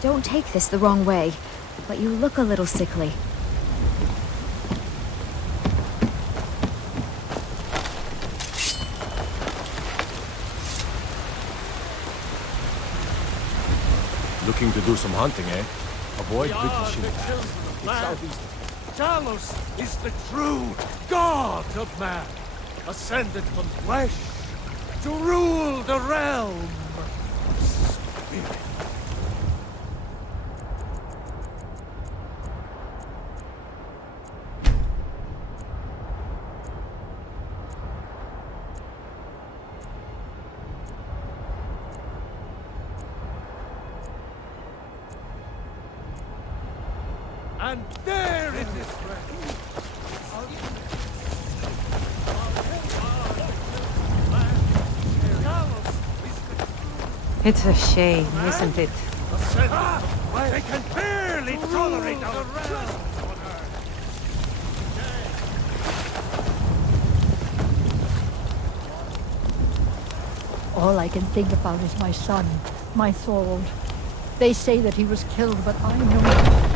Don't take this the wrong way, but you look a little sickly. Looking to do some hunting, eh? Avoid We big are machine the paths. children of It's man. southeast. Talos is the true god of man, ascended from flesh to rule the realm. Spirit. And there it is ready. It's a shame, isn't it? They can barely tolerate our presence on Earth. All I can think about is my son, my Thorold. They say that he was killed, but I know...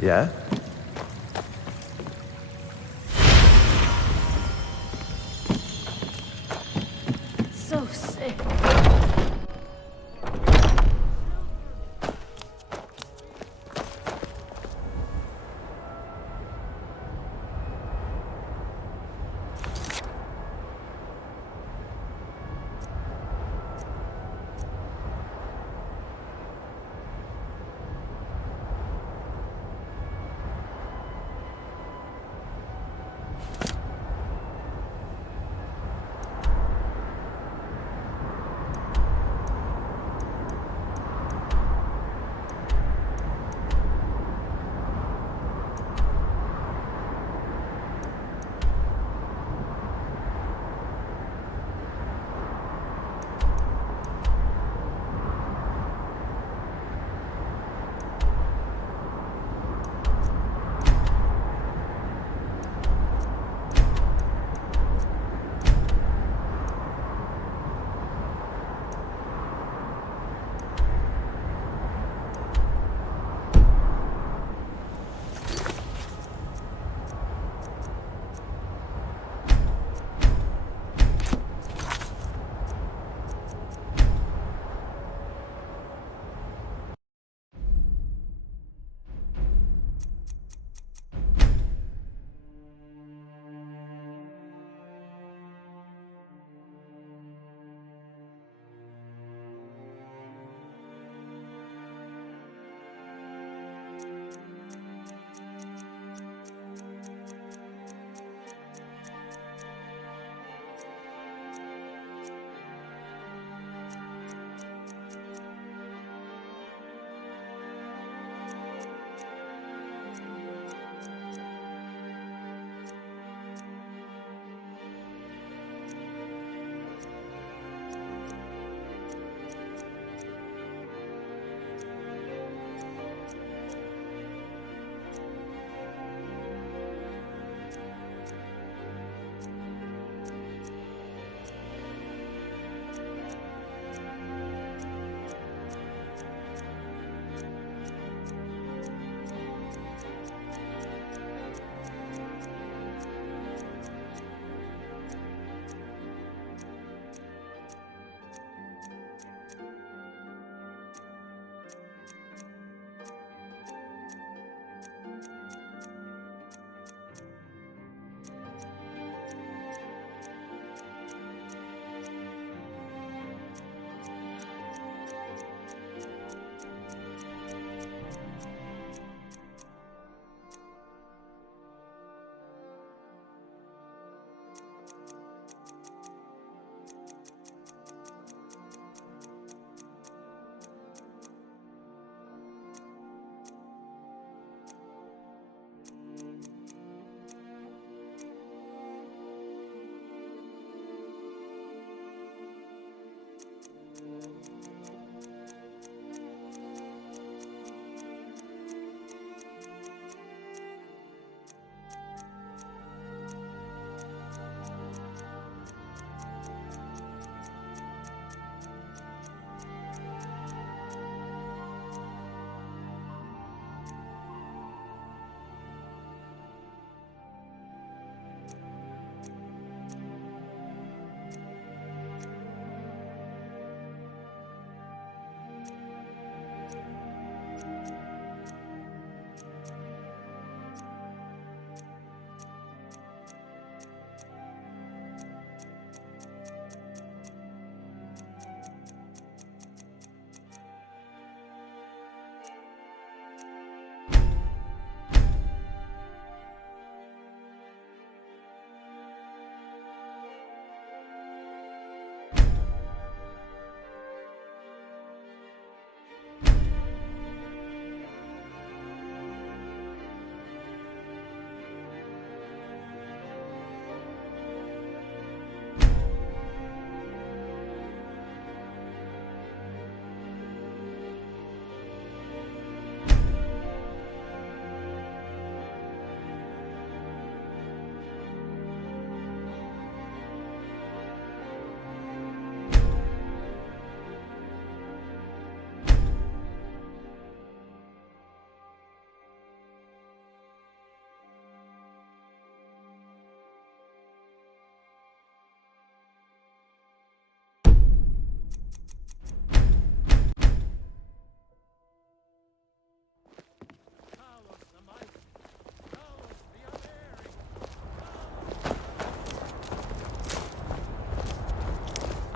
Yeah? So sick.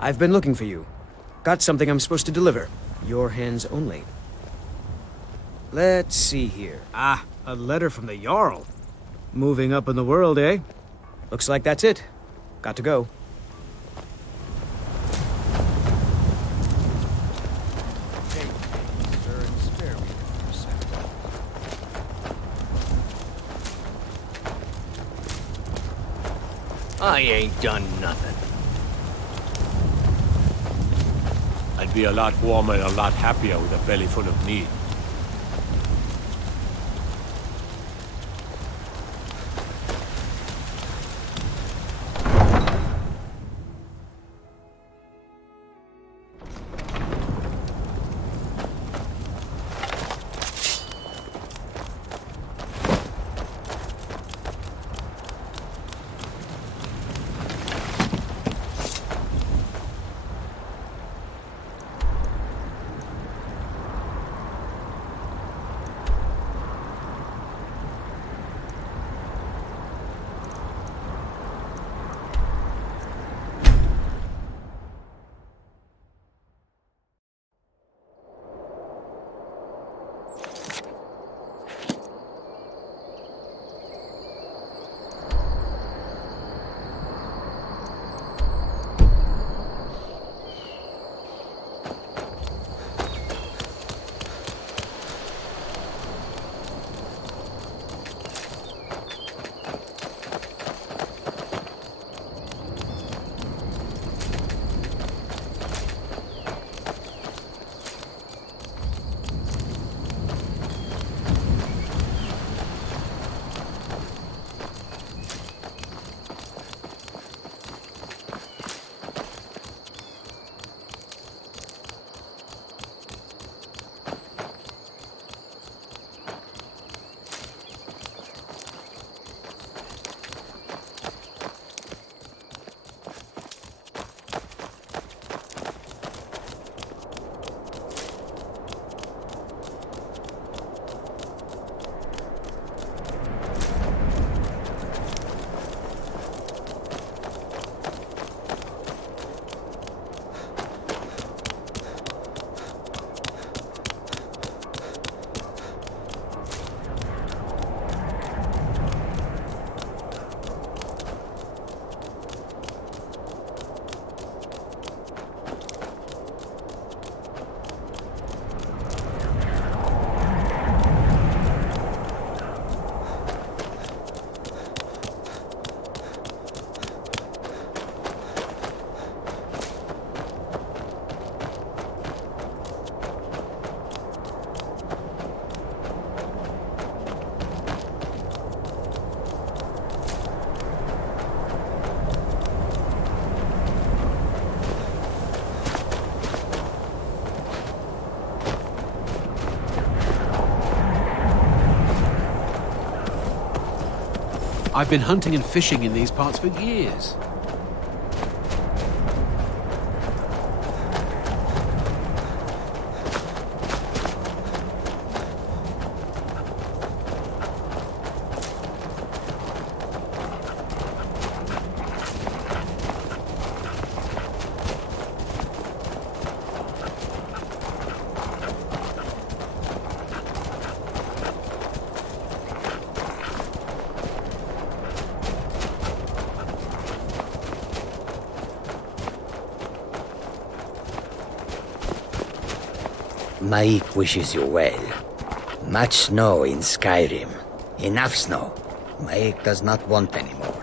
I've been looking for you. Got something I'm supposed to deliver. Your hands only. Let's see here. Ah, a letter from the Jarl. Moving up in the world, eh? Looks like that's it. Got to go. I ain't done nothing. I'd be a lot warmer and a lot happier with a belly full of meat. I've been hunting and fishing in these parts for years. Maik wishes you well. Much snow in Skyrim. Enough snow. Maik does not want any more.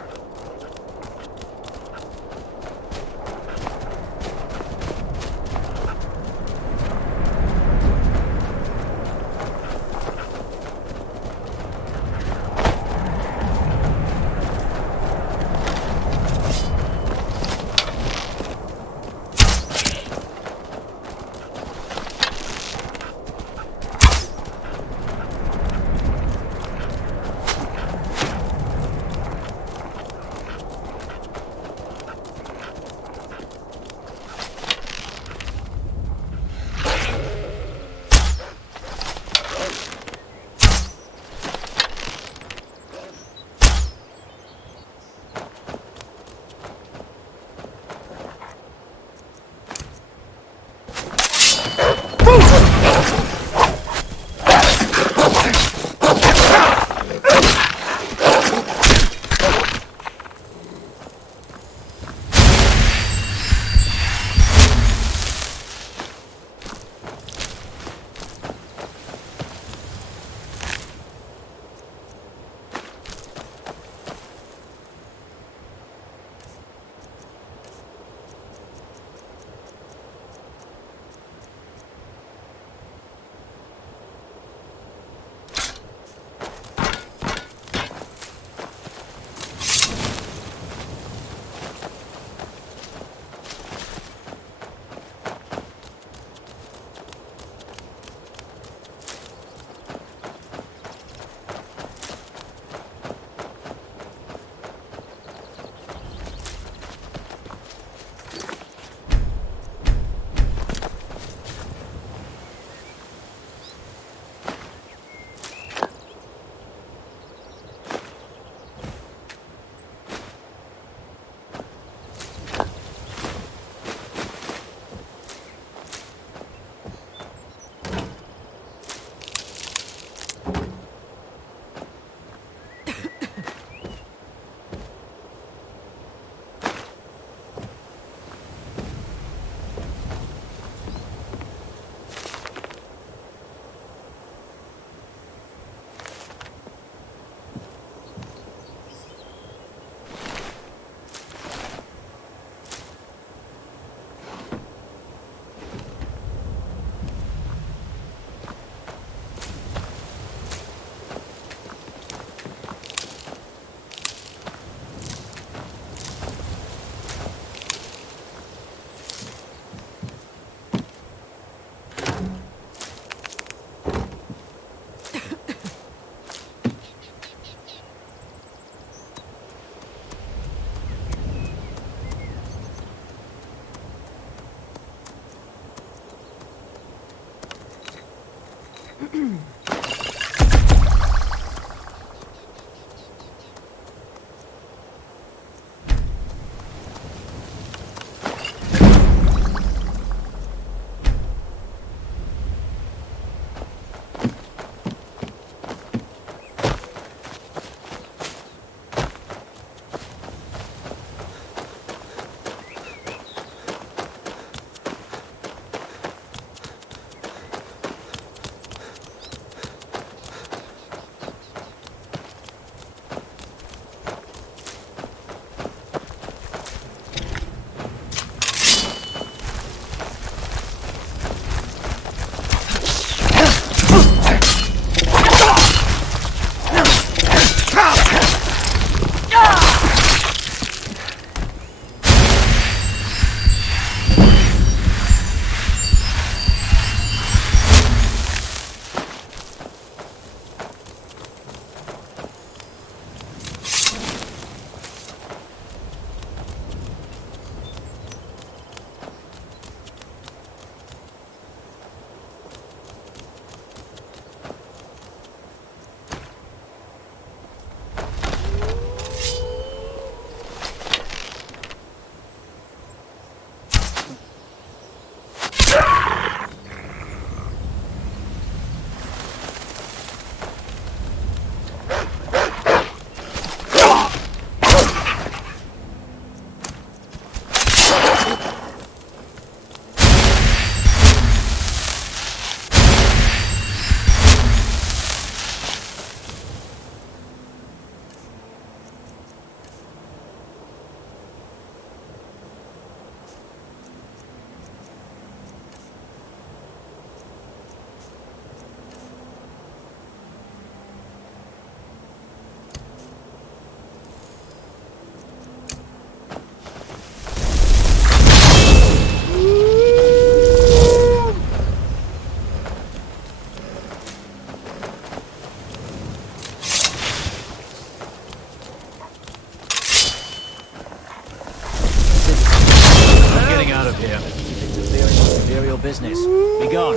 Business. Be gone.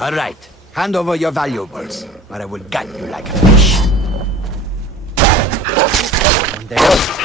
All right. Hand over your valuables, or I will gut you like a fish. And there.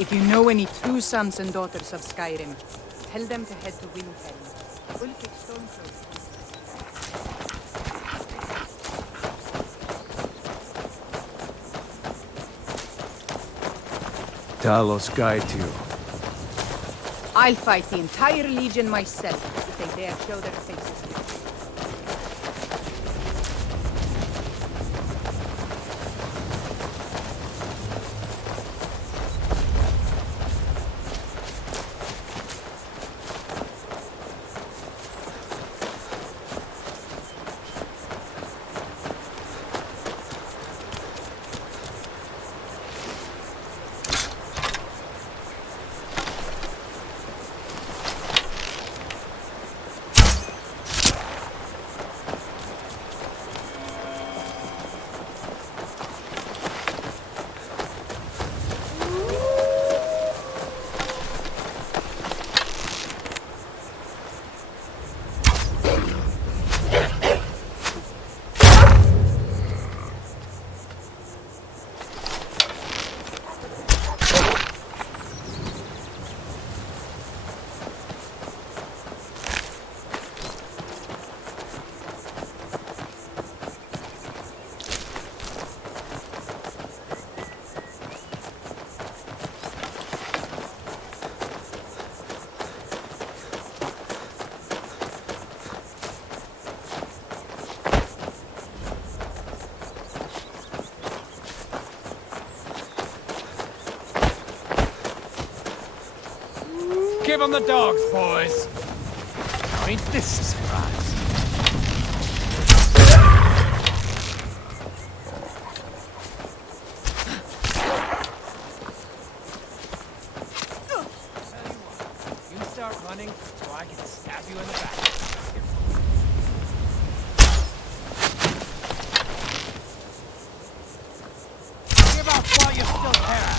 If you know any true sons and daughters of Skyrim, tell them to head to Windhelm. Ulfric Stormcloak. Talos guide you. I'll fight the entire Legion myself if they dare show their faces. Give them the dogs, boys. Ain't this a surprise? You start running, so I can stab you in the back. Give up while you still can.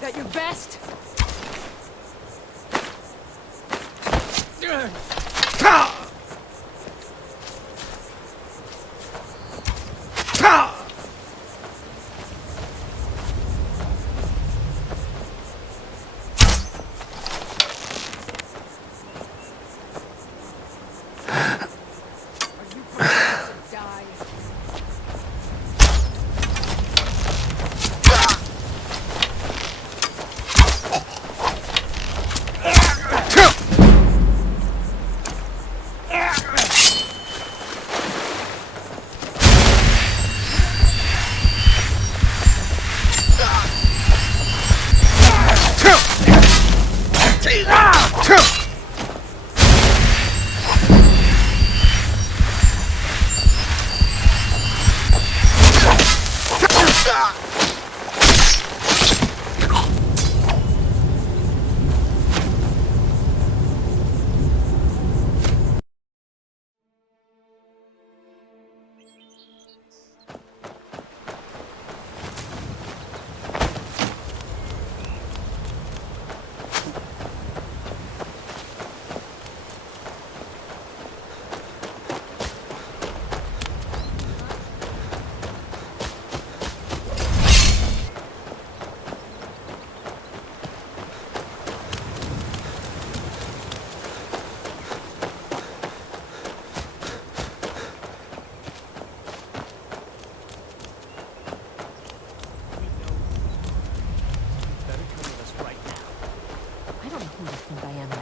That your best?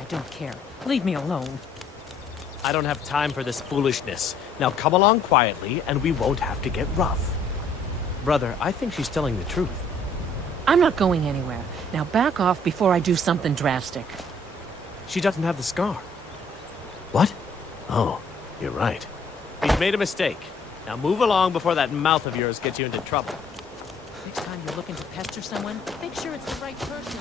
Don't care. Leave me alone. I don't have time for this foolishness. Now come along quietly, and we won't have to get rough. Brother, I think she's telling the truth. I'm not going anywhere. Now back off before I do something drastic. She doesn't have the scar. What? Oh, you're right. We've made a mistake. Now move along before that mouth of yours gets you into trouble. Next time you're looking to pester someone, make sure it's the right person.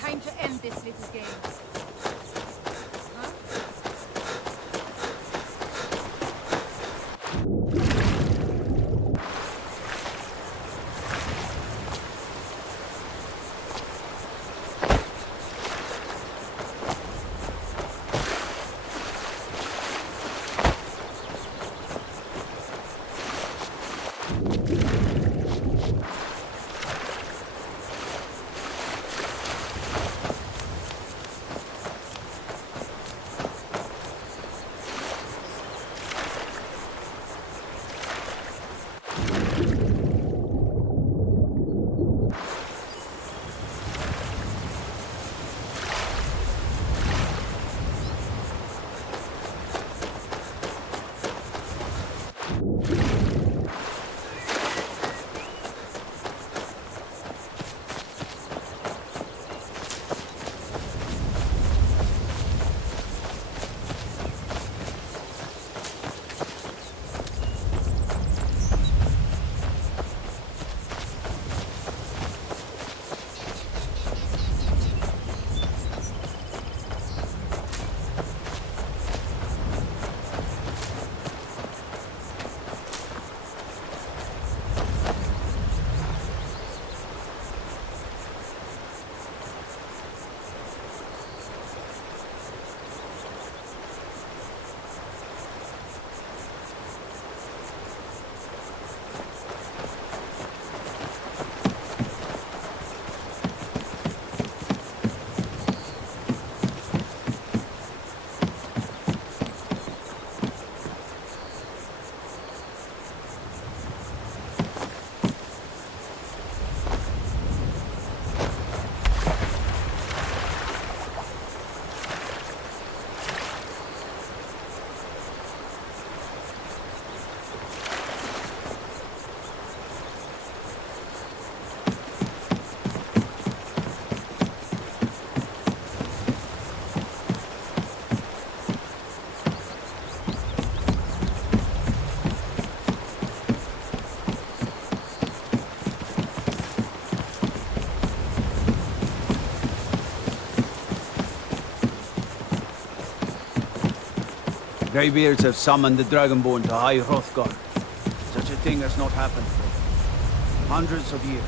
Time to end this little game. Greybeards have summoned the Dragonborn to High Hrothgar. Such a thing has not happened for hundreds of years.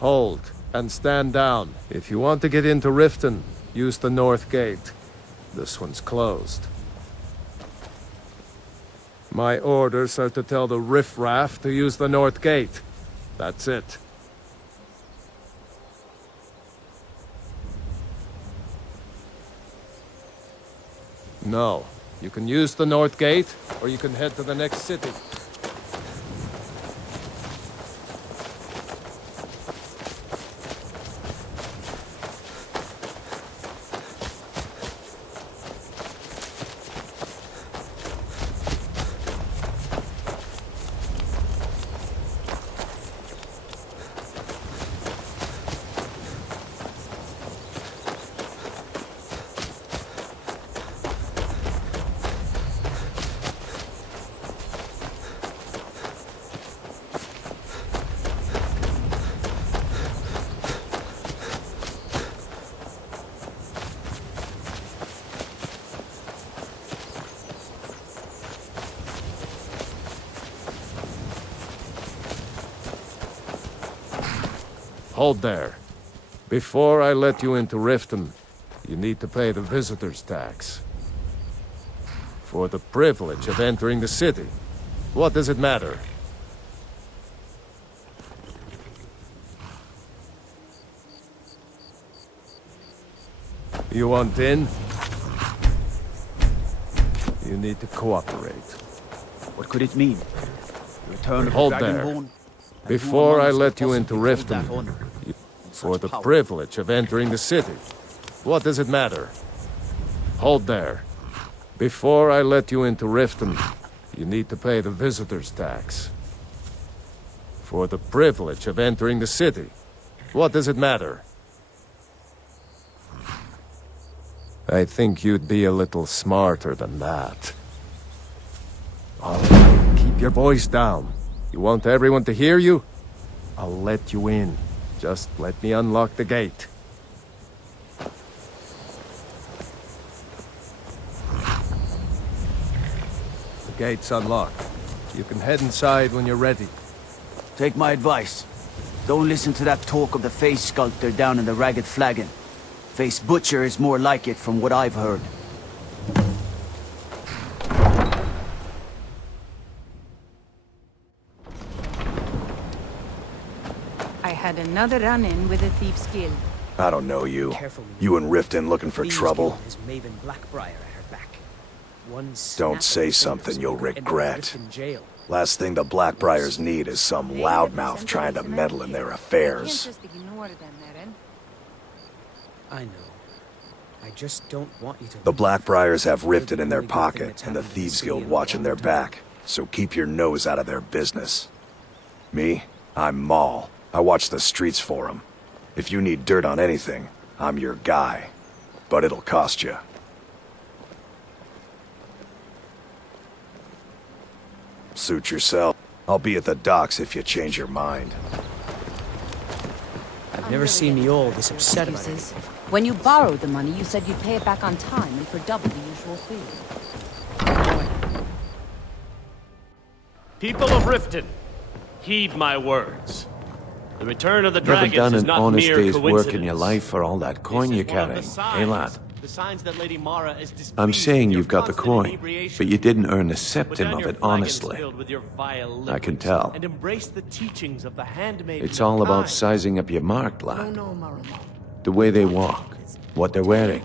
Hold, and stand down. If you want to get into Riften, use the north gate. This one's closed. My orders are to tell the riffraff to use the north gate. That's it. No. You can use the north gate, or you can head to the next city. Hold there. Before I let you into Riften, you need to pay the visitor's tax. For the privilege of entering the city. What does it matter? You want in? You need to cooperate. What could it mean? The return of Hold the there. Dragonborn? Before I let you into Riften, for the privilege of entering the city. What does it matter? Hold there. Before I let you into Riften, you need to pay the visitor's tax. For the privilege of entering the city. What does it matter? I think you'd be a little smarter than that. All right, keep your voice down. You want everyone to hear you? I'll let you in. Just let me unlock the gate. The gate's unlocked. You can head inside when you're ready. Take my advice. Don't listen to that talk of the face sculptor down in the Ragged Flagon. Face Butcher is more like it from what I've heard. I had another run-in with a thief's guild. I don't know you. You and Riften looking for trouble? Don't say something you'll regret. Last thing the Blackbriars need is some loudmouth trying to meddle in their affairs. I know. I just don't want you to... The Blackbriars have Riften in their pocket, and the Thieves Guild watching their back, so keep your nose out of their business. Me? I'm Maul. I watch the streets for them. If you need dirt on anything, I'm your guy. But it'll cost you. Suit yourself. I'll be at the docks if you change your mind. I've never seen me all this upset about it. When you borrowed the money, you said you'd pay it back on time and for double the usual fee. People of Riften, heed my words. The return of the Never dragons done is an not honest mere day's coincidence. work in your life for all that coin you're carrying, eh, lad? The signs that Lady Mara is displeased I'm saying with your you've got the constant coin, inebriation. but you didn't earn a Put septim down of your it flagons honestly. filled with your vile I can liquids tell. And embrace the teachings of the handmaiden It's of all about kind. sizing up your mark, lad. No, Maramo. The way they walk, what they're wearing.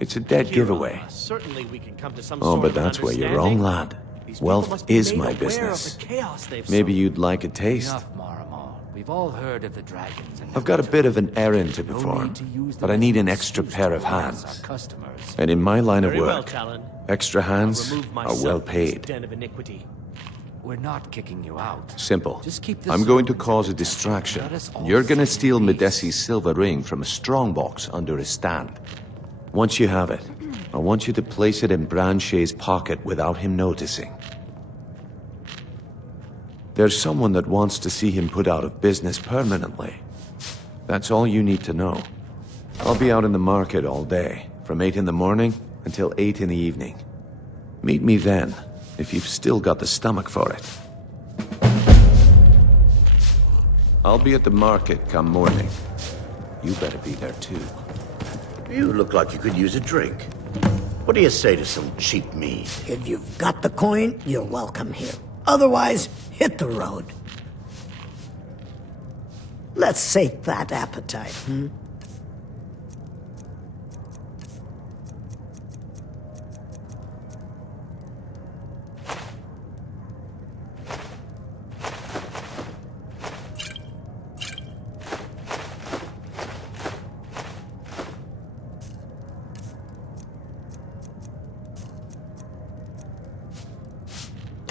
It's a dead Here, giveaway. certainly we can come to some Oh, sort but of an that's where you're wrong, understanding. lad. These people Wealth must be is made my aware of business. the chaos they've Maybe sown. you'd like a taste. Enough, Maramo. We've all heard of the dragons. And I've got a bit of an errand to No perform, need to use but them I need as an extra excuse pair to of harass hands. our customers. And in my line of Very well, work, Talon. extra hands Remove are myself well from this paid. den of iniquity. We're not kicking you out. Simple. Just keep the I'm going to servants cause a at the temple. distraction. Let us all You're gonna sit in steal peace. Medesi's silver ring from a strongbox under his stand. Once you have it, I want you to place it in Branche's pocket without him noticing. There's someone that wants to see him put out of business permanently. That's all you need to know. I'll be out in the market all day, from 8 in the morning until 8 in the evening. Meet me then, if you've still got the stomach for it. I'll be at the market come morning. You better be there too. You look like you could use a drink. What do you say to some cheap meat? If you've got the coin, you're welcome here. Otherwise, hit the road. Let's sate that appetite, hmm?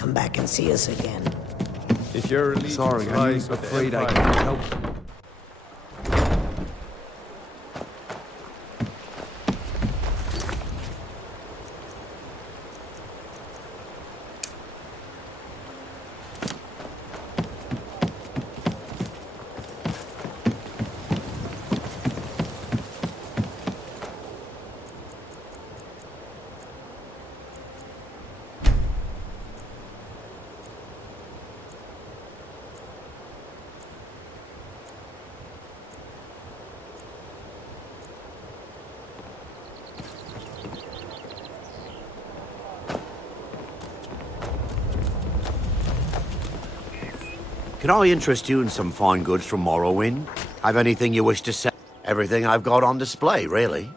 Come back and see us again. If you're Sorry, I'm afraid I can't help. Can I interest you in some fine goods from Morrowind? Have anything you wish to sell? Everything I've got on display, really.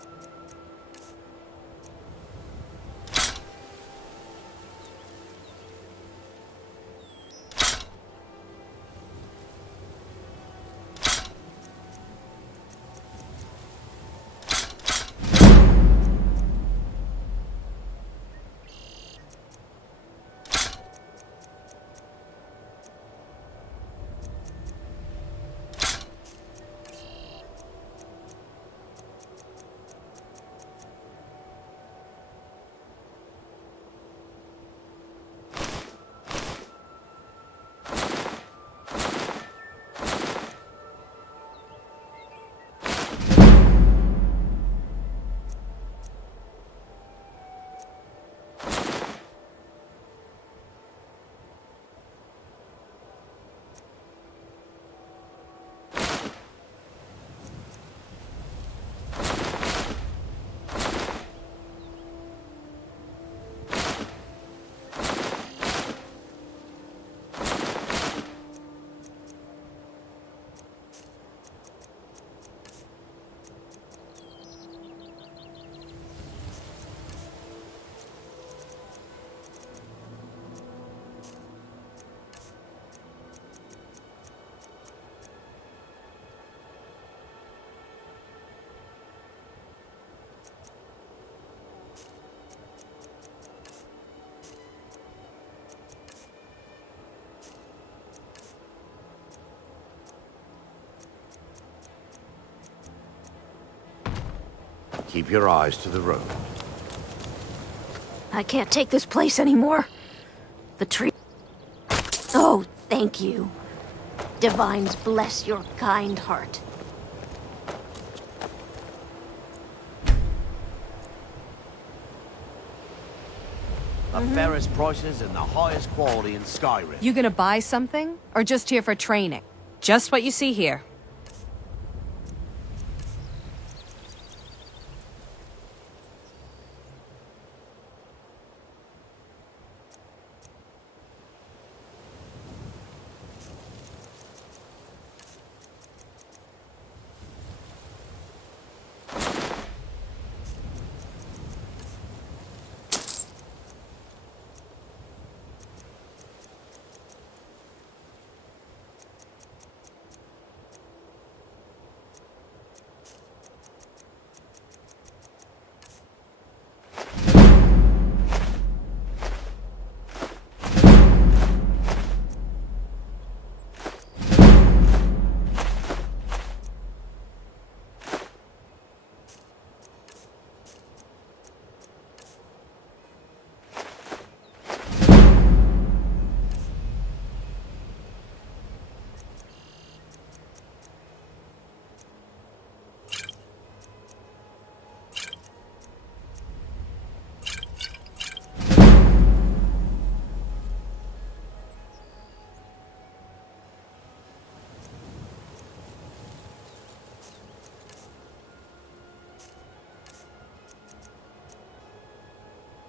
Keep your eyes to the road. I can't take this place anymore. The tree... Oh, thank you. Divines bless your kind heart. The fairest prices and the highest quality in Skyrim. You gonna buy something? Or just here for training? Just what you see here.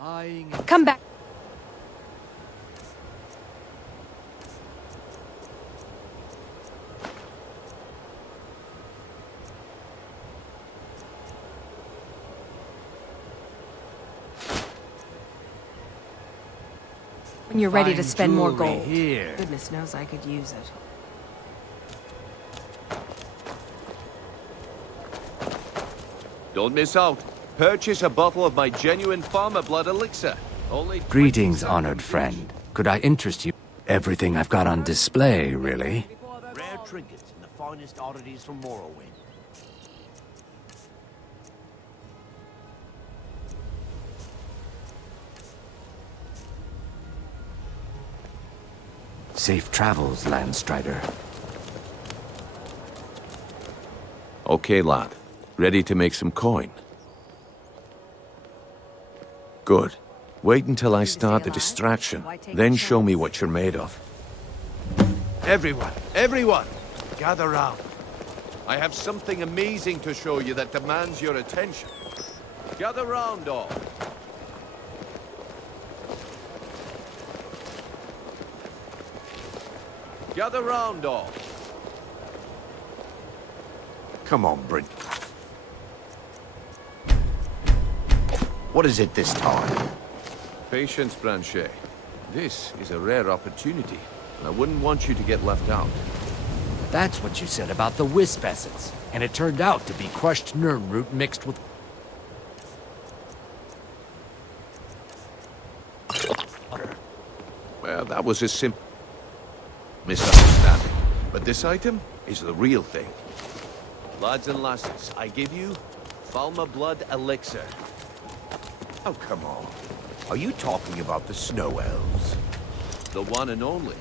Come back. When you're ready to Fine spend more jewelry gold. here. Goodness knows I could use it. Don't miss out. Purchase a bottle of my genuine farmer blood elixir. Only Greetings, honored friend. Could I interest you? Everything I've got on display, really. Rare trinkets and the finest oddities from Morrowind. Safe travels, Landstrider. Okay, lad. Ready to make some coin? Good. Wait until I start the distraction, then show me what you're made of. Everyone, gather round. I have something amazing to show you that demands your attention. Gather round, all. Gather round, all. Come on, Brent. What is it this time? Patience, Branchet. This is a rare opportunity, and I wouldn't want you to get left out. That's what you said about the wisp essence. And it turned out to be crushed nirnroot mixed with... Well, that was a simple misunderstanding. But this item is the real thing. Lads and lasses, I give you Falmer Blood Elixir. Oh, come on. Are you talking about the Snow Elves? The one and only.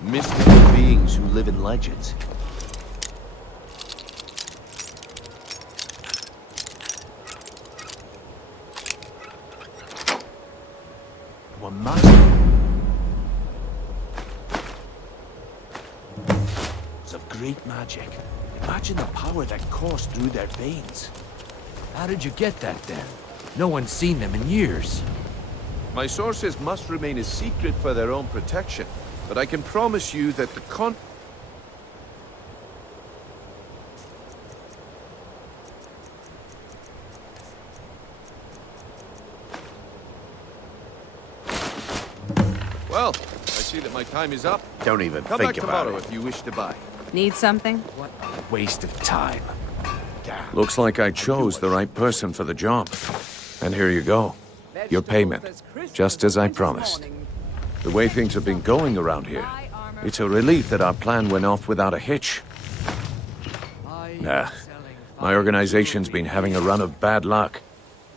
Mystical beings who live in legends. Were of great magic. Imagine the power that coursed through their veins. How did you get that, then? No one's seen them in years. My sources must remain a secret for their own protection, but I can promise you that the Well, I see that my time is up. Don't even Come think back about tomorrow it. if you wish to buy. Need something? What a waste of time. Looks like I chose the right person for the job. And here you go. Your payment. Just as I promised. The way things have been going around here, it's a relief that our plan went off without a hitch. Nah, my organization's been having a run of bad luck.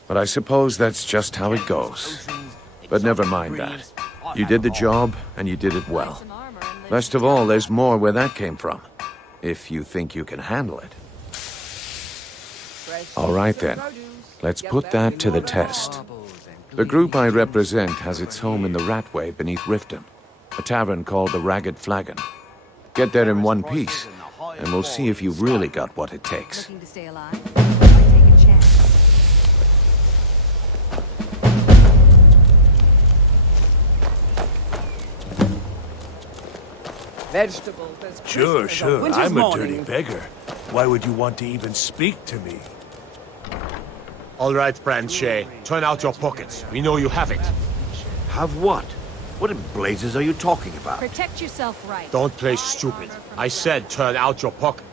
But I suppose that's just how it goes. But never mind that. You did the job, and you did it well. Best of all, there's more where that came from. If you think you can handle it. All right then. Let's put that to the test. The group I represent has its home in the Ratway beneath Riften, a tavern called the Ragged Flagon. Get there in one piece, and we'll see if you've really got what it takes. Looking to stay alive? Why take a chance? Vegetables. Sure. I'm a dirty beggar. Why would you want to even speak to me? All right, Branchet. Turn out your pockets. We know you have it. Have what? What in blazes are you talking about? Protect yourself right. Don't play stupid. I said turn out your pocket.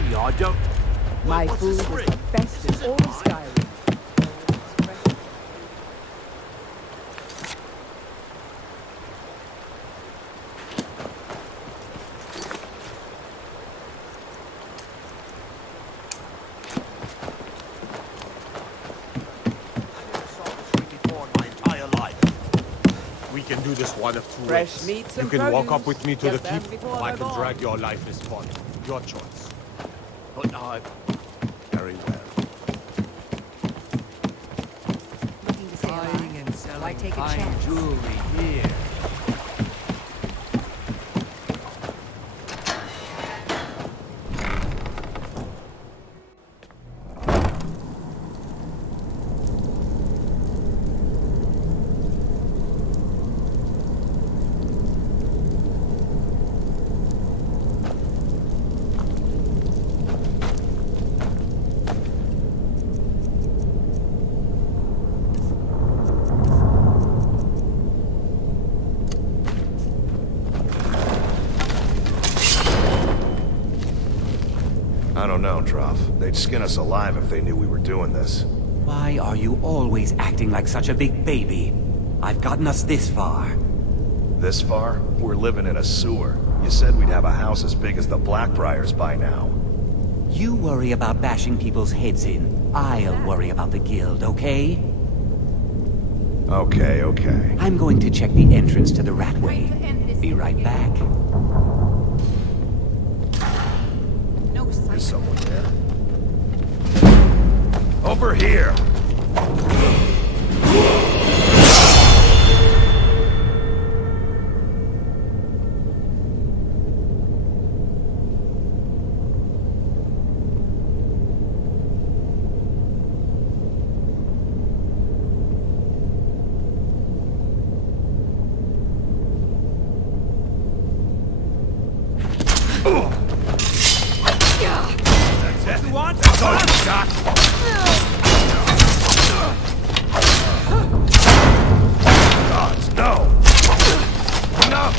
telling you, I don't... My What's food this is ring? the best in all of Skyrim. We can do this one of two Fresh ways. meats You and can walk up produce. with me to Get the them keep, before or I they're can gone. drag your lifeless body. Your choice. But I... Very well. Looking to stay alive? Buying and selling Why take a fine chance? jewelry here. I don't know, Trough. They'd skin us alive if they knew we were doing this. Why are you always acting like such a big baby? I've gotten us this far. This far? We're living in a sewer. You said we'd have a house as big as the Blackbriars by now. You worry about bashing people's heads in. I'll worry about the guild, okay? Okay, okay. I'm going to check the entrance to the Ratway. Be right back. There's someone there. Over here! That's it. You want? That's all you got. Gods, no! Enough!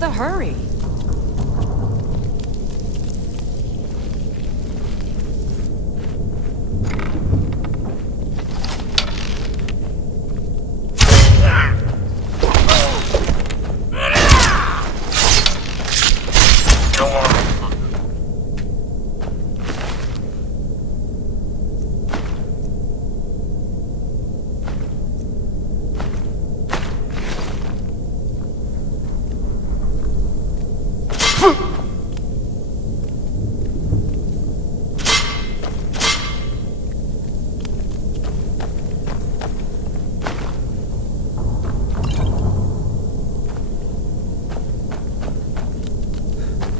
the hurry?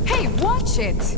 Hey, watch it!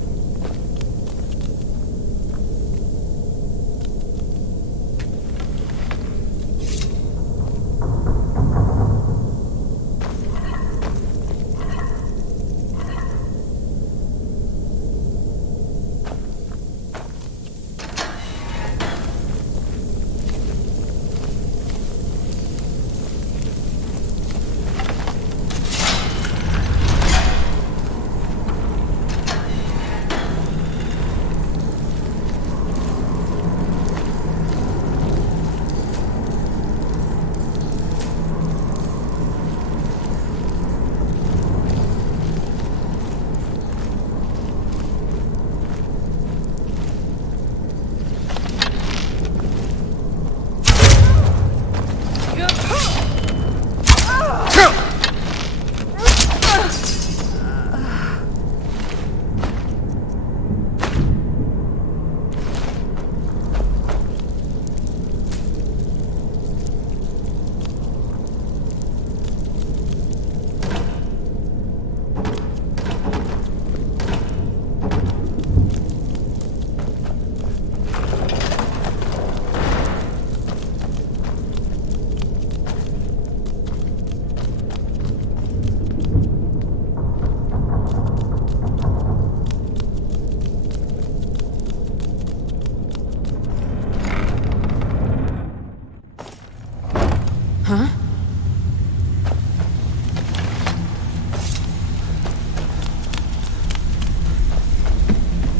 Huh?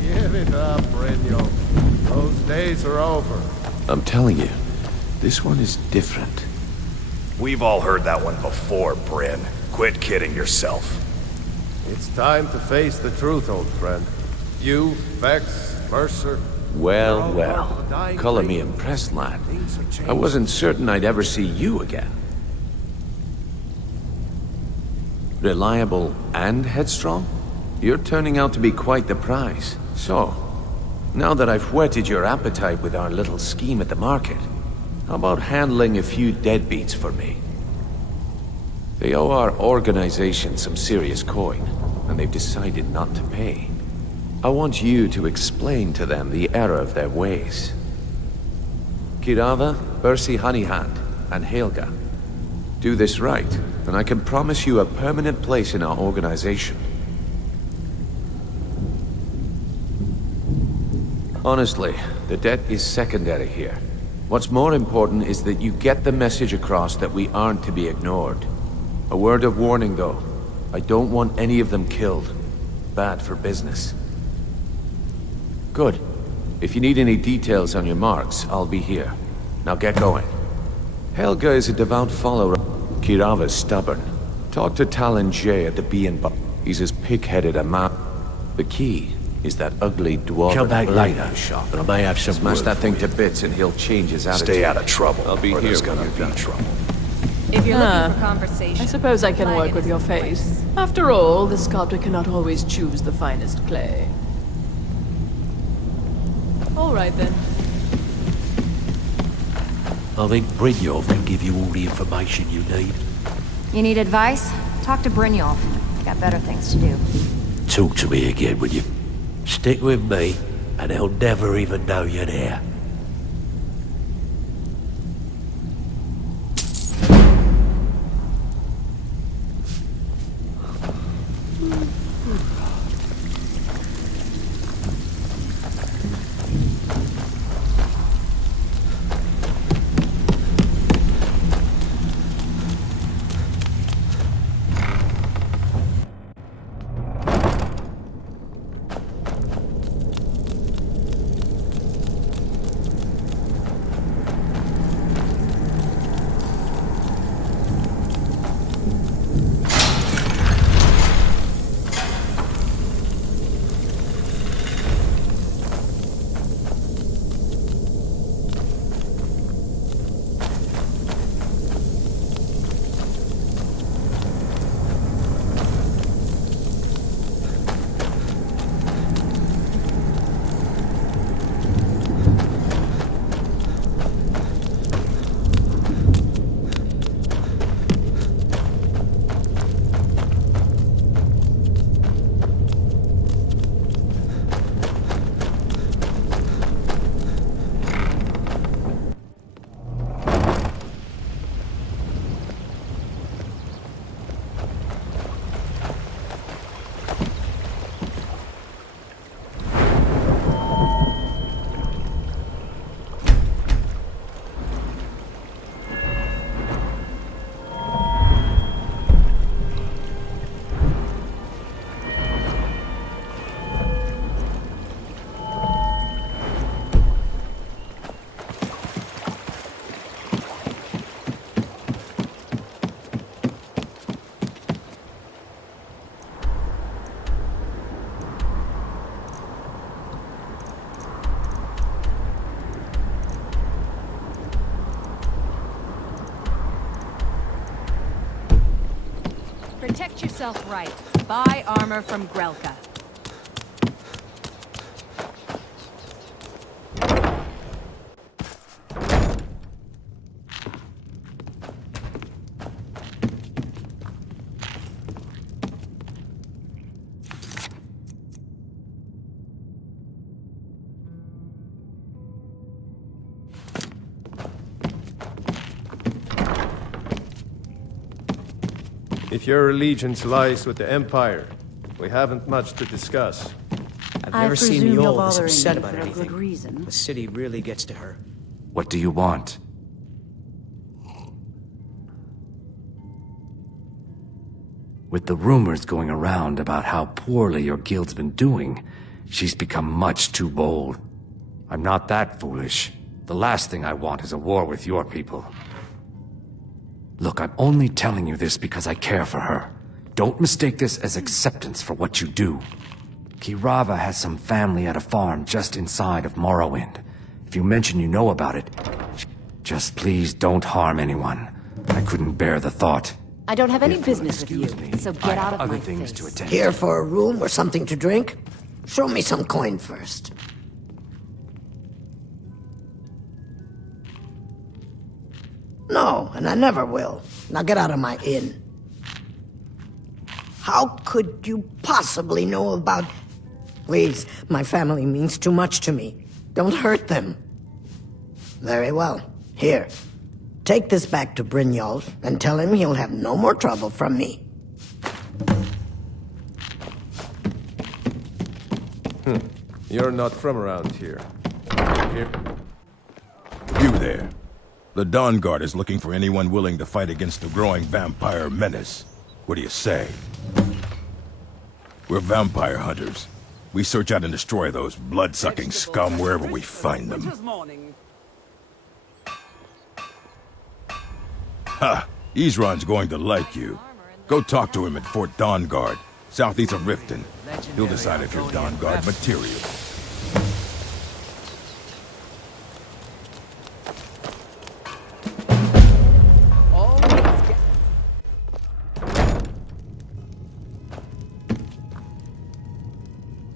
Give it up, Brynjo. Those days are over. I'm telling you, this one is different. We've all heard that one before, Bryn. Quit kidding yourself. It's time to face the truth, old friend. You, Vex, Mercer... Well, well. Color me impressed, lad. I wasn't certain I'd ever see you again. Reliable and headstrong? You're turning out to be quite the prize. So, now that I've whetted your appetite with our little scheme at the market, how about handling a few deadbeats for me? They owe our organization some serious coin, and they've decided not to pay. I want you to explain to them the error of their ways. Kirava, Bersi Honeyhand, and Helga. Do this right, and I can promise you a permanent place in our organization. Honestly, the debt is secondary here. What's more important is that you get the message across that we aren't to be ignored. A word of warning, though. I don't want any of them killed. Bad for business. Good. If you need any details on your marks, I'll be here. Now get going. Helga is a devout follower. Kirava's stubborn. Talk to Talon J at the Bee and Bar. He's as pig-headed a man. The key is that ugly dwarf. Come back later, shop, and I may have some Smash that thing to bits and he'll change his attitude. Stay out of trouble, I'll be or here there's when gonna you're be done. trouble. If you're looking for conversation, I suppose I can work with your face. After all, the sculptor cannot always choose the finest clay. All right, then. I think Brynjolf can give you all the information you need. you need advice? Talk to Brynjolf. Got better things to do. Talk to me again, will you? Stick with me, and they'll never even know you're there. Get yourself right. Buy armor from Grelka. If your allegiance lies with the Empire, we haven't much to discuss. I've never seen Mjol this upset about for a anything. good reason. The city really gets to her. What do you want? With the rumors going around about how poorly your guild's been doing, she's become much too bold. I'm not that foolish. The last thing I want is a war with your people. Look, I'm only telling you this because I care for her. Don't mistake this as acceptance for what you do. Kirava has some family at a farm just inside of Morrowind. If you mention you know about it, just please don't harm anyone. I couldn't bear the thought. I don't have any business with you, so get out of my other things face. to attend Here for a room or something to drink? Show me some coin first. No, and I never will. Now get out of my inn. How could you possibly know about... Please, my family means too much to me. Don't hurt them. Very well. Here. Take this back to Brynjolf and tell him he'll have no more trouble from me. You're not from around here. Here? You there. The Dawn Guard is looking for anyone willing to fight against the growing vampire menace. What do you say? We're vampire hunters. We search out and destroy those blood-sucking scum wherever we find them. Ha! Isran's going to like you. Go talk to him at Fort Dawn Guard, southeast of Riften. He'll decide if you're Dawn Guard material.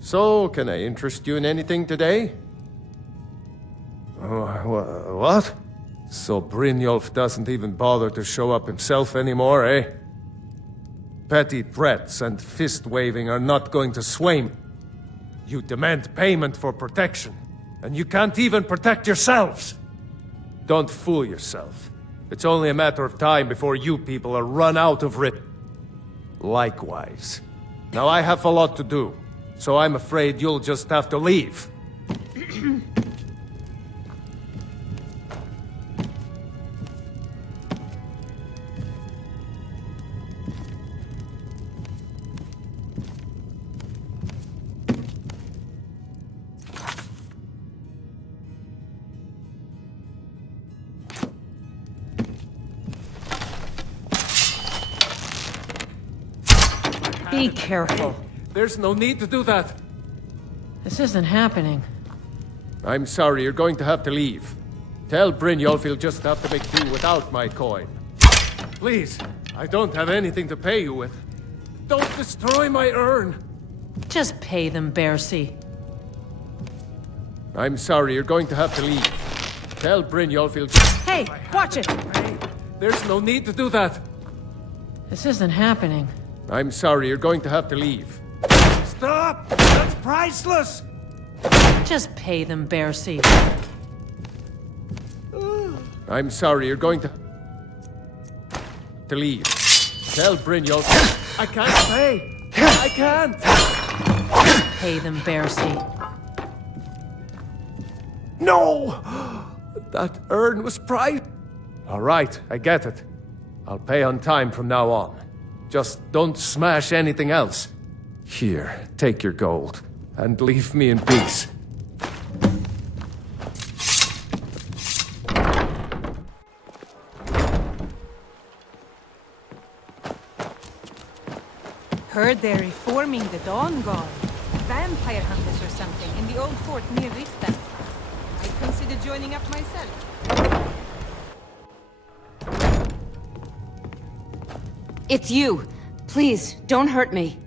So, can I interest you in anything today? What? So Brynjolf doesn't even bother to show up himself anymore, eh? Petty threats and fist-waving are not going to sway me. You demand payment for protection, and you can't even protect yourselves! Don't fool yourself. It's only a matter of time before you people are run out of writ. Likewise. Now I have a lot to do, so I'm afraid you'll just have to leave. Be careful. There's no need to do that. This isn't happening. I'm sorry, you're going to have to leave. Tell Brynjolf he'll just have to make do without my coin. Please, I don't have anything to pay you with. Don't destroy my urn! Just pay them, Bercy. I'm sorry, you're going to have to leave. Tell Brynjolf he'll just... Hey, watch it! There's no need to do that. This isn't happening. I'm sorry, you're going to have to leave. Stop! That's priceless! Just pay them, Bercy. I'm sorry, you're going to leave. Tell Brynjolf... I can't pay! I can't! Just pay them, Bercy. No! That urn was priced. All right, I get it. I'll pay on time from now on. Just don't smash anything else. Here, take your gold, and leave me in peace. Heard they're reforming the Dawn Guard. Vampire hunters or something in the old fort near Riften. I'd consider joining up myself. It's you. Please, don't hurt me.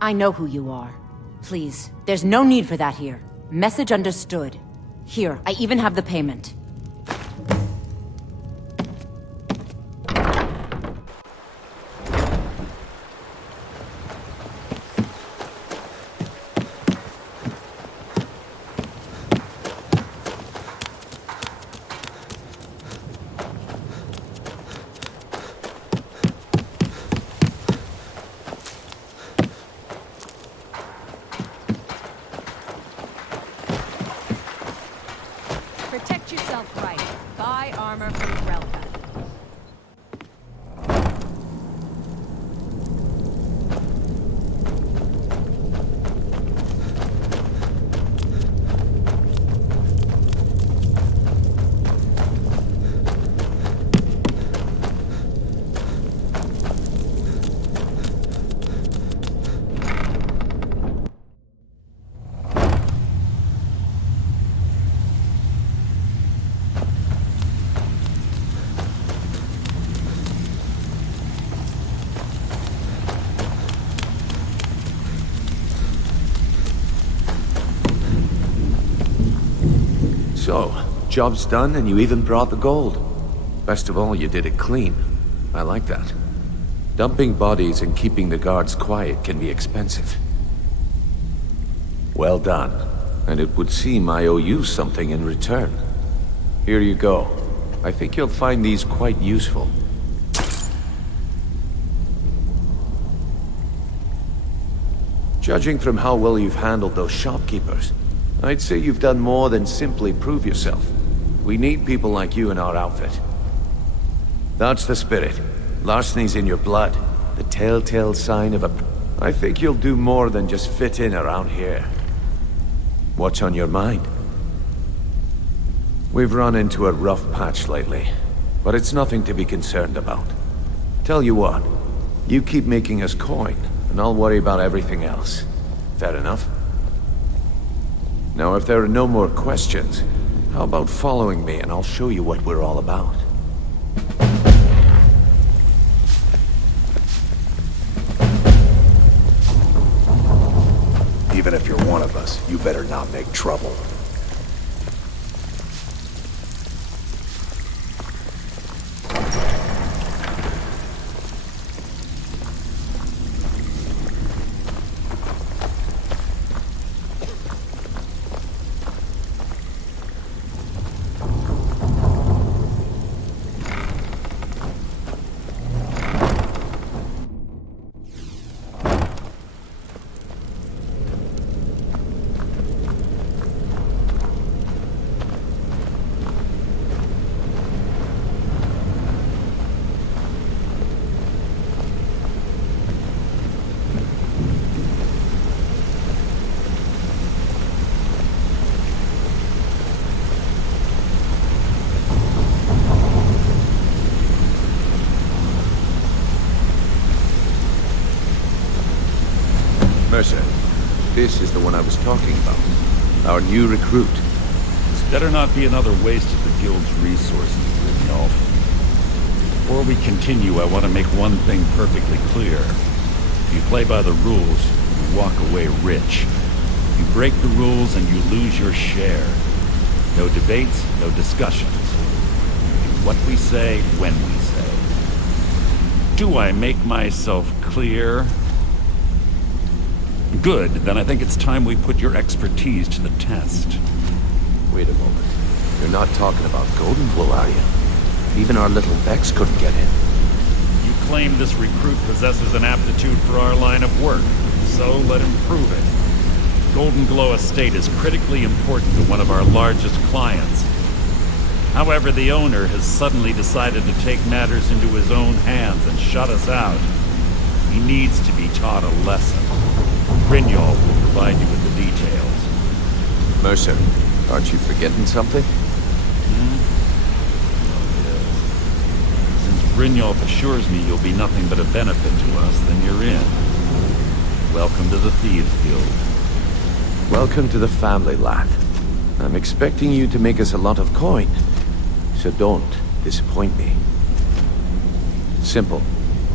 I know who you are. Please, there's no need for that here. Message understood. Here, I even have the payment. Protect yourself right. Buy armor from Relka. So, job's done and you even brought the gold. Best of all, you did it clean. I like that. Dumping bodies and keeping the guards quiet can be expensive. Well done. And it would seem I owe you something in return. Here you go. I think you'll find these quite useful. Judging from how well you've handled those shopkeepers, I'd say you've done more than simply prove yourself. We need people like you in our outfit. That's the spirit. Larceny's in your blood. The telltale sign of a... I think you'll do more than just fit in around here. What's on your mind? We've run into a rough patch lately, but it's nothing to be concerned about. Tell you what, you keep making us coin, and I'll worry about everything else. Fair enough? Now, if there are no more questions, how about following me and I'll show you what we're all about? Even if you're one of us, you better not make trouble. Mercer, this is the one I was talking about. Our new recruit. This better not be another waste of the Guild's resources, Brynjolf. Before we continue, I want to make one thing perfectly clear. If you play by the rules, you walk away rich. You break the rules and you lose your share. No debates, no discussions. Do what we say, when we say. Do I make myself clear? Good, then I think it's time we put your expertise to the test. Wait a moment. You're not talking about Goldenblow, are you? Even our little Vex couldn't get in. You claim this recruit possesses an aptitude for our line of work, so let him prove it. Goldenglow Estate is critically important to one of our largest clients. However, the owner has suddenly decided to take matters into his own hands and shut us out. He needs to be taught a lesson. Brynjolf will provide you with the details. Mercer, aren't you forgetting something? Since Brynjolf assures me you'll be nothing but a benefit to us, then you're in. Welcome to the Thieves Guild. Welcome to the family, lad. I'm expecting you to make us a lot of coin, so don't disappoint me. Simple.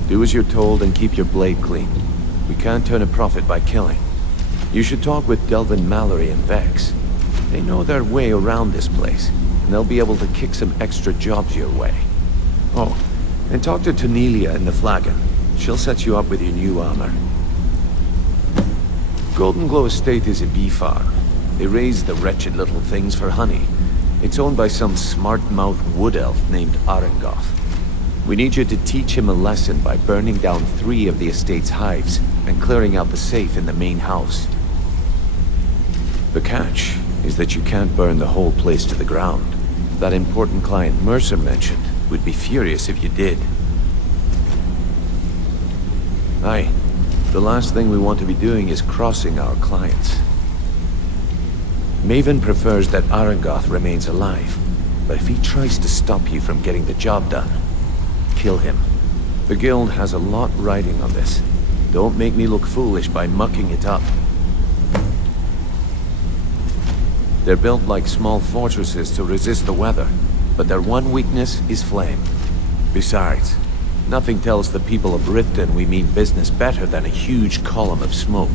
Do as you're told and keep your blade clean. We can't turn a profit by killing. You should talk with Delvin Mallory and Vex. They know their way around this place, and they'll be able to kick some extra jobs your way. Oh, and talk to Tanelia in the Flagon. She'll set you up with your new armor. Golden Glow Estate is a bee farm. They raise the wretched little things for honey. It's owned by some smart-mouthed wood elf named Arengoth. We need you to teach him a lesson by burning down 3 of the estate's hives and clearing out the safe in the main house. The catch is that you can't burn the whole place to the ground. That important client Mercer mentioned would be furious if you did. Aye, the last thing we want to be doing is crossing our clients. Maven prefers that Arengoth remains alive, but if he tries to stop you from getting the job done, kill him. The guild has a lot riding on this. Don't make me look foolish by mucking it up. They're built like small fortresses to resist the weather, but their one weakness is flame. Besides, nothing tells the people of Riften we mean business better than a huge column of smoke.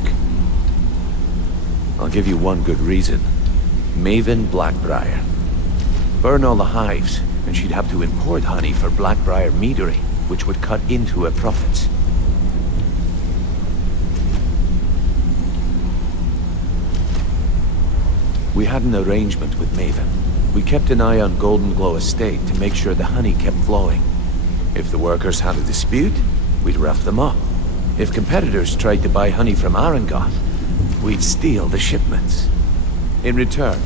I'll give you one good reason. Maven Blackbriar. Burn all the hives, and she'd have to import honey for Blackbriar meadery, which would cut into her profits. We had an arrangement with Maven. We kept an eye on Golden Glow Estate to make sure the honey kept flowing. If the workers had a dispute, we'd rough them up. If competitors tried to buy honey from Arengoth, we'd steal the shipments. In return,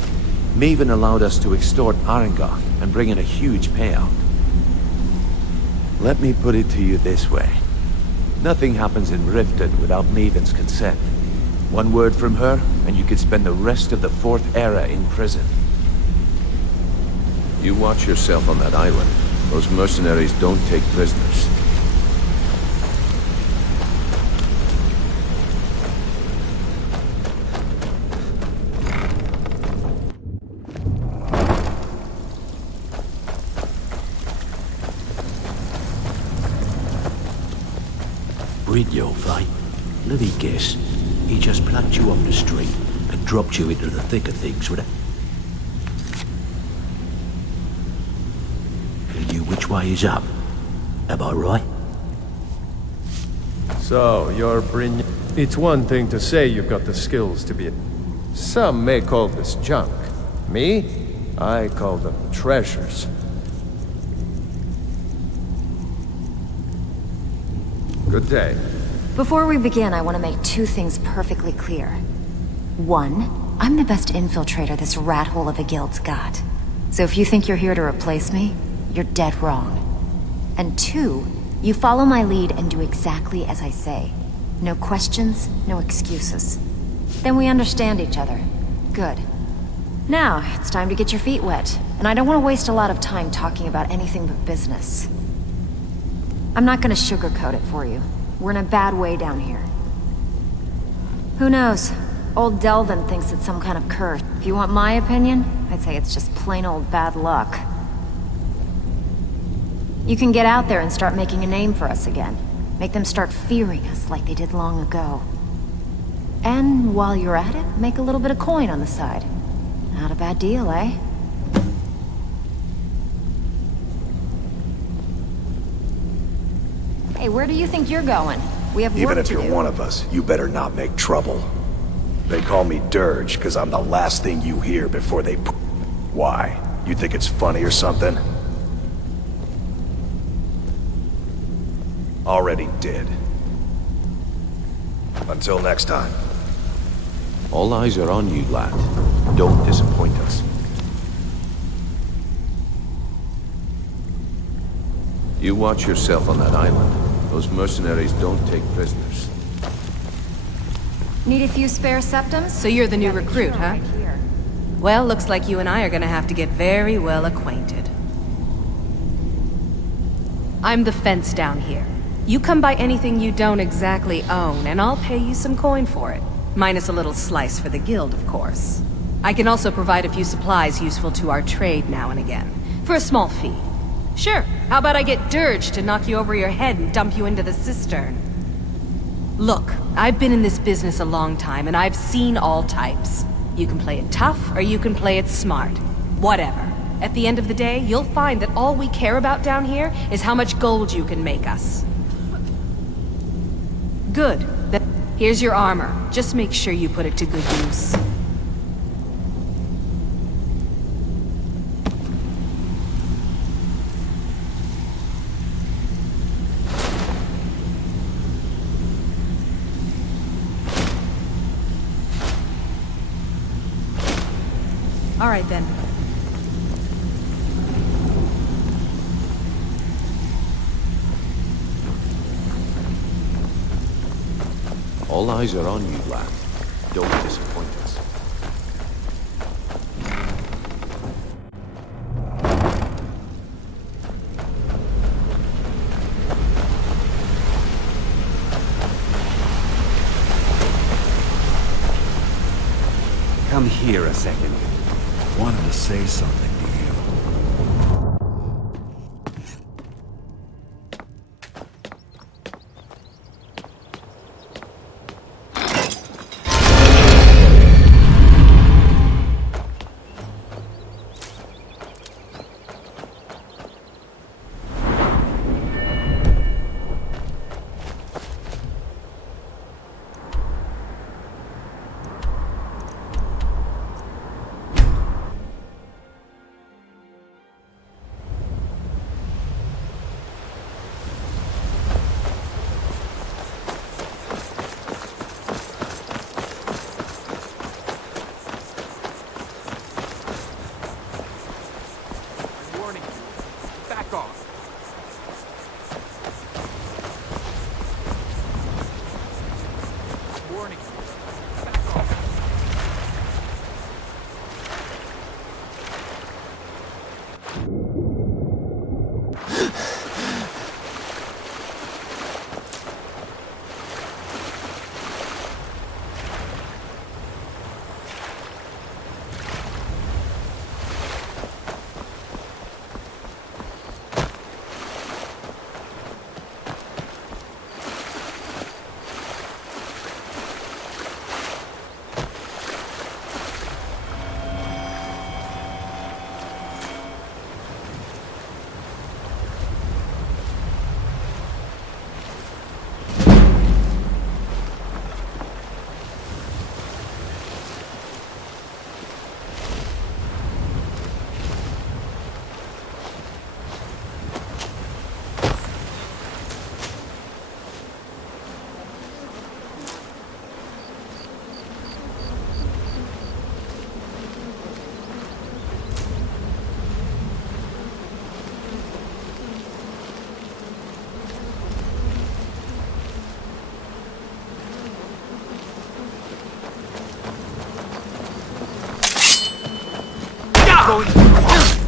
Maven allowed us to extort Arengoth and bring in a huge payout. Let me put it to you this way. Nothing happens in Riften without Maven's consent. One word from her, and you could spend the rest of the 4th era in prison. You watch yourself on that island. Those mercenaries don't take prisoners. Brynjolf, eh? Let me guess. He just plucked you off the street and dropped you into the thick of things with it. He knew which way is up. Am I right? So, you're Bryn... It's one thing to say you've got the skills to be... Some may call this junk. Me? I call them treasures. Good day. Before we begin, I want to make 2 things perfectly clear. 1, I'm the best infiltrator this rat hole of a guild's got. So if you think you're here to replace me, you're dead wrong. And 2, you follow my lead and do exactly as I say. No questions, no excuses. Then we understand each other. Good. Now, it's time to get your feet wet, and I don't want to waste a lot of time talking about anything but business. I'm not gonna sugarcoat it for you. We're in a bad way down here. Who knows? Old Delvin thinks it's some kind of curse. If you want my opinion, I'd say it's just plain old bad luck. You can get out there and start making a name for us again. Make them start fearing us like they did long ago. And while you're at it, make a little bit of coin on the side. Not a bad deal, eh? Hey, where do you think you're going? We have work Even if to you're do. one of us, you better not make trouble. They call me Dirge because I'm the last thing you hear before they... Why? You think it's funny or something? Already did. Until next time. All eyes are on you, lad. Don't disappoint us. You watch yourself on that island. Those mercenaries don't take prisoners. Need a few spare septums? So you're the new recruit, huh? Well, looks like you and I are gonna have to get very well acquainted. I'm the fence down here. You come by anything you don't exactly own, and I'll pay you some coin for it. Minus a little slice for the guild, of course. I can also provide a few supplies useful to our trade now and again, for a small fee. Sure. How about I get Dirge to knock you over your head and dump you into the cistern? Look, I've been in this business a long time, and I've seen all types. You can play it tough, or you can play it smart. Whatever. At the end of the day, you'll find that all we care about down here is how much gold you can make us. Good. Here's your armor. Just make sure you put it to good use. All right, then. All eyes are on you, lad. Don't disappoint us. Come here a second. Wanted to say something to you.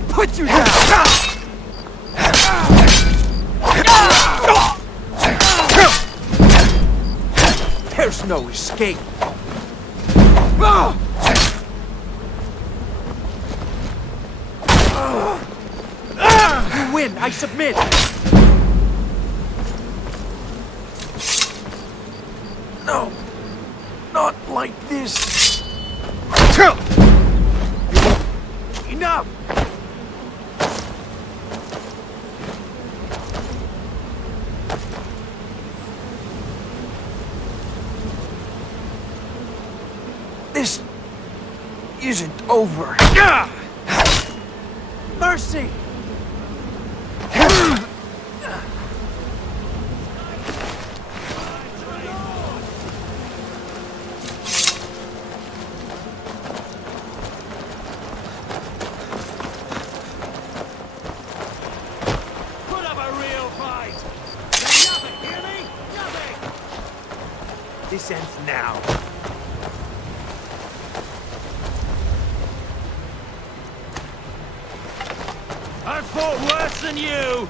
Put you down! There's no escape. You win, I submit. No, not like this. Enough! This isn't over. Mercy! Put up a real fight! Nothing, hear me? Nothing! This ends now. I fought worse than you!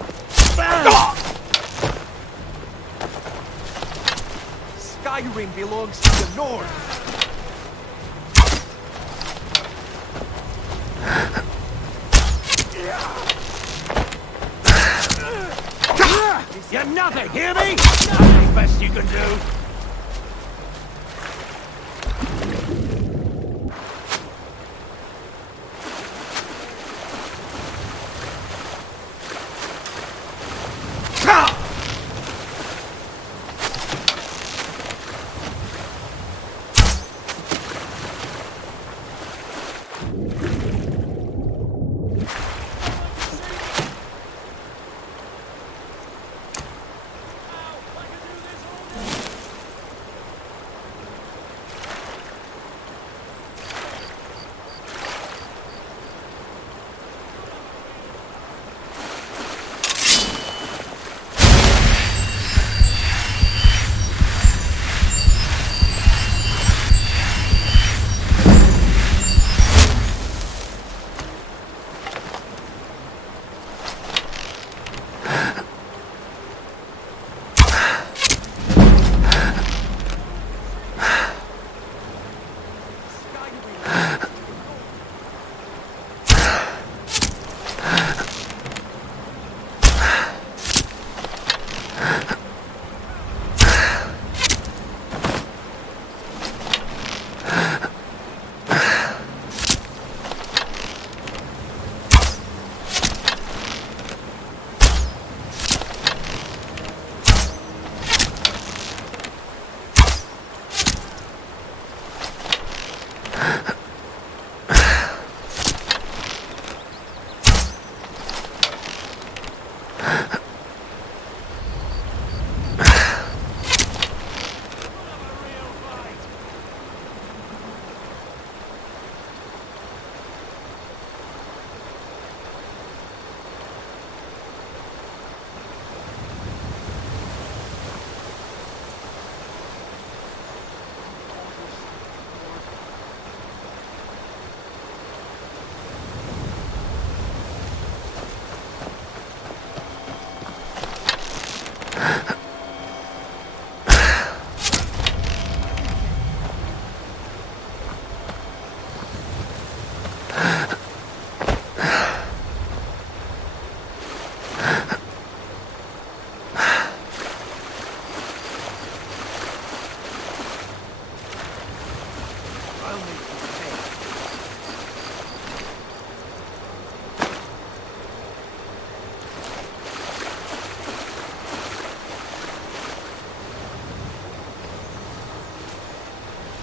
Skyrim belongs to the North. You're nothing, hear me? Nothing best you can do.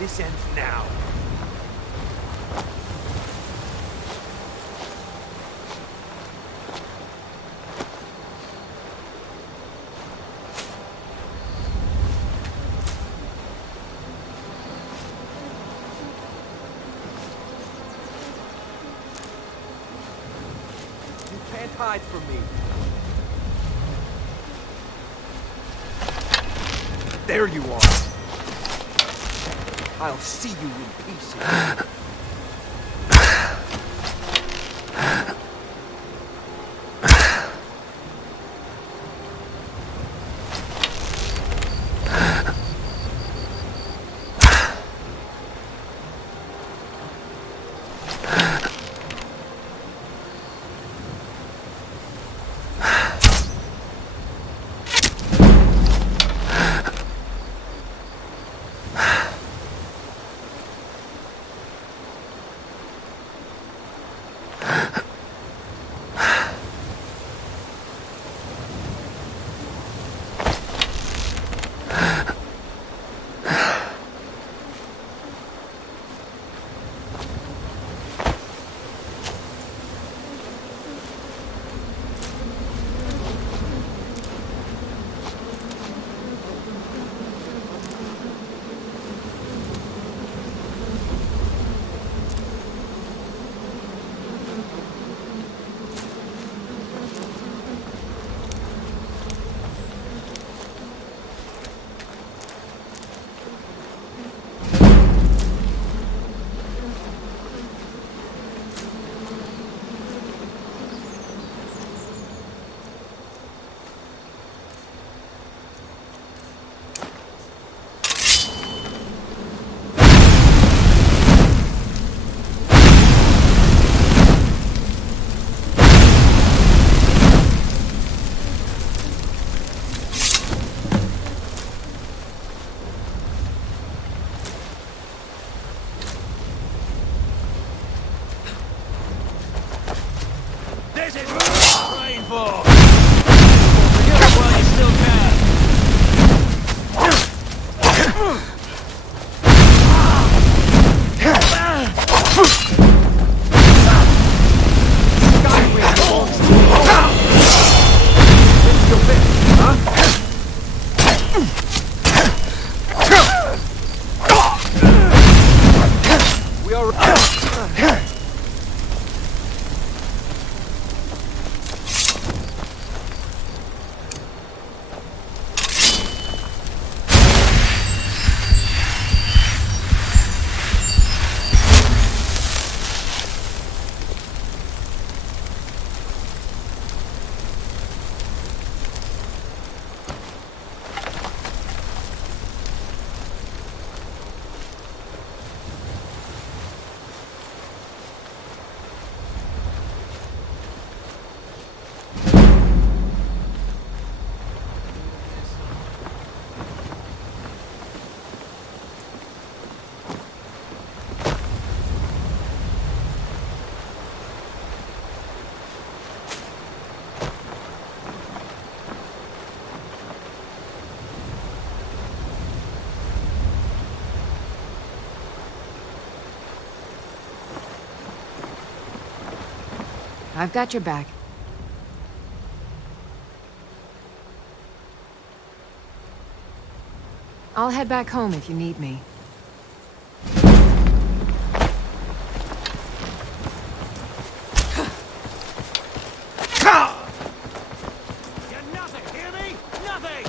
This ends now. You can't hide from me. There you are. I'll see you in pieces. This is what I'm praying for! Get it while you still can! Skyrim belongs to me. Let's go back, huh? We are... I've got your back. I'll head back home if you need me. You're nothing, hear me? Nothing!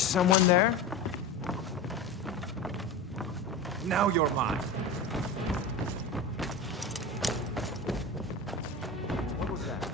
Is someone there? Now you're mine. What was that?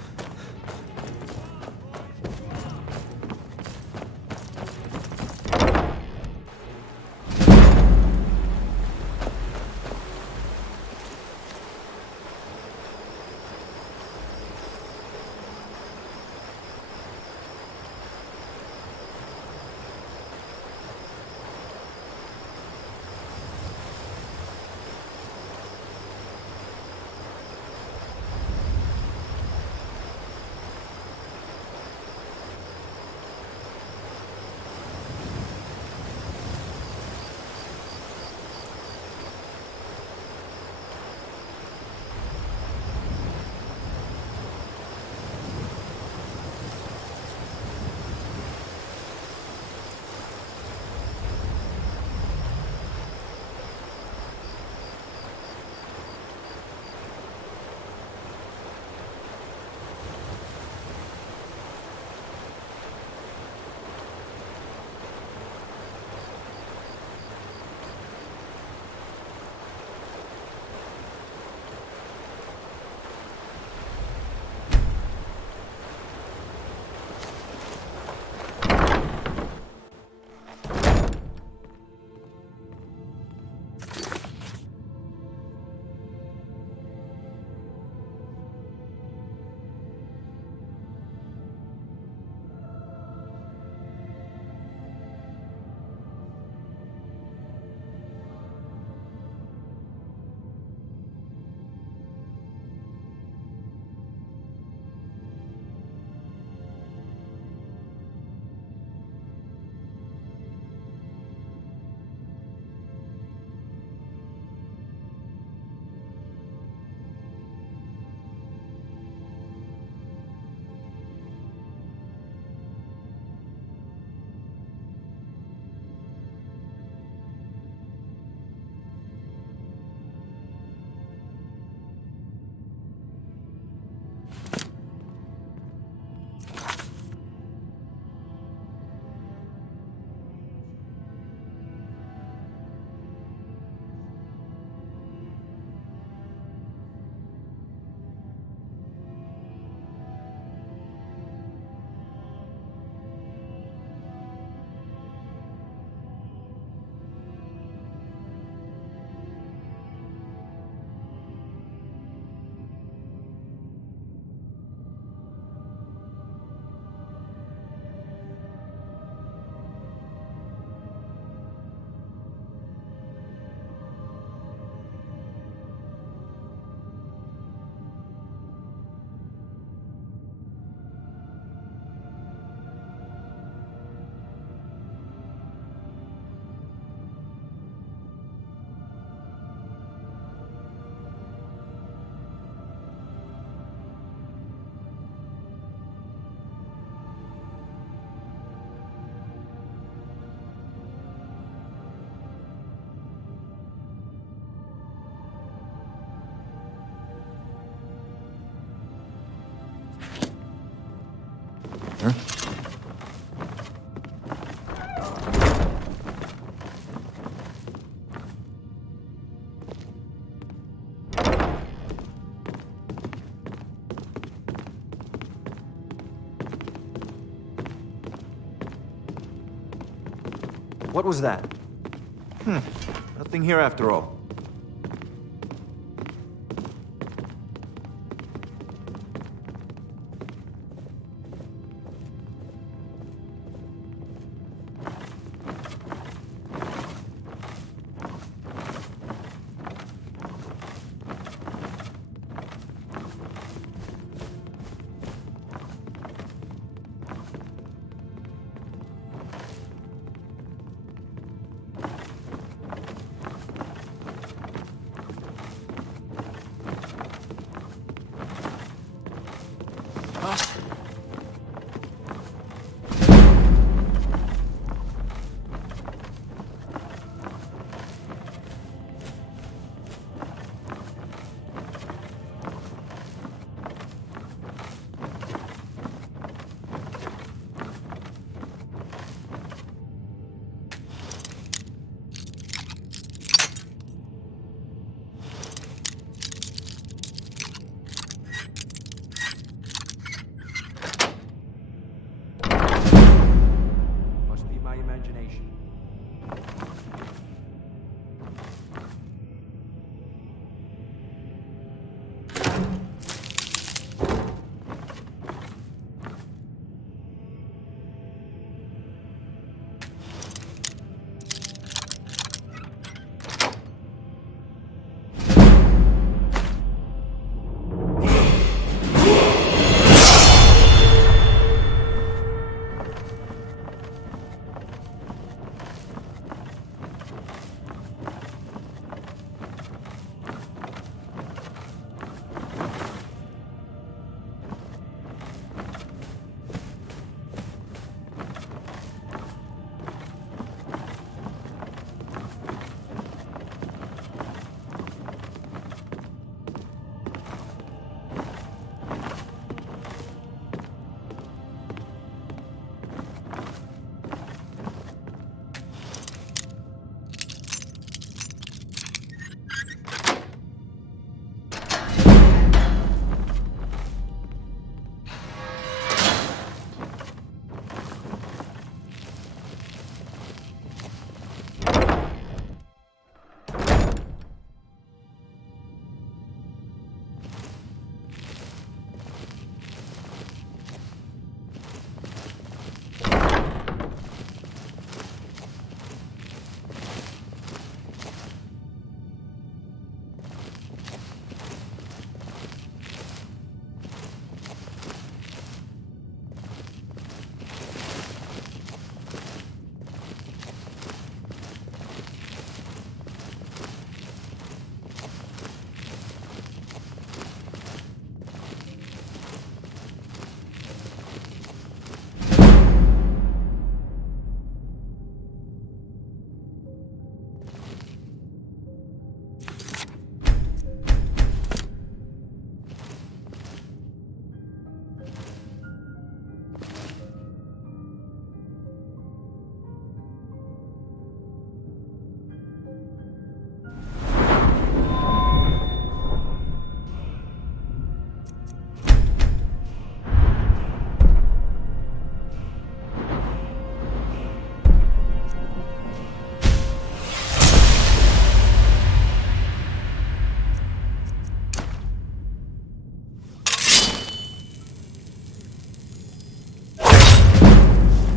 What was that? Nothing here after all. must be my imagination.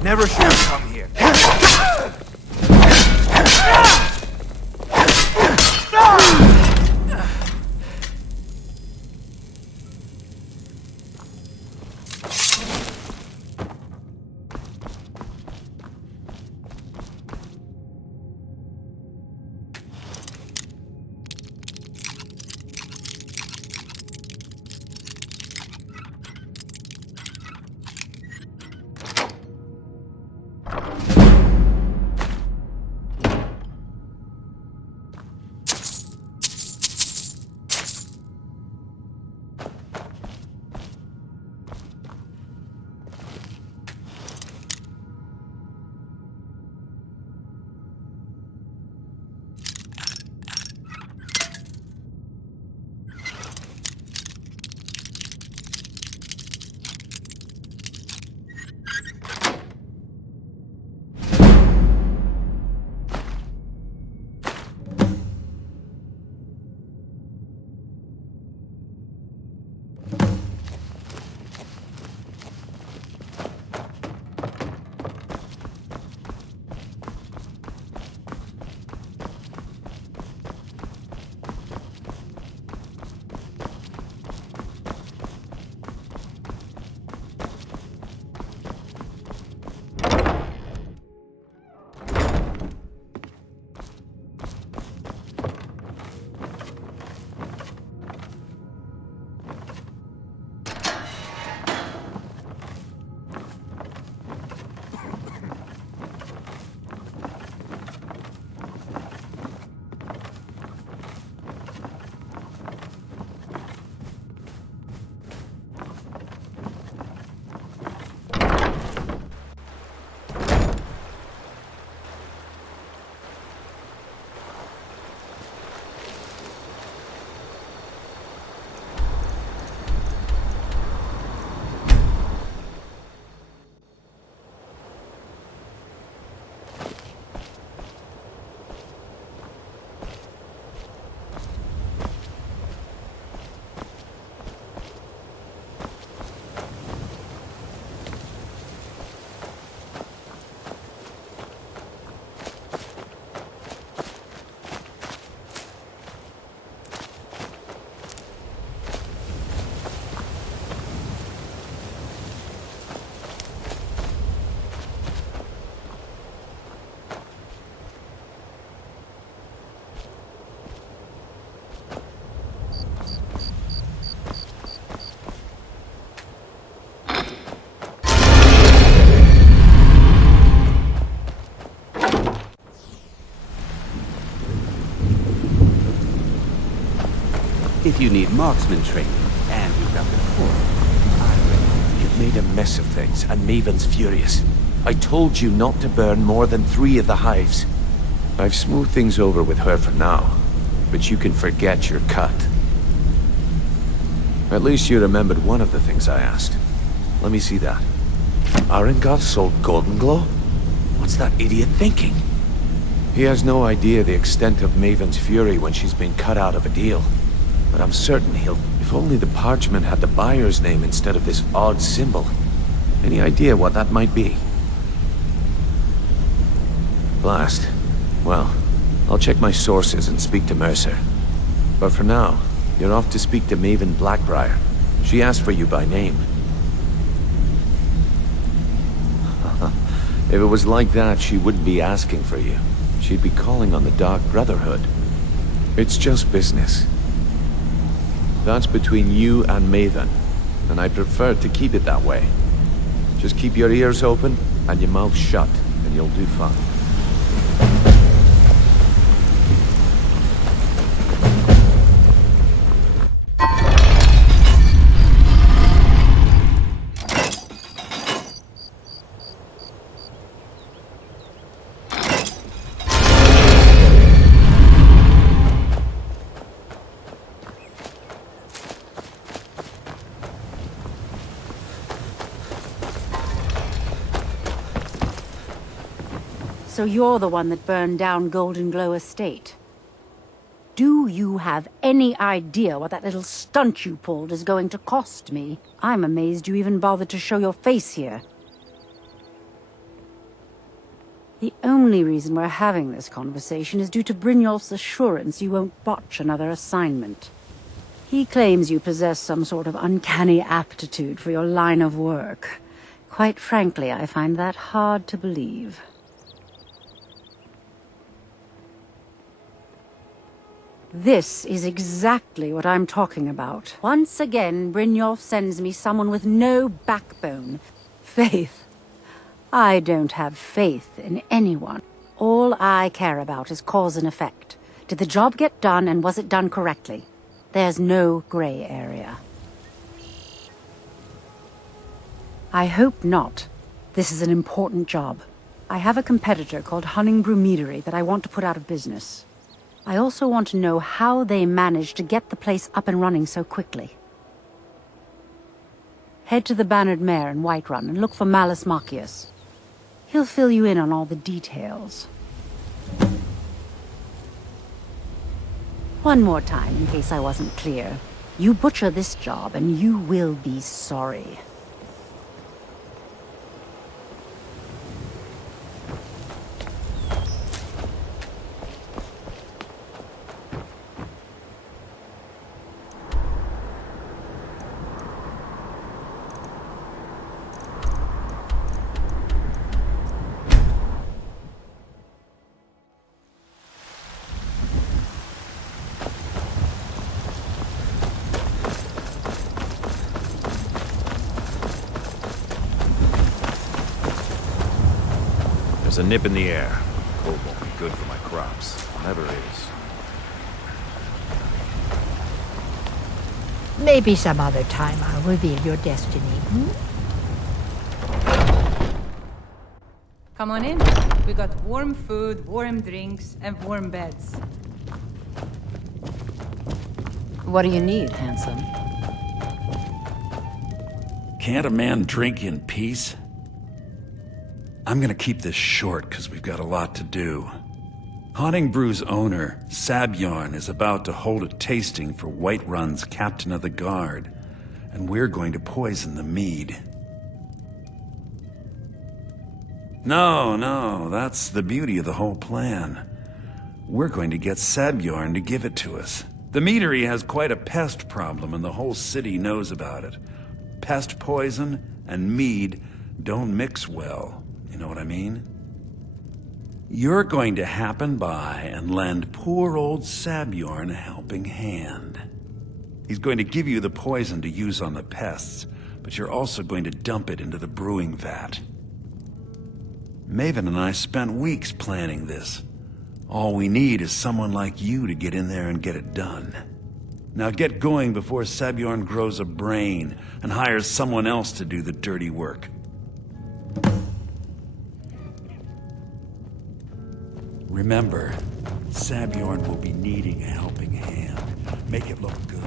Never should have come here. If you need marksman training, and you've got the core, You've made a mess of things, and Maven's furious. I told you not to burn more than 3 of the hives. I've smoothed things over with her for now, but you can forget your cut. At least you remembered one of the things I asked. Let me see that. Arengar sold Golden Glow? What's that idiot thinking? He has no idea the extent of Maven's fury when she's been cut out of a deal. But I'm certain he'll... If only the parchment had the buyer's name instead of this odd symbol. Any idea what that might be? Blast. Well, I'll check my sources and speak to Mercer. But for now, you're off to speak to Maven Blackbriar. She asked for you by name. If it was like that, she wouldn't be asking for you. She'd be calling on the Dark Brotherhood. It's just business. That's between you and Maven, and I prefer to keep it that way. Just keep your ears open and your mouth shut, and you'll do fine. So you're the one that burned down Golden Glow Estate. Do you have any idea what that little stunt you pulled is going to cost me? I'm amazed you even bothered to show your face here. The only reason we're having this conversation is due to Brynjolf's assurance you won't botch another assignment. He claims you possess some sort of uncanny aptitude for your line of work. Quite frankly, I find that hard to believe. This is exactly what I'm talking about. Once again, Brynjolf sends me someone with no backbone. Faith. I don't have faith in anyone. All I care about is cause and effect. Did the job get done, and was it done correctly? There's no gray area. I hope not. This is an important job. I have a competitor called Honningbrew Meadery that I want to put out of business. I also want to know how they managed to get the place up and running so quickly. Head to the Bannered Mare in Whiterun and look for Malus Machius. He'll fill you in on all the details. One more time, in case I wasn't clear. You butcher this job and you will be sorry. There's a nip in the air. Cold won't be good for my crops. Never is. Maybe some other time I'll reveal your destiny, Come on in. We got warm food, warm drinks, and warm beds. What do you need, handsome? Can't a man drink in peace? I'm gonna keep this short, because we've got a lot to do. Honningbrews owner, Sabjorn, is about to hold a tasting for Whiterun's Captain of the Guard, and we're going to poison the mead. No, that's the beauty of the whole plan. We're going to get Sabjorn to give it to us. The meadery has quite a pest problem, and the whole city knows about it. Pest poison and mead don't mix well. You know what I mean? You're going to happen by and lend poor old Sabjorn a helping hand. He's going to give you the poison to use on the pests, but you're also going to dump it into the brewing vat. Maven and I spent weeks planning this. All we need is someone like you to get in there and get it done. Now get going before Sabjorn grows a brain and hires someone else to do the dirty work. Remember, Sabjorn will be needing a helping hand. Make it look good.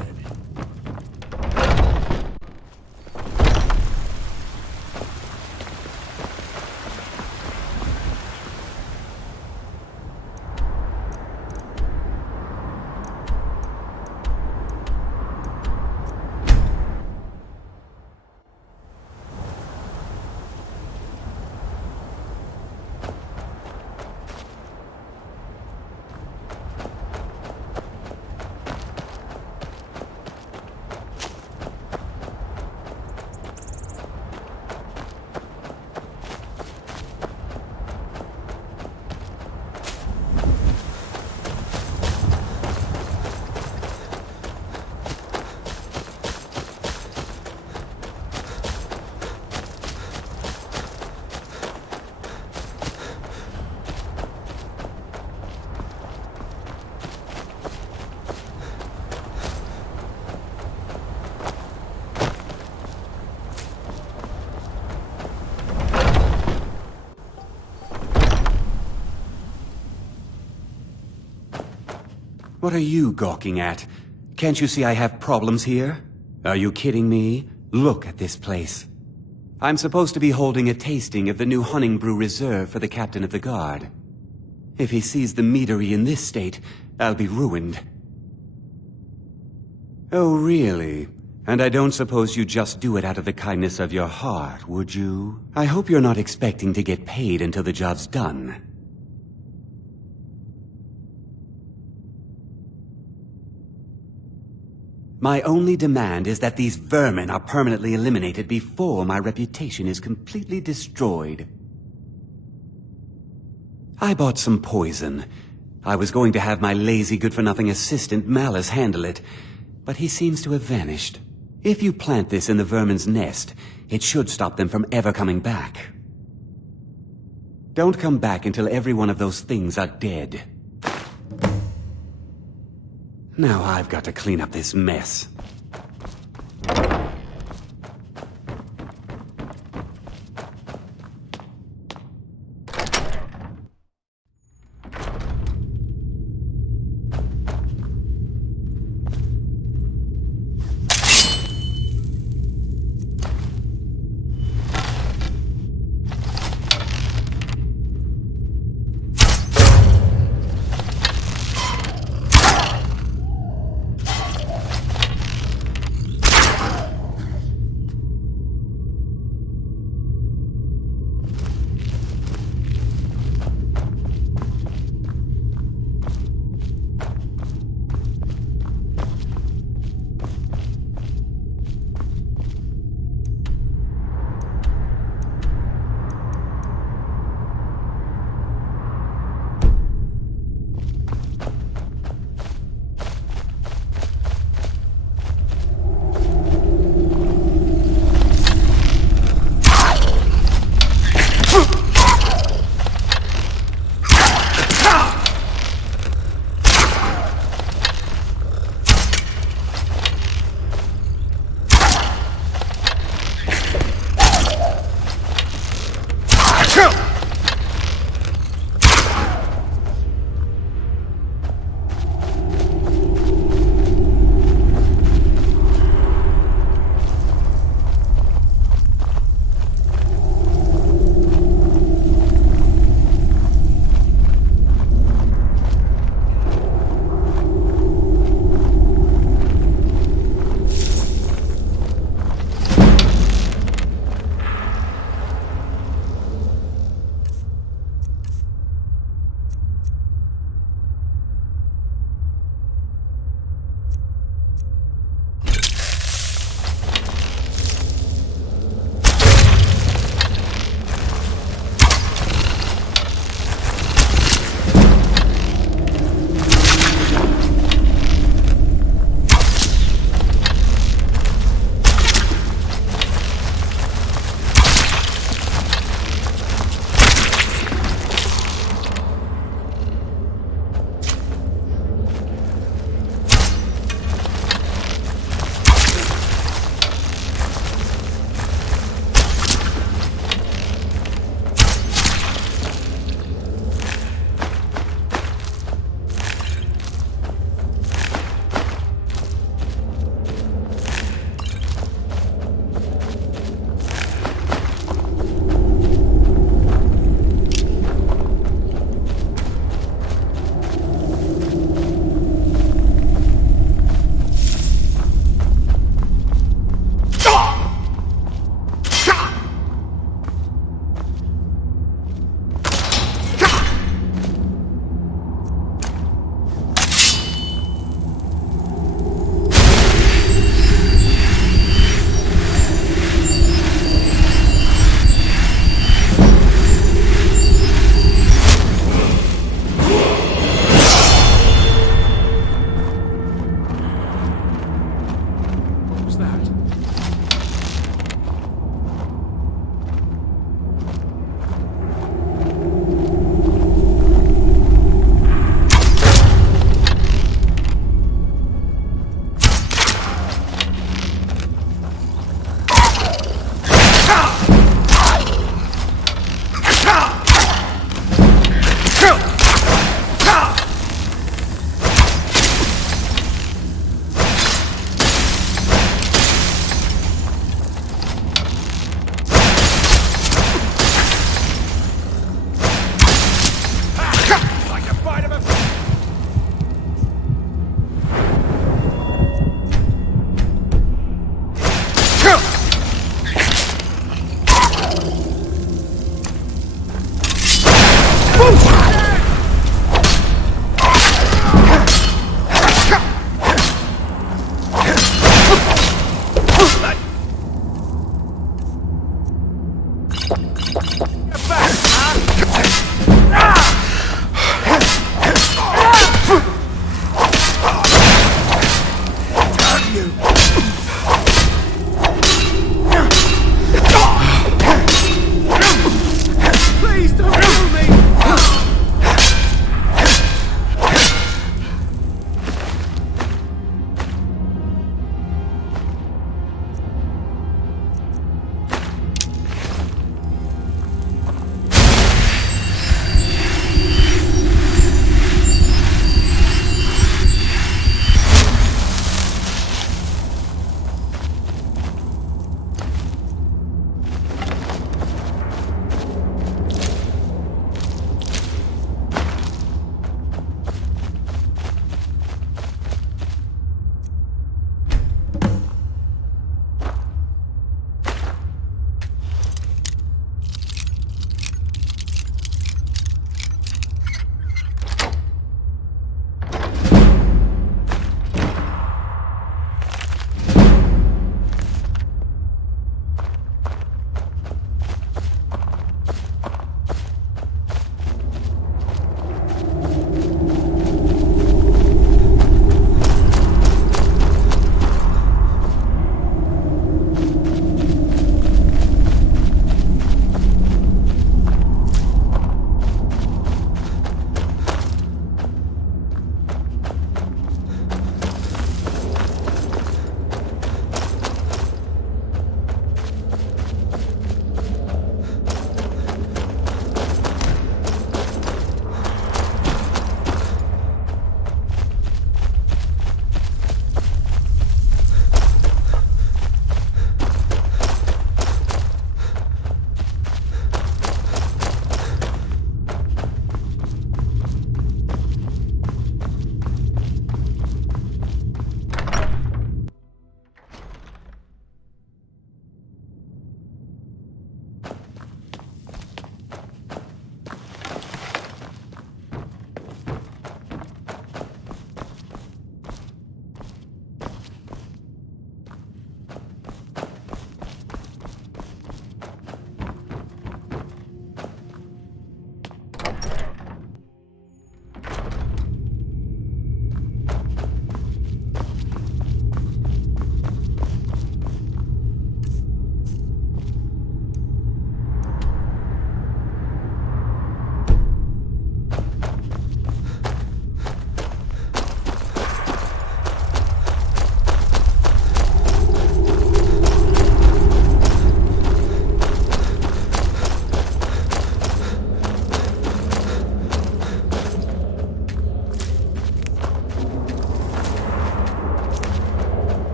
What are you gawking at? Can't you see I have problems here? Are you kidding me? Look at this place. I'm supposed to be holding a tasting of the new Hunting Brew Reserve for the Captain of the Guard. If he sees the meadery in this state, I'll be ruined. Oh, really? And I don't suppose you just do it out of the kindness of your heart, would you? I hope you're not expecting to get paid until the job's done. My only demand is that these vermin are permanently eliminated before my reputation is completely destroyed. I bought some poison. I was going to have my lazy good-for-nothing assistant Malice handle it, but he seems to have vanished. If you plant this in the vermin's nest, it should stop them from ever coming back. Don't come back until every one of those things are dead. Now I've got to clean up this mess.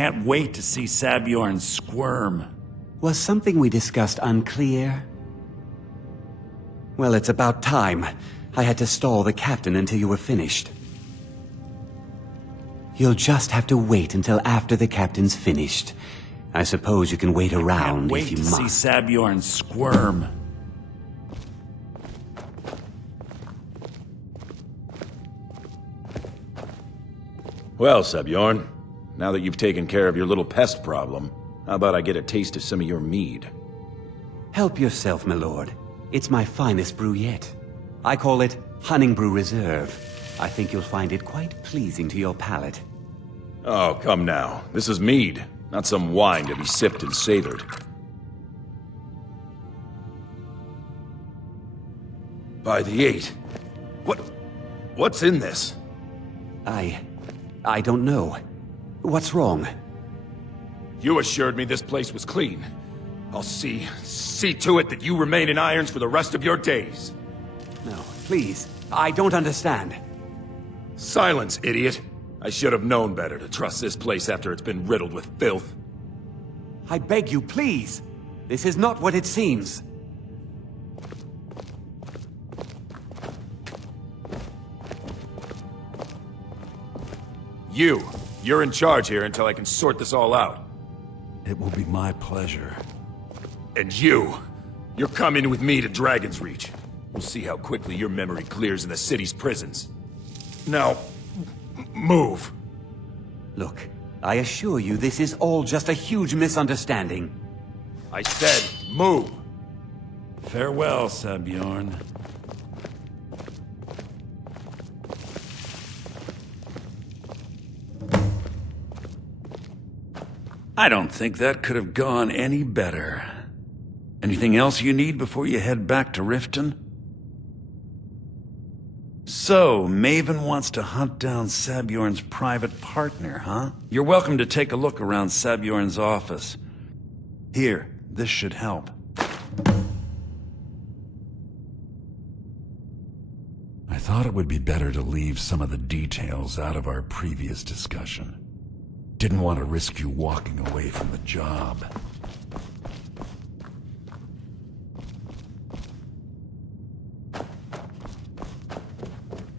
can't wait to see Sabjorn squirm. Was something we discussed unclear? Well, it's about time. I had to stall the captain until you were finished. You'll just have to wait until after the captain's finished. I suppose you can wait around if you must. Wait to see Sabjorn squirm. Well, Sabjorn, now that you've taken care of your little pest problem, how about I get a taste of some of your mead? Help yourself, my lord. It's my finest brew yet. I call it Hunning Brew Reserve. I think you'll find it quite pleasing to your palate. Oh, come now. This is mead, not some wine to be sipped and savored. By the 8. What's in this? I don't know. What's wrong? You assured me this place was clean. I'll see to it that you remain in irons for the rest of your days. No, please. I don't understand. Silence, idiot. I should have known better to trust this place after it's been riddled with filth. I beg you, please. This is not what it seems. You're in charge here until I can sort this all out. It will be my pleasure. And you're coming with me to Dragon's Reach. We'll see how quickly your memory clears in the city's prisons. Now, move. Look, I assure you this is all just a huge misunderstanding. I said, move. Farewell, Sabjorn. I don't think that could have gone any better. Anything else you need before you head back to Riften? So, Maven wants to hunt down Sabjorn's private partner, huh? You're welcome to take a look around Sabjorn's office. Here, this should help. I thought it would be better to leave some of the details out of our previous discussion. Didn't want to risk you walking away from the job.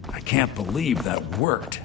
I can't believe that worked.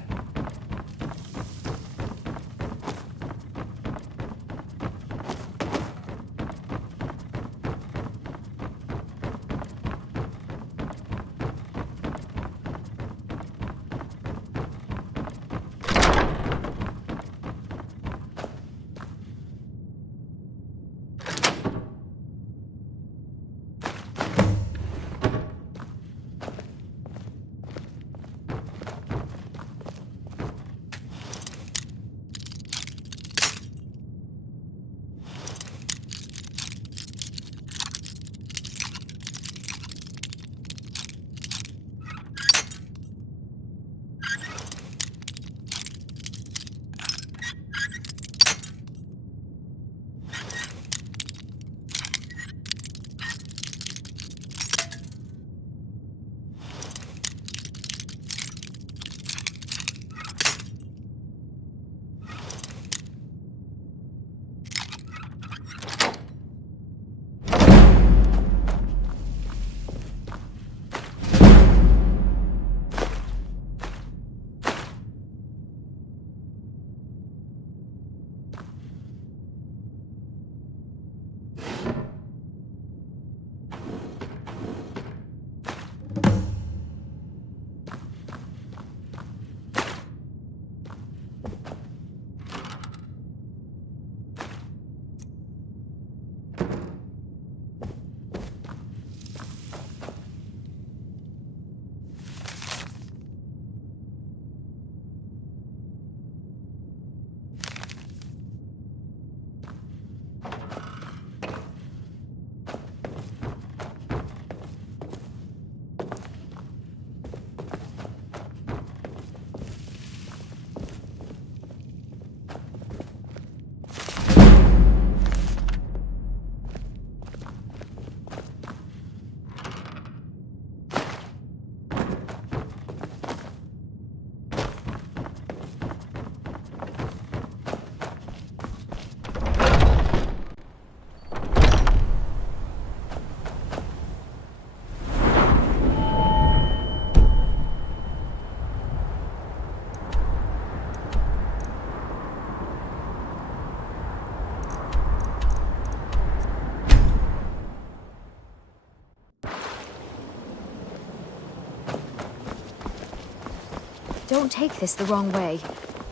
Don't take this the wrong way,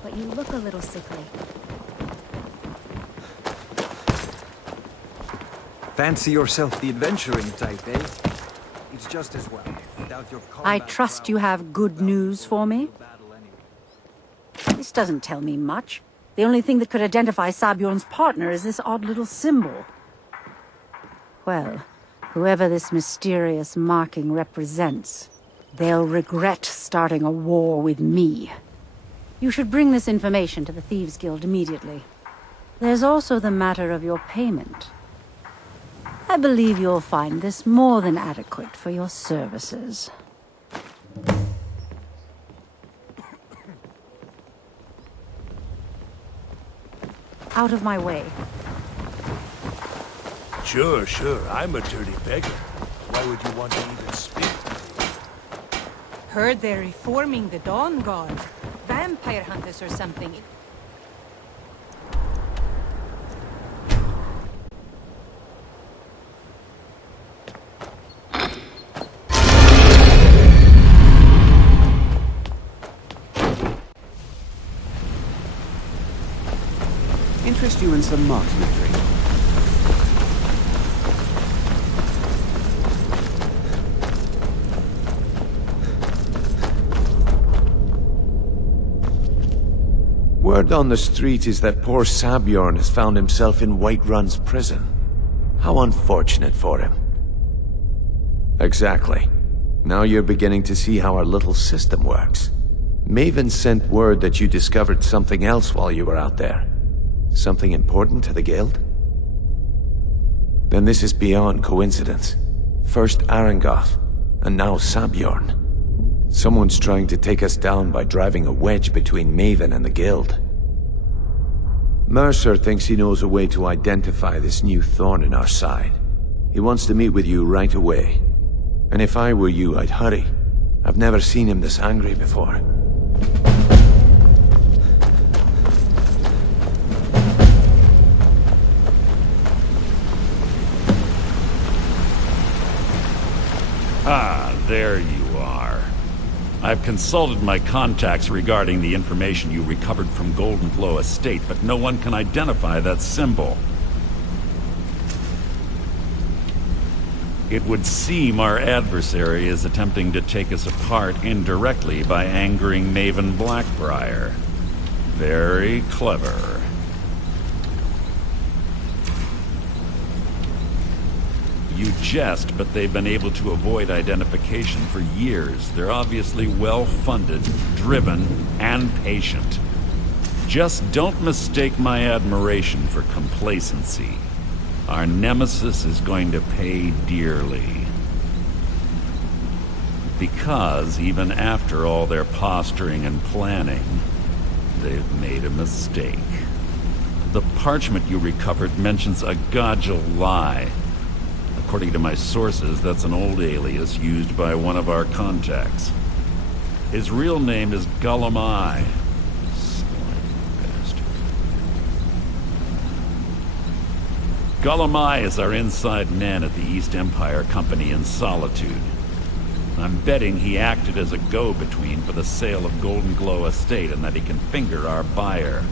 but you look a little sickly. Fancy yourself the adventuring type, eh? It's just as well. Without your I trust you have good news for me? This doesn't tell me much. The only thing that could identify Sabjorn's partner is this odd little symbol. Well, whoever this mysterious marking represents, they'll regret starting a war with me. You should bring this information to the Thieves Guild immediately. There's also the matter of your payment. I believe you'll find this more than adequate for your services. Out of my way. Sure. I'm a dirty beggar. Why would you want to even speak to me? Heard they're reforming the Dawn Guard. Vampire hunters or something. Interest you in some marksmanry? Word on the street is that poor Sabjorn has found himself in Whiterun's prison. How unfortunate for him. Exactly. Now you're beginning to see how our little system works. Maven sent word that you discovered something else while you were out there. Something important to the Guild? Then this is beyond coincidence. First Arangoth, and now Sabjorn. Someone's trying to take us down by driving a wedge between Maven and the Guild. Mercer thinks he knows a way to identify this new thorn in our side. He wants to meet with you right away. And if I were you, I'd hurry. I've never seen him this angry before. Ah, there you are. I've consulted my contacts regarding the information you recovered from Golden Glow Estate, but no one can identify that symbol. It would seem our adversary is attempting to take us apart indirectly by angering Maven Blackbriar. Very clever. You jest, but they've been able to avoid identification for years. They're obviously well-funded, driven, and patient. Just don't mistake my admiration for complacency. Our nemesis is going to pay dearly. Because even after all their posturing and planning, they've made a mistake. The parchment you recovered mentions a Godjal lie. According to my sources, that's an old alias used by one of our contacts. His real name is Gullumai. Gullumai is our inside man at the East Empire Company in Solitude. I'm betting he acted as a go-between for the sale of Golden Glow Estate and that he can finger our buyer.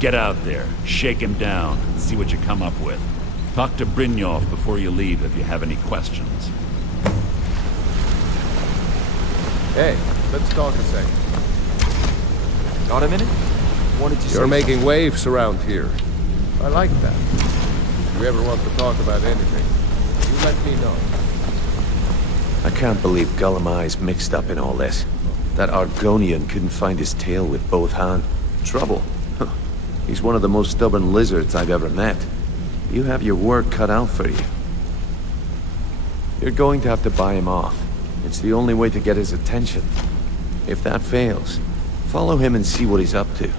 Get out there, shake him down, and see what you come up with. Talk to Brynjolf before you leave if you have any questions. Hey, let's talk a second. Got a minute? Wanted to You're making waves around here. I like that. If you ever want to talk about anything, you let me know. I can't believe Gullumai's mixed up in all this. That Argonian couldn't find his tail with both hands. Trouble. He's one of the most stubborn lizards I've ever met. You have your work cut out for you. You're going to have to buy him off. It's the only way to get his attention. If that fails, follow him and see what he's up to.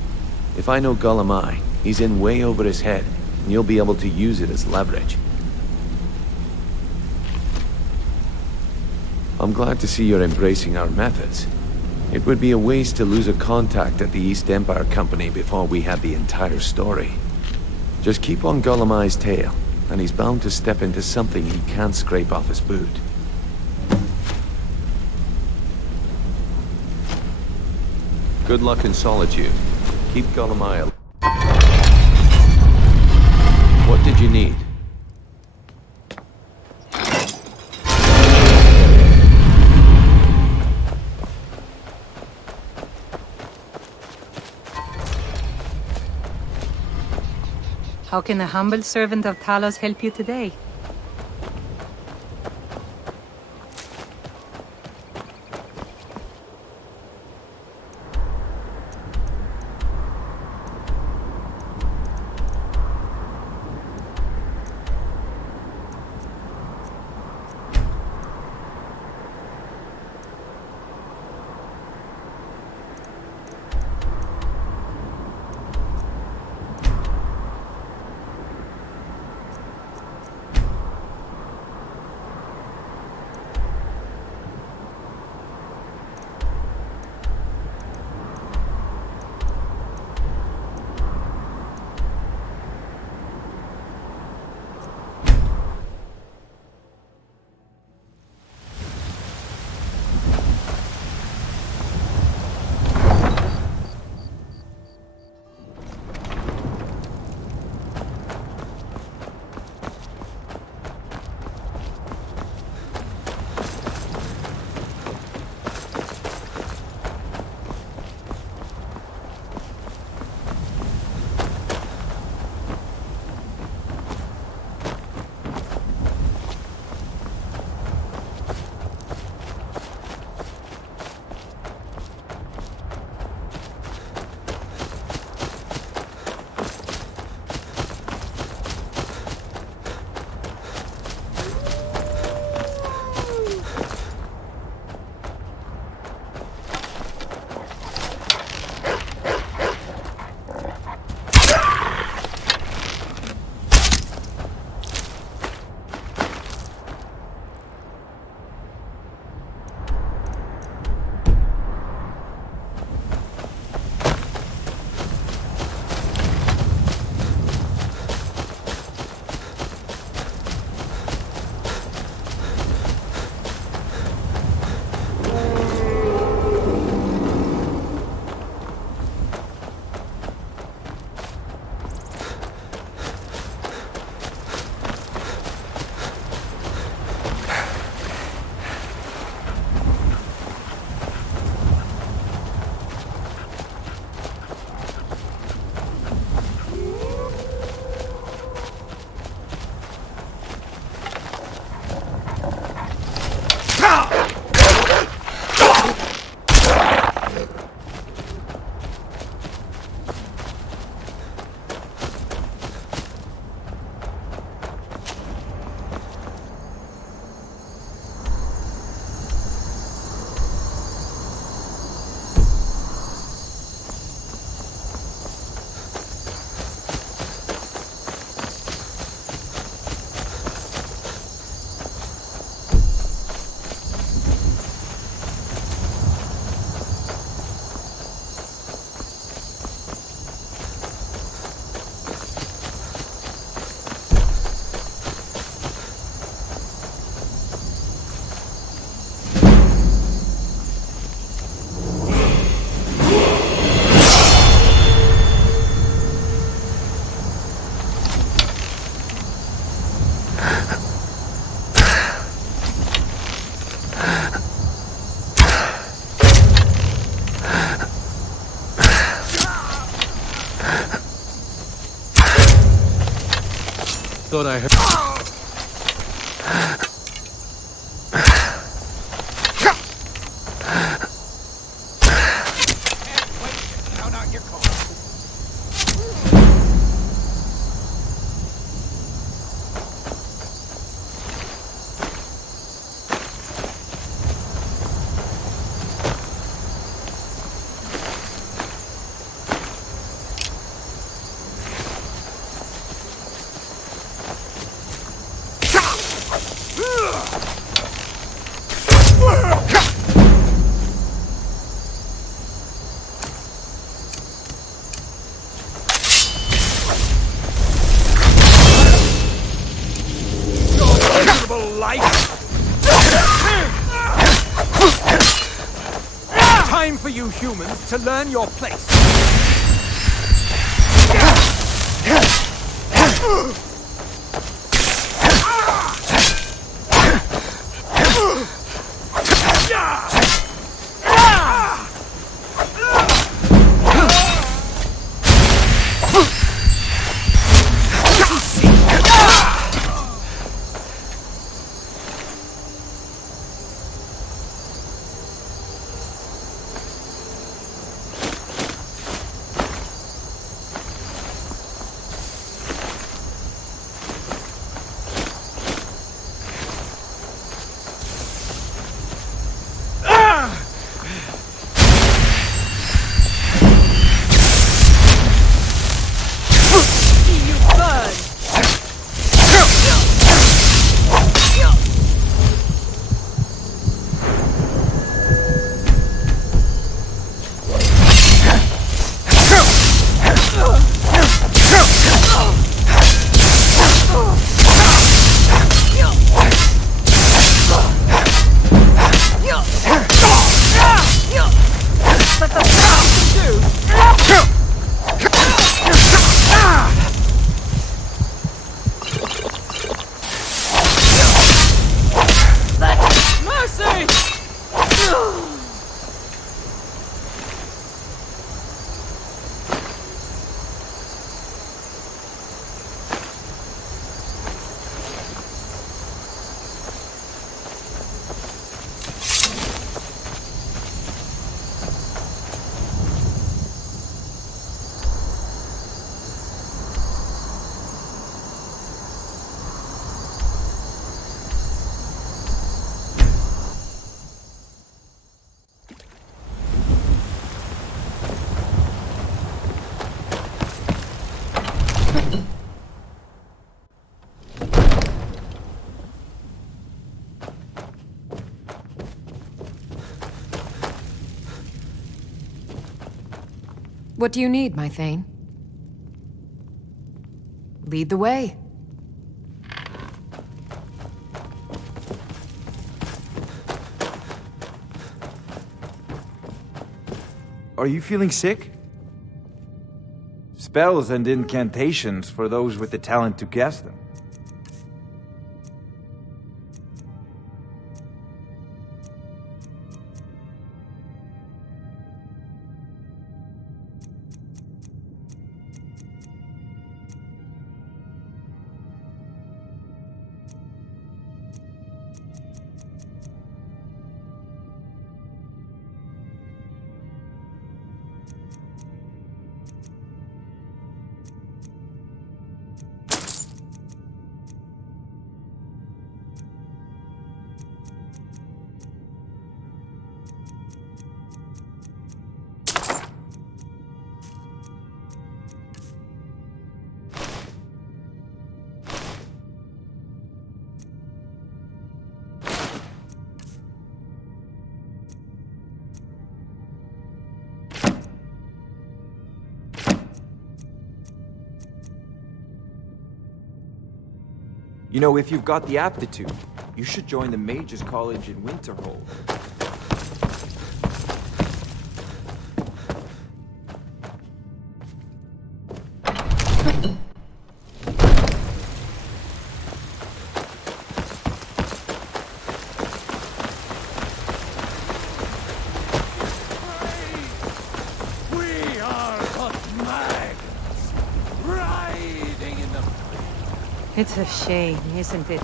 If I know Gullumai, he's in way over his head, and you'll be able to use it as leverage. I'm glad to see you're embracing our methods. It would be a waste to lose a contact at the East Empire Company before we had the entire story. Just keep on Gullumai's tail, and he's bound to step into something he can't scrape off his boot. Good luck in solitude. Keep Golemaya. What did you need? How can a humble servant of Talos help you today? Thought I heard... you humans to learn your place. What do you need, my Thane? Lead the way. Are you feeling sick? Spells and incantations for those with the talent to cast them. You know, if you've got the aptitude, you should join the Mages College in Winterhold. We are but maggots, riding in the... It's a shame, isn't it?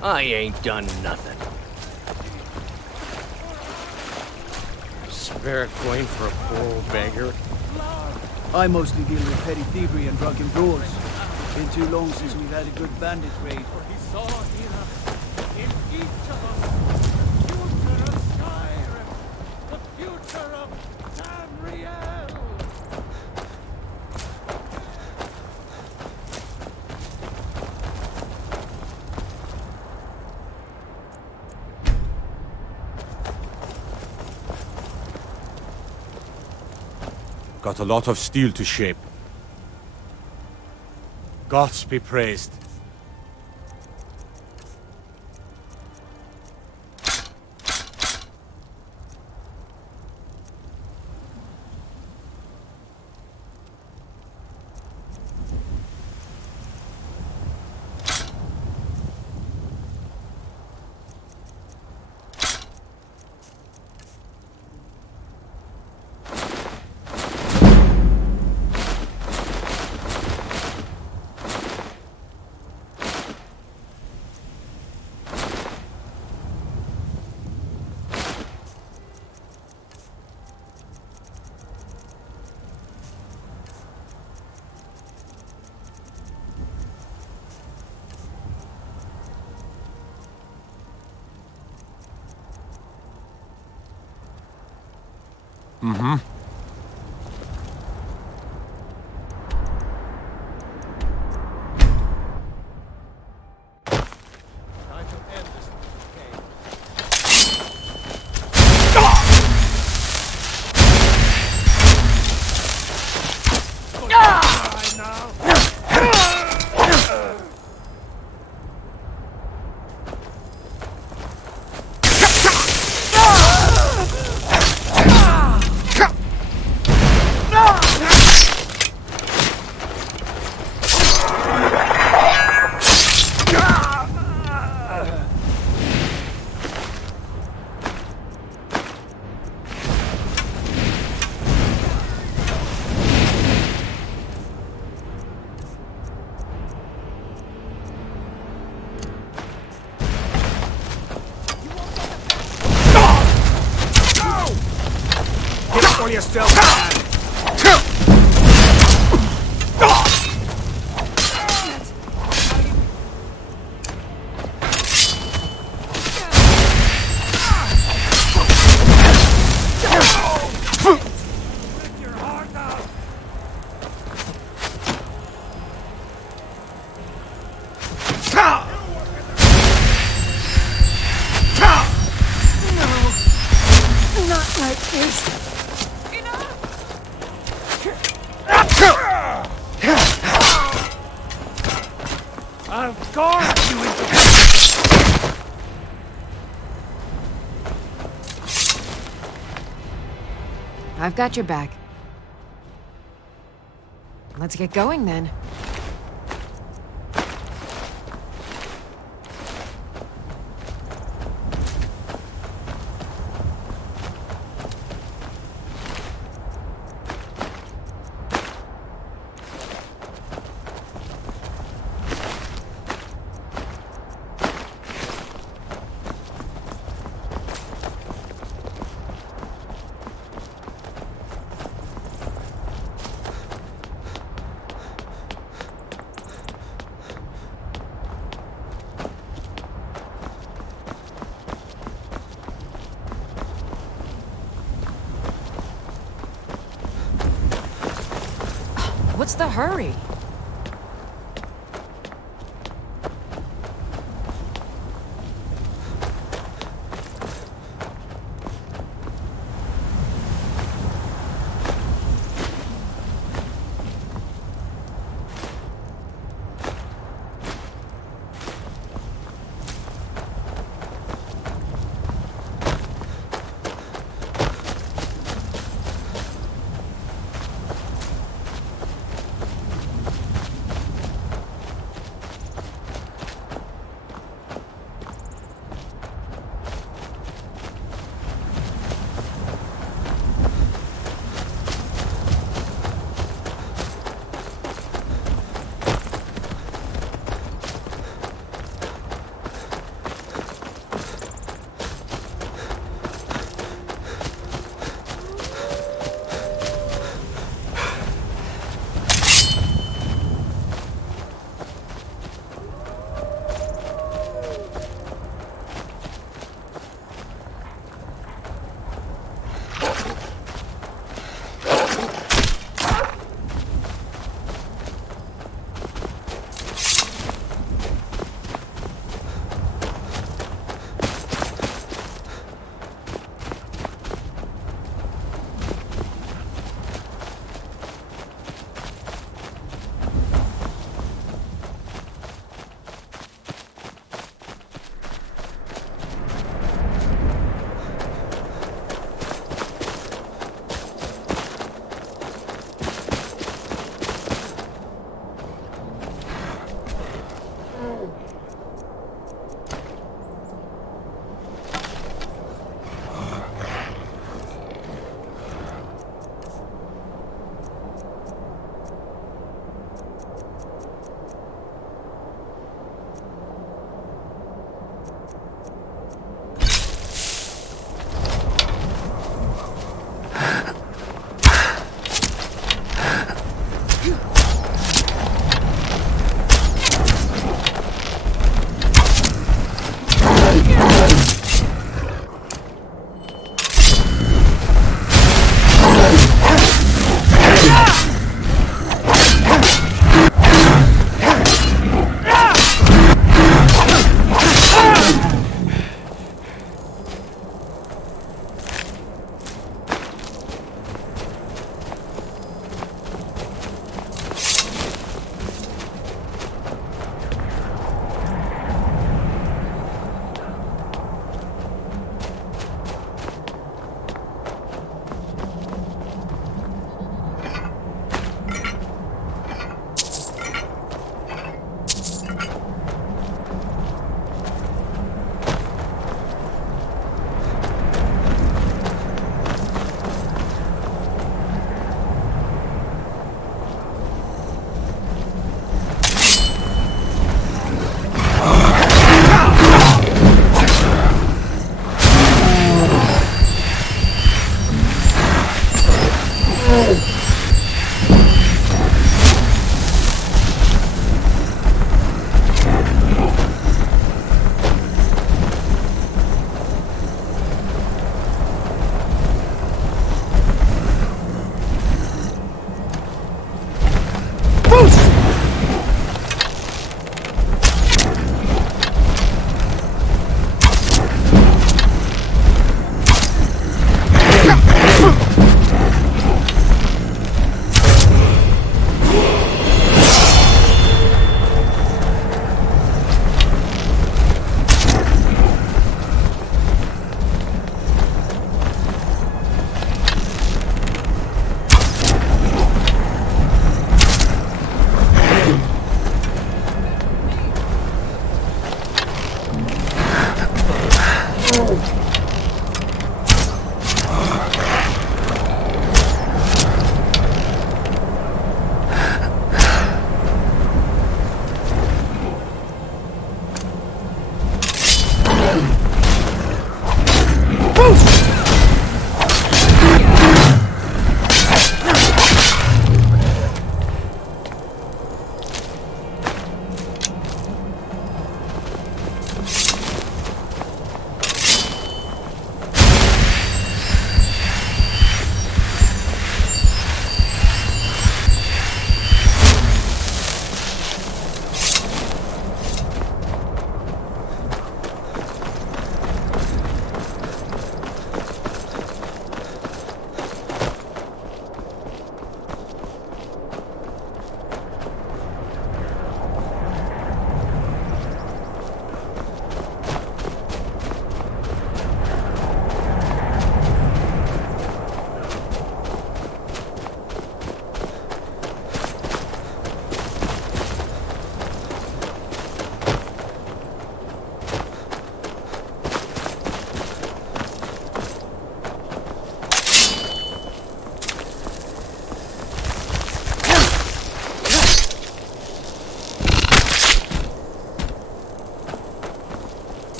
I ain't done nothing. Spare a coin for a poor old beggar. I mostly deal with petty thievery and drunken brawls. Been too long since we've had a good bandit raid. He saw in each of us the future of Skyrim, the future of Tamriel. Got a lot of steel to shape. Gods be praised. Mm-hmm. While you still can. Not like this. I'll guard you into... I've got your back. Let's get going then. What's the hurry?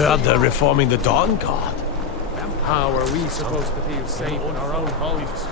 Heard they're reforming the Dawn Guard. How are we supposed to feel safe in our own homes?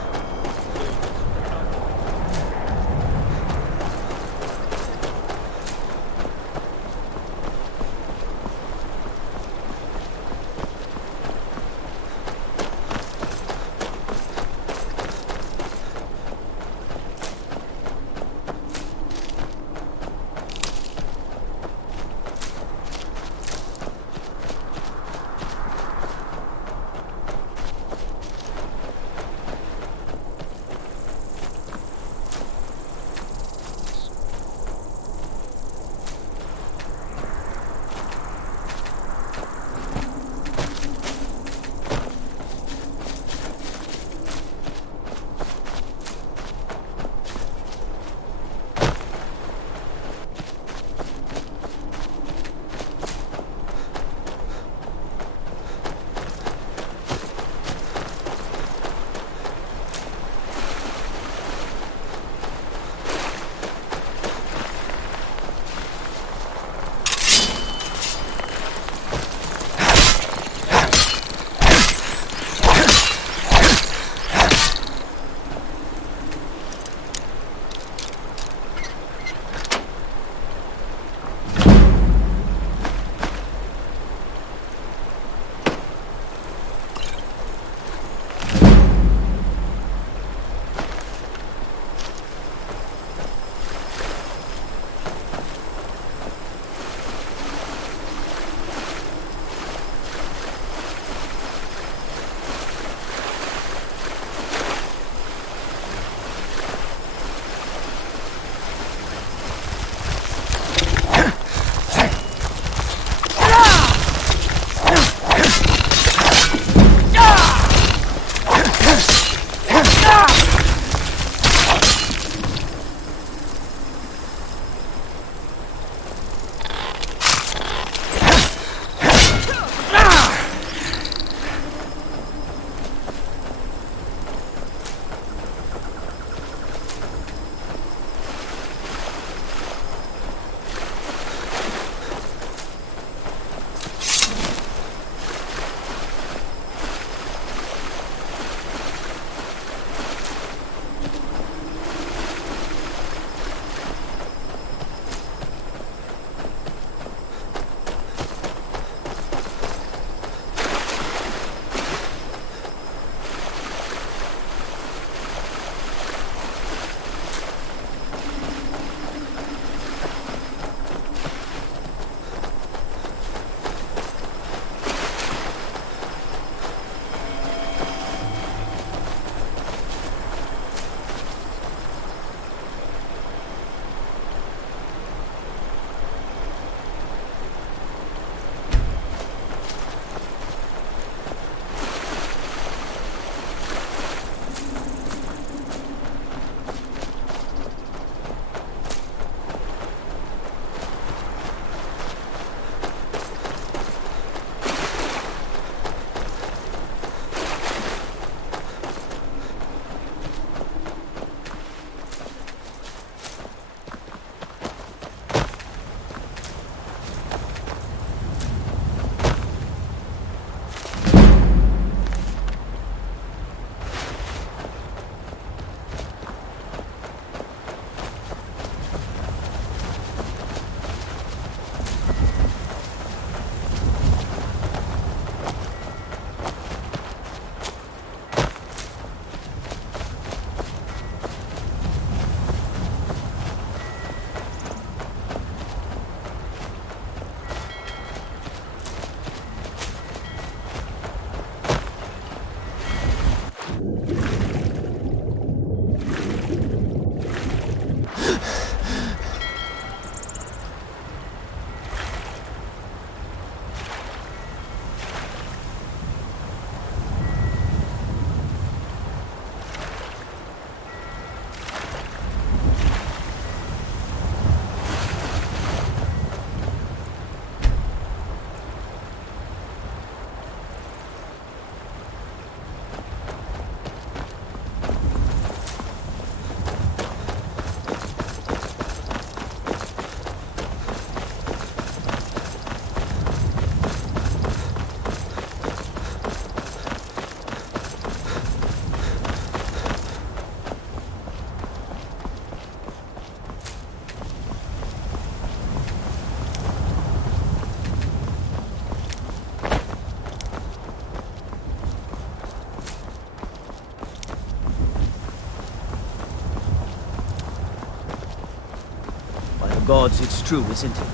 Gods, it's true, isn't it?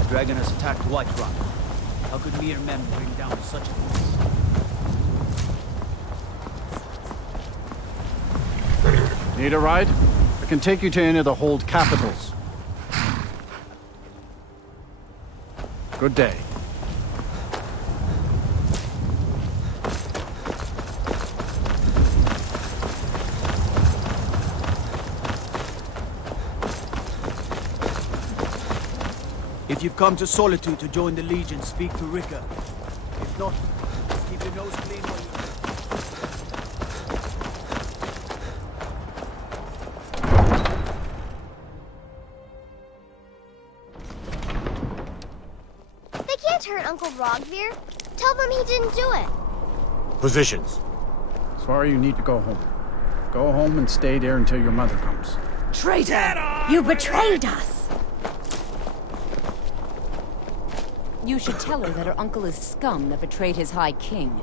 A dragon has attacked Whiterun. How could mere men bring down such a beast? Need a ride? I can take you to any of the hold capitals. Good day. If you've come to Solitude to join the Legion, speak to Rika. If not, just keep your nose clean while you're They can't hurt Uncle Rogvir. Tell them he didn't do it. Positions. Sorry, you need to go home. Go home and stay there until your mother comes. Traitor! You betrayed us! You should tell her that her uncle is scum that betrayed his High King.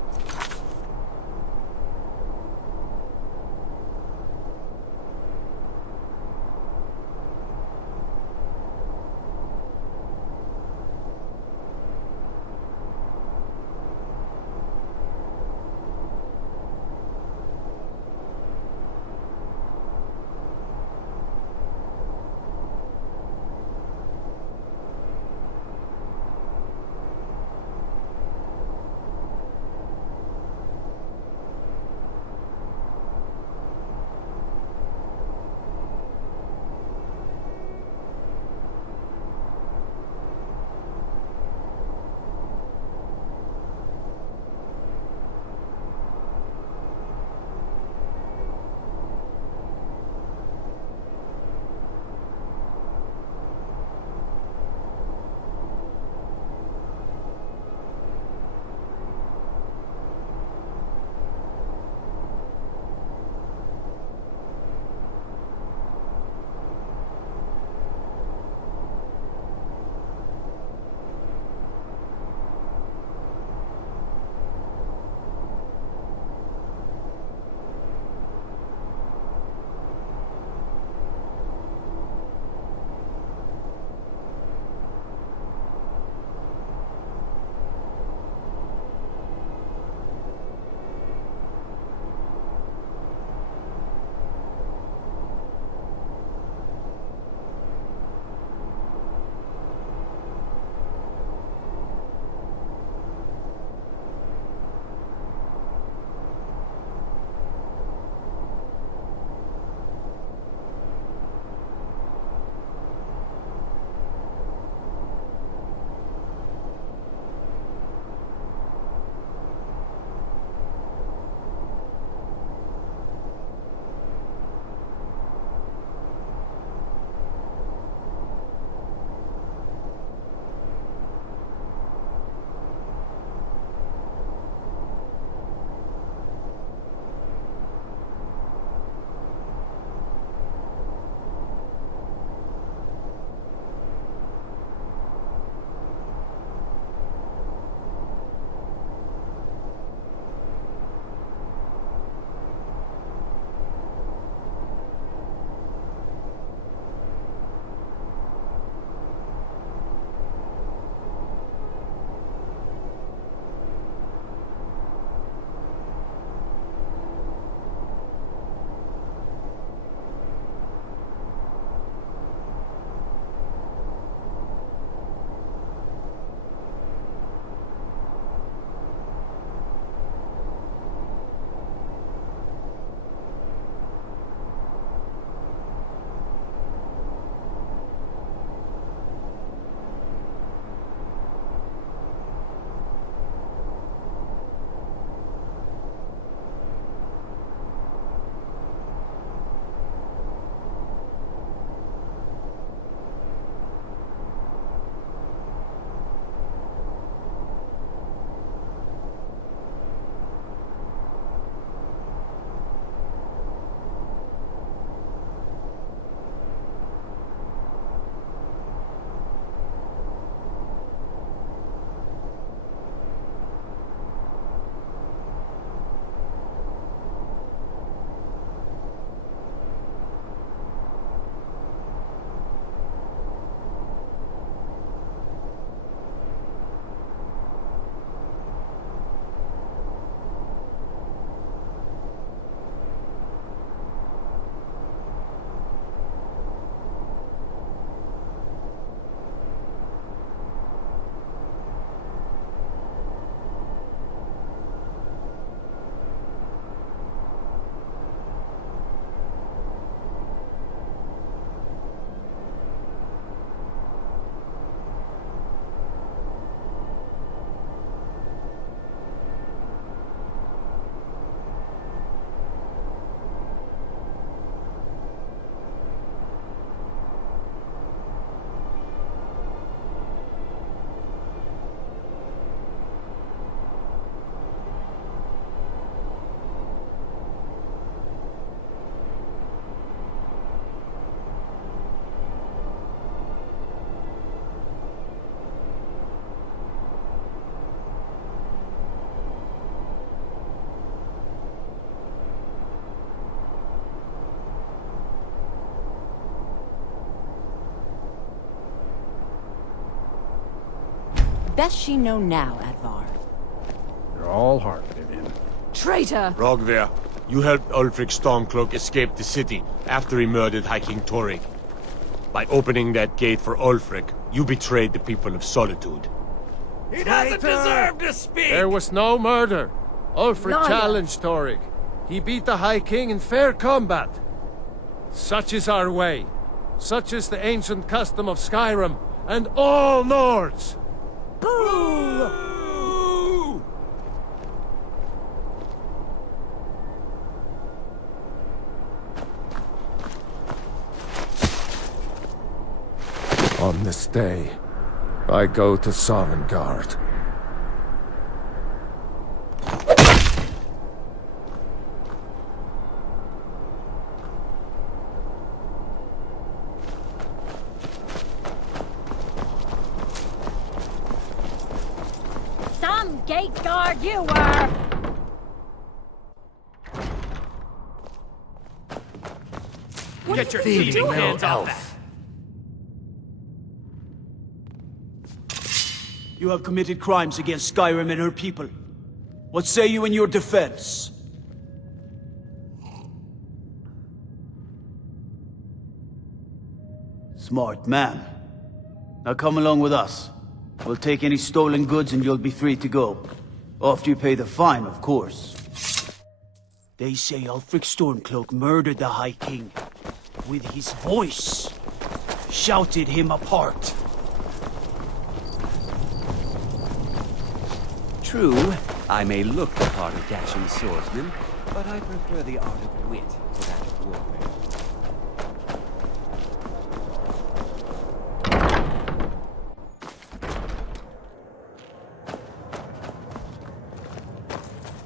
best she know now, Advar. You're all hard, Vivian. Traitor! Rogver, you helped Ulfric Stormcloak escape the city after he murdered High King Torrig. By opening that gate for Ulfric, you betrayed the people of Solitude. He doesn't deserve to speak! There was no murder. Ulfric Liar. challenged Torrig. He beat the High King in fair combat. Such is our way. Such is the ancient custom of Skyrim and all Nords. Boo! On this day, I go to Sovngarde. Some gate guard you were! Get your thieving hands off that! You have committed crimes against Skyrim and her people. What say you in your defense? Smart man. Now come along with us. We'll take any stolen goods and you'll be free to go. After you pay the fine, of course. They say Ulfric Stormcloak murdered the High King. With his voice. Shouted him apart. True, I may look the part of dashing swordsman, but I prefer the art of wit to that of warfare.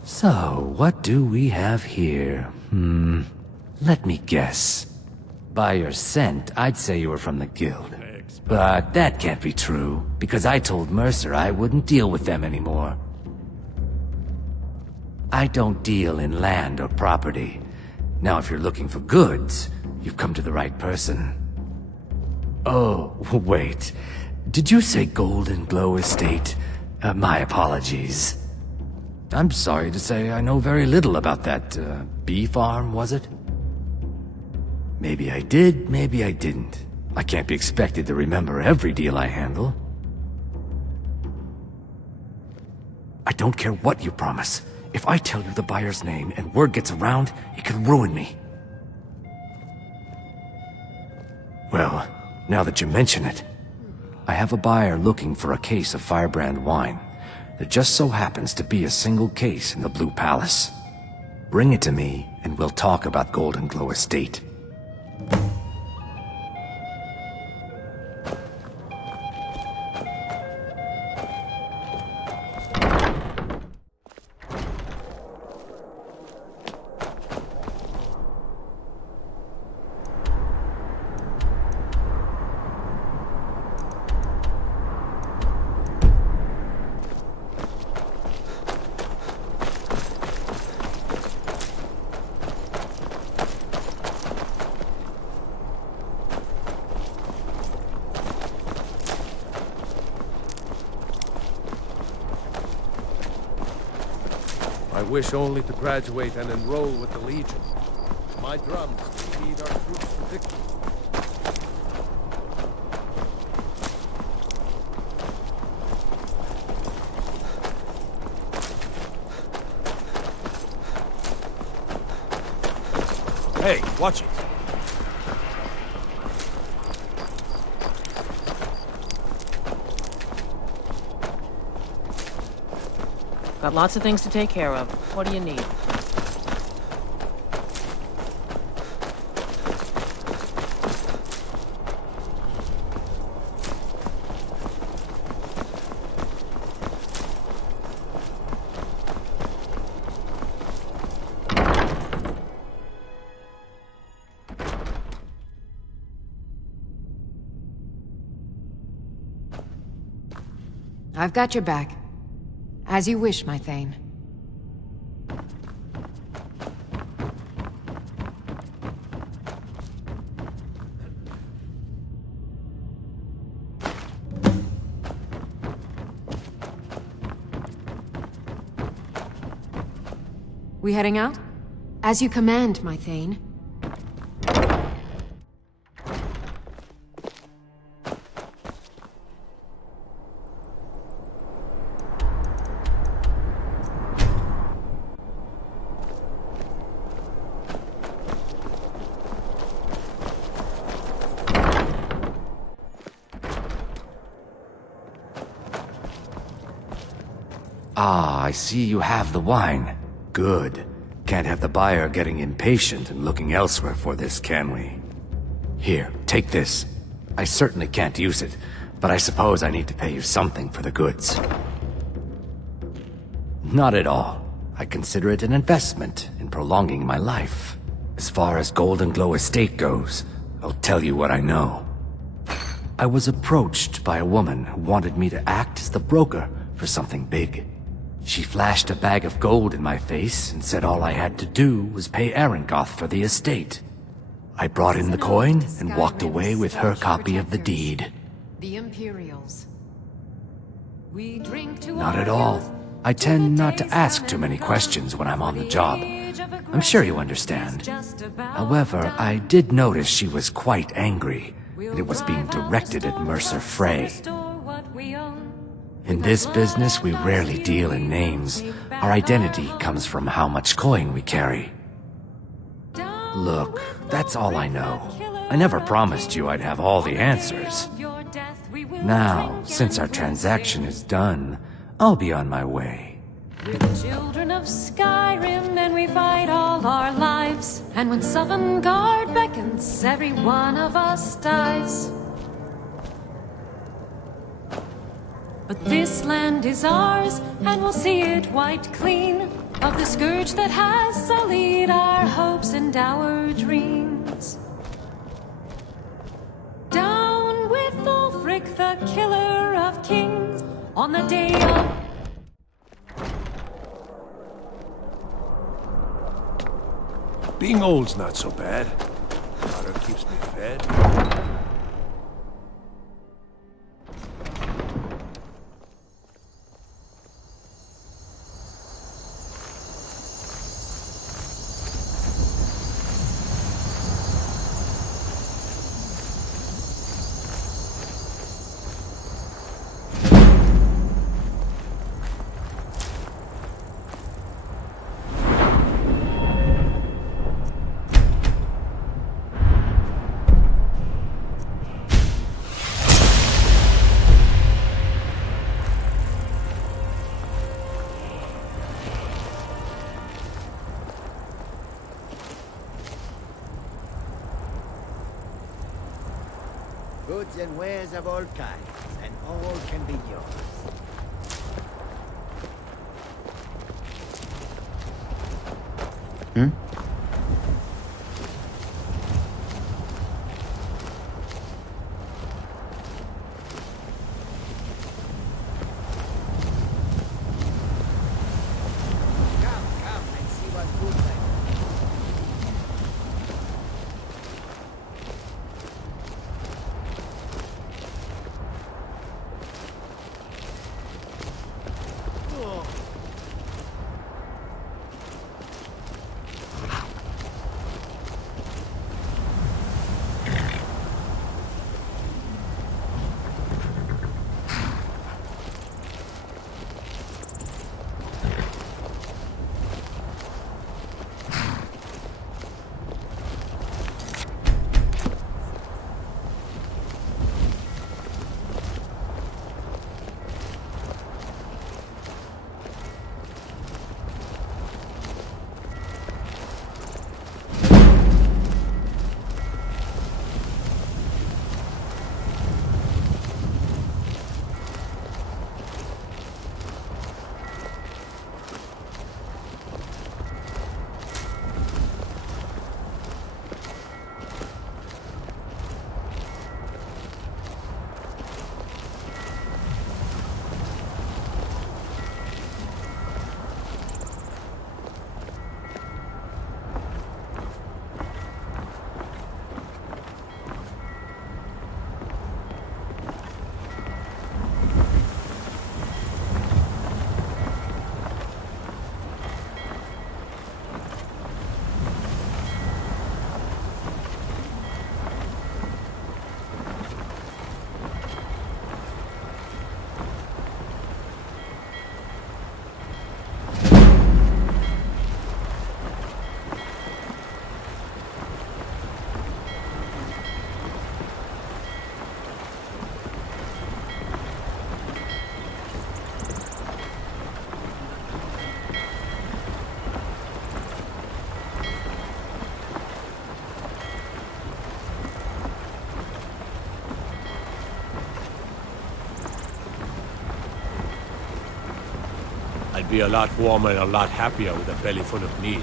So, what do we have here? Let me guess. By your scent, I'd say you were from the guild. But that can't be true, because I told Mercer I wouldn't deal with them anymore. I don't deal in land or property. Now, if you're looking for goods, you've come to the right person. Oh, wait. Did you say Golden Glow Estate? My apologies. I'm sorry to say I know very little about that, bee farm, was it? Maybe I did, maybe I didn't. I can't be expected to remember every deal I handle. I don't care what you promise. If I tell you the buyer's name and word gets around, it could ruin me. Well, now that you mention it, I have a buyer looking for a case of Firebrand wine. There just so happens to be a single case in the Blue Palace. Bring it to me, and we'll talk about Golden Glow Estate. I wish only to graduate and enroll with the Legion. My drums will lead our troops to victory. Hey, watch it. Got lots of things to take care of. What do you need? I've got your back. As you wish, my Thane. We heading out? As you command, my Thane. Ah, I see you have the wine. Good. Can't have the buyer getting impatient and looking elsewhere for this, can we? Here, take this. I certainly can't use it, but I suppose I need to pay you something for the goods. Not at all. I consider it an investment in prolonging my life. As far as Golden Glow Estate goes, I'll tell you what I know. I was approached by a woman who wanted me to act as the broker for something big. She flashed a bag of gold in my face and said all I had to do was pay Arangoth for the estate. I brought in the coin and walked away with her copy of the deed. The Imperials. We drink to Not at all. I tend not to ask too many questions when I'm on the job. I'm sure you understand. However, I did notice she was quite angry, and it was being directed at Mercer Frey. In this business, we rarely deal in names. Our identity comes from how much coin we carry. Look, that's all I know. I never promised you I'd have all the answers. Now, since our transaction is done, I'll be on my way. We're the children of Skyrim, and we fight all our lives. And when Sovngarde beckons, every one of us dies. But this land is ours, and we'll see it wiped clean of the scourge that has sullied our hopes and our dreams. Down with Ulfric, the killer of kings, on the day of... Being old's not so bad. Water keeps me fed. Goods and wares of all kinds, and all can be yours. Come and see what goods I I'd be a lot warmer and a lot happier with a belly full of meat.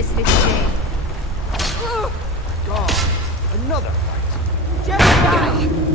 this little game. God, another fight. Jedi!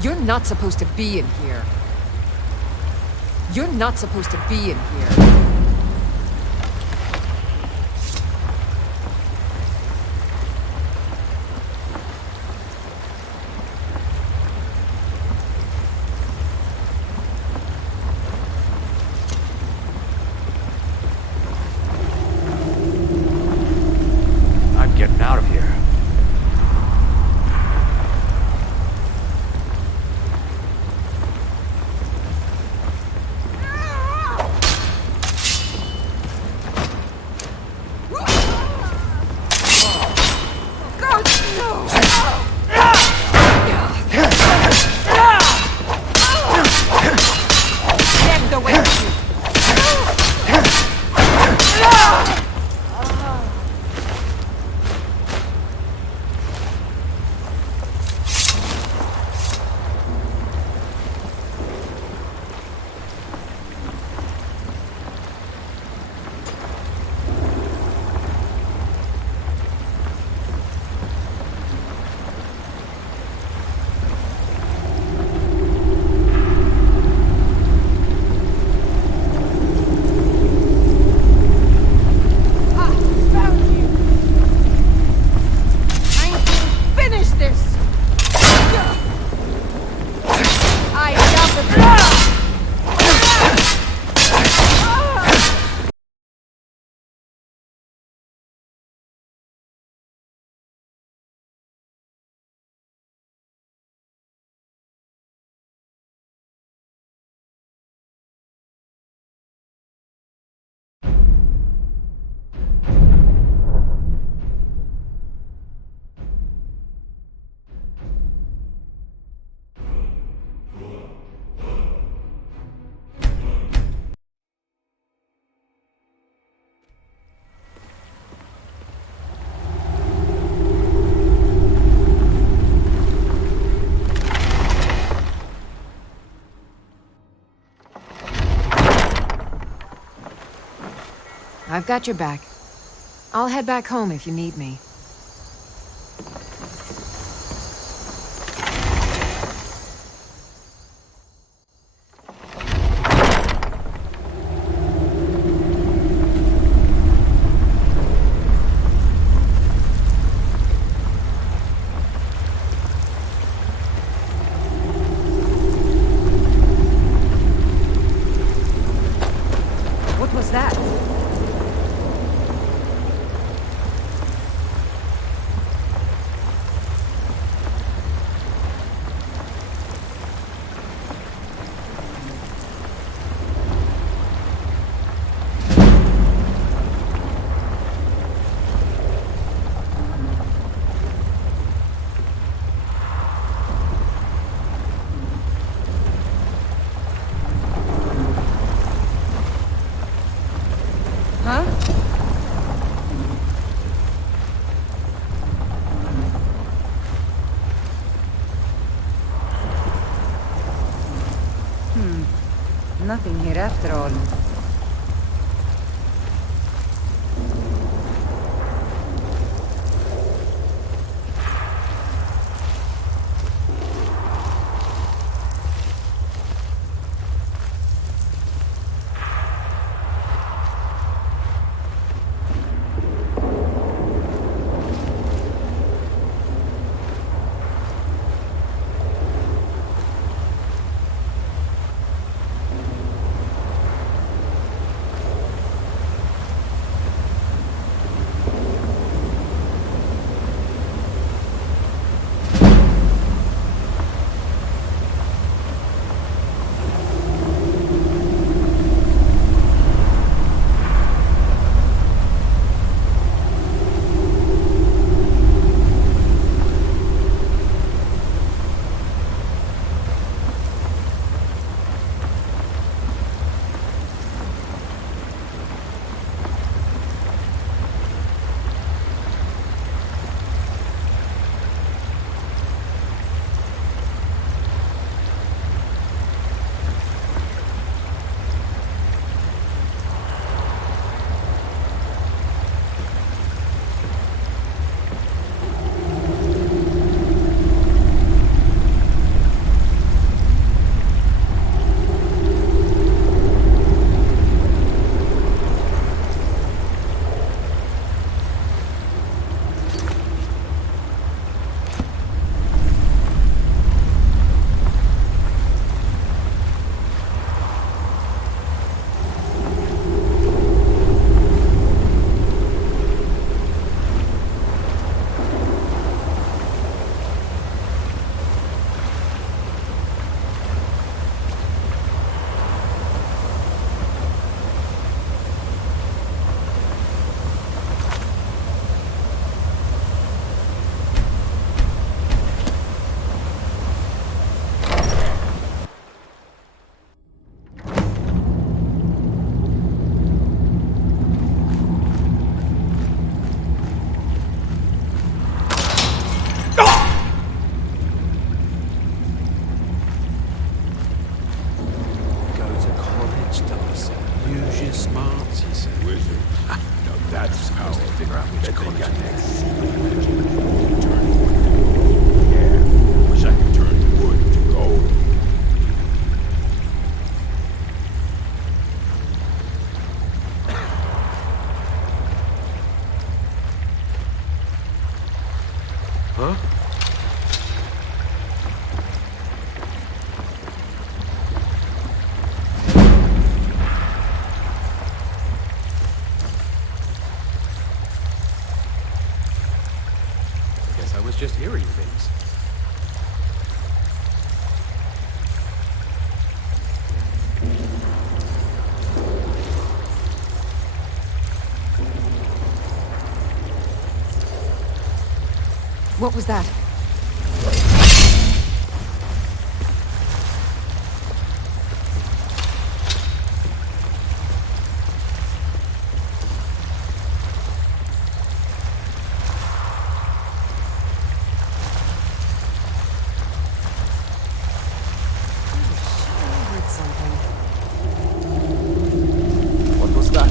You're not supposed to be in here. You're not supposed to be in here. I'm getting out of here. I've got your back. I'll head back home if you need me. What was that? Huh? Nothing here after all. Huh? I guess I was just hearing things. What was that? What was that?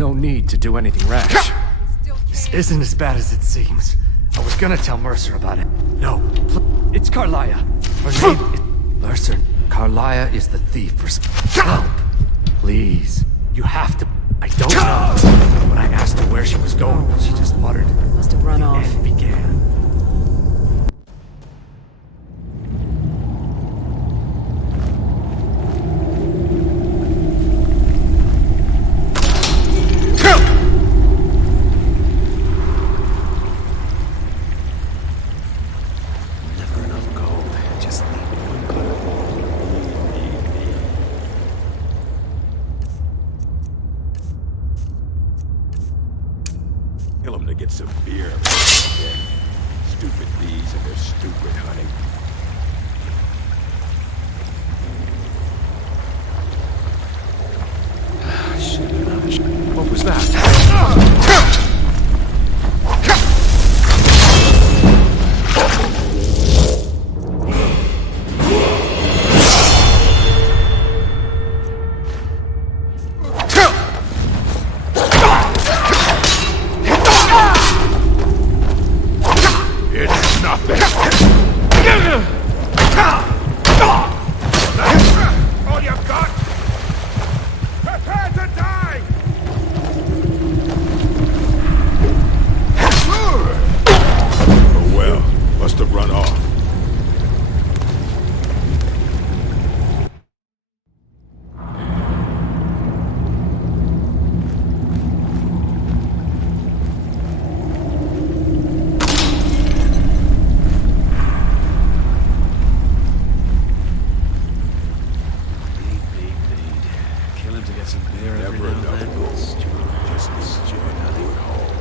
no need to do anything rash. This isn't as bad as it seems. I was gonna tell Mercer about it. No, it's Carlia. Her name is Mercer. Carlia is the thief for help. Please, you have to. I don't know. When I asked her where she was going, she just muttered. Must have run off. And began. Never enough gold. Just need one good. Kill them to get some beer. Stupid bees and their stupid honey. What was that? It's nothing. All you got? Prepare to die! Oh well, must have run off. Kill him to get some beer every Never now and enough then. gold. Just enjoy that at home.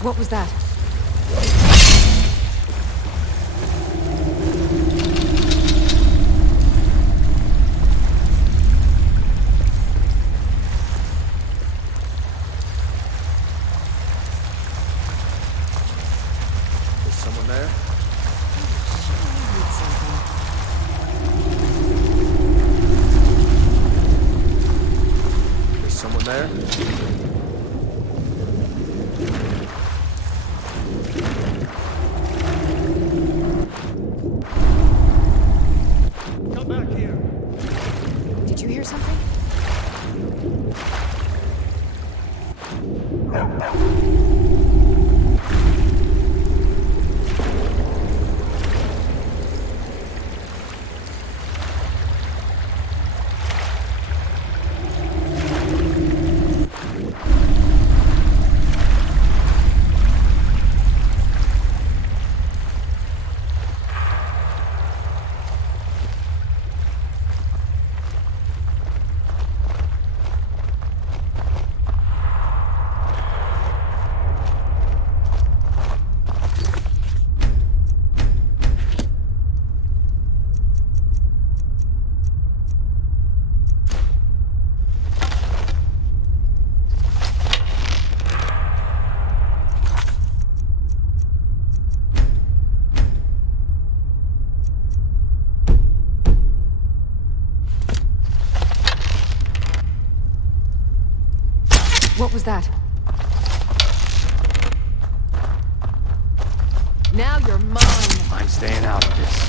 What was that? Is someone there? Is someone there? Come back here. Did you hear something? What was that? Now you're mine. I'm staying out of this.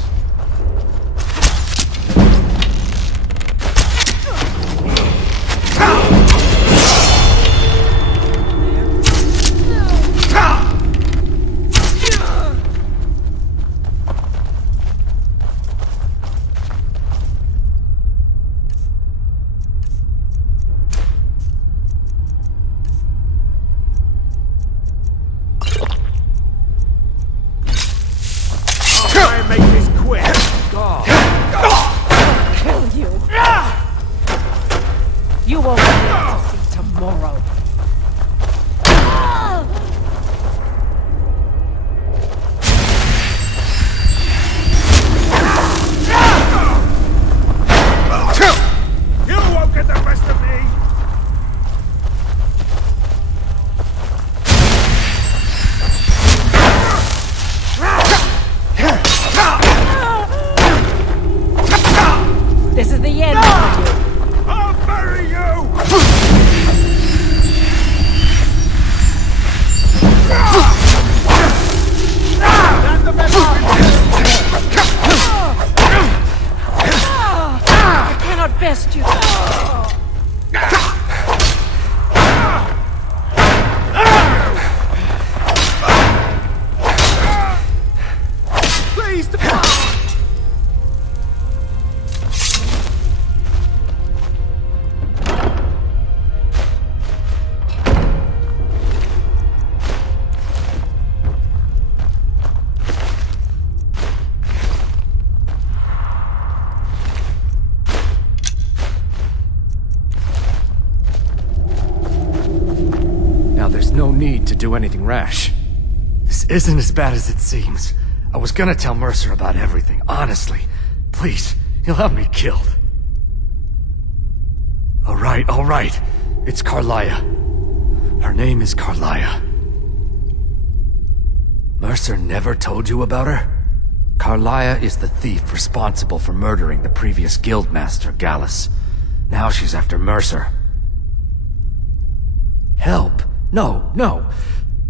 I'll try and make this quick. best you can. Please, Now there's no need to do anything rash. This isn't as bad as it seems. I was gonna tell Mercer about everything, honestly. Please, he'll have me killed. All right. It's Carlia. Her name is Carlia. Mercer never told you about her? Carlia is the thief responsible for murdering the previous guildmaster, Gallus. Now she's after Mercer. Help? No.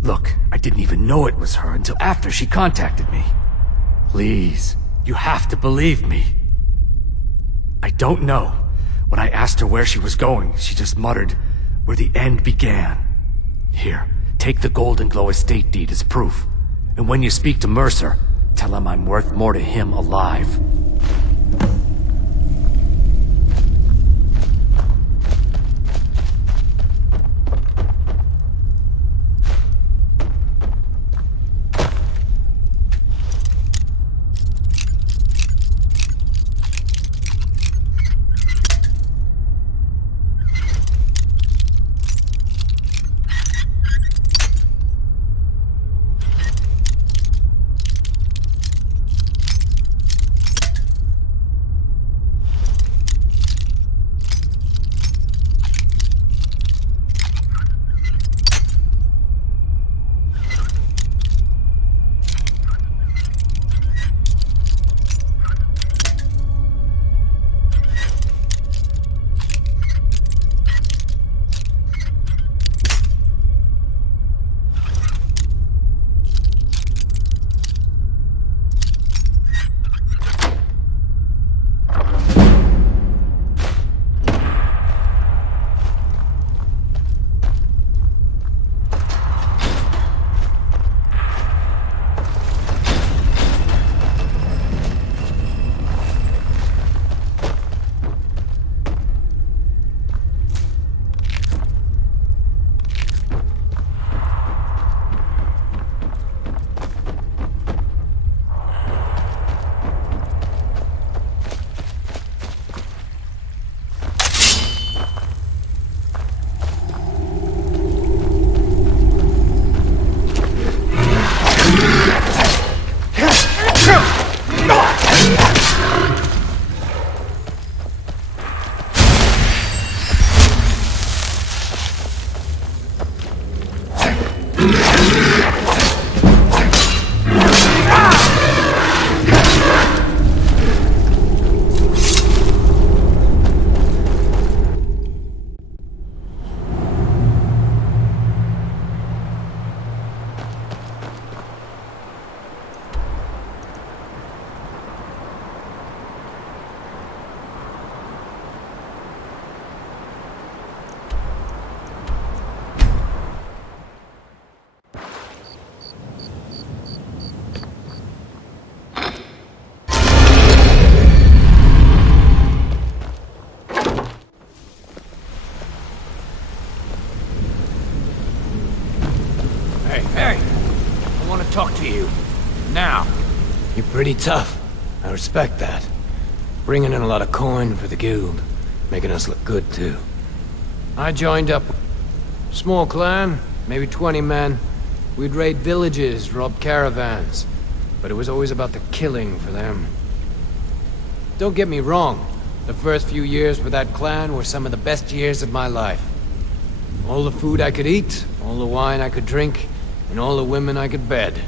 Look, I didn't even know it was her until after she contacted me. Please, you have to believe me. I don't know. When I asked her where she was going, she just muttered, "Where the end began." Here, take the Golden Glow estate deed as proof. And when you speak to Mercer, tell him I'm worth more to him alive. talk to you. Now. You're pretty tough. I respect that. Bringing in a lot of coin for the guild. Making us look good, too. I joined up. Small clan, maybe 20 men. We'd raid villages, rob caravans. But it was always about the killing for them. Don't get me wrong. The first few years with that clan were some of the best years of my life. All the food I could eat, all the wine I could drink, and all the women I could bed.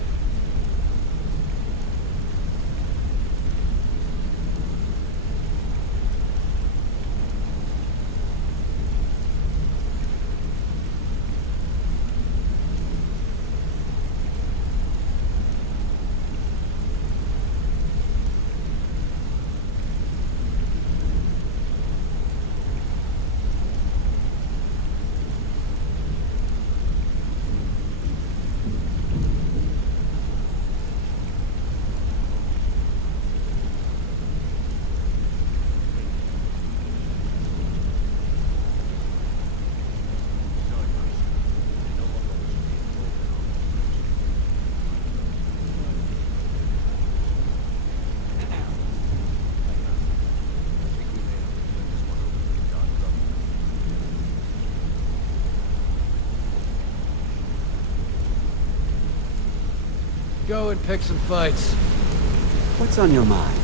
go and pick some fights. What's on your mind?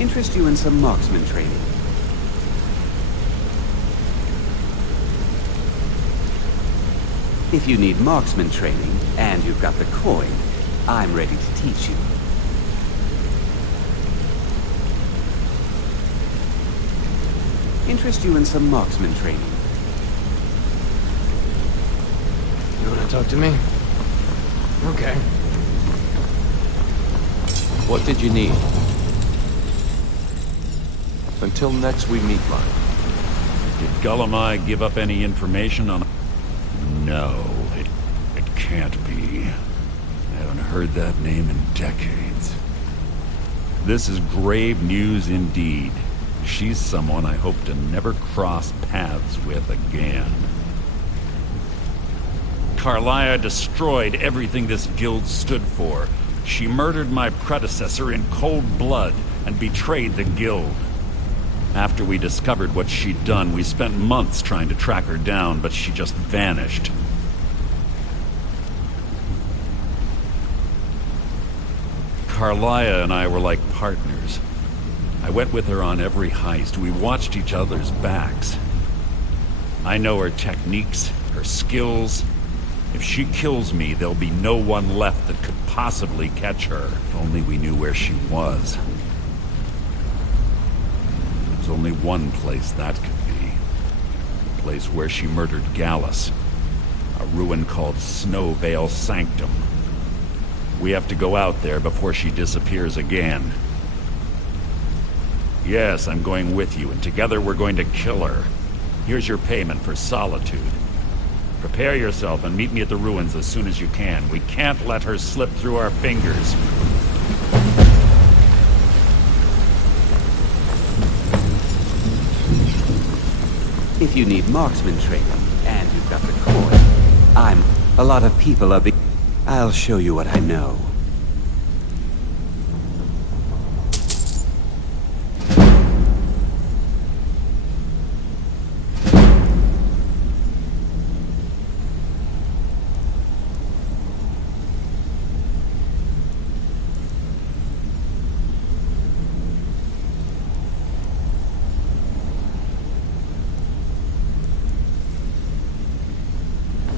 Interest you in some marksman training? If you need marksman training, and you've got the coin, I'm ready to teach you. Interest you in some marksman training? You wanna talk to me? Okay. What did you need? Until next we meet, Lyle. Did Gullumai give up any information on... No, it can't be. I haven't heard that name in decades. This is grave news indeed. She's someone I hope to never cross paths with again. Carlia destroyed everything this guild stood for. She murdered my predecessor in cold blood and betrayed the guild. After we discovered what she'd done, we spent months trying to track her down, but she just vanished. Carlia and I were like partners. I went with her on every heist. We watched each other's backs. I know her techniques, her skills. If she kills me, there'll be no one left that could possibly catch her. If only we knew where she was. There's only one place that could be. The place where she murdered Gallus. A ruin called Snowvale Sanctum. We have to go out there before she disappears again. Yes, I'm going with you, and together we're going to kill her. Here's your payment for solitude. Prepare yourself and meet me at the ruins as soon as you can. We can't let her slip through our fingers. If you need marksman training, and you've got the coin, a lot of people are I'll show you what I know.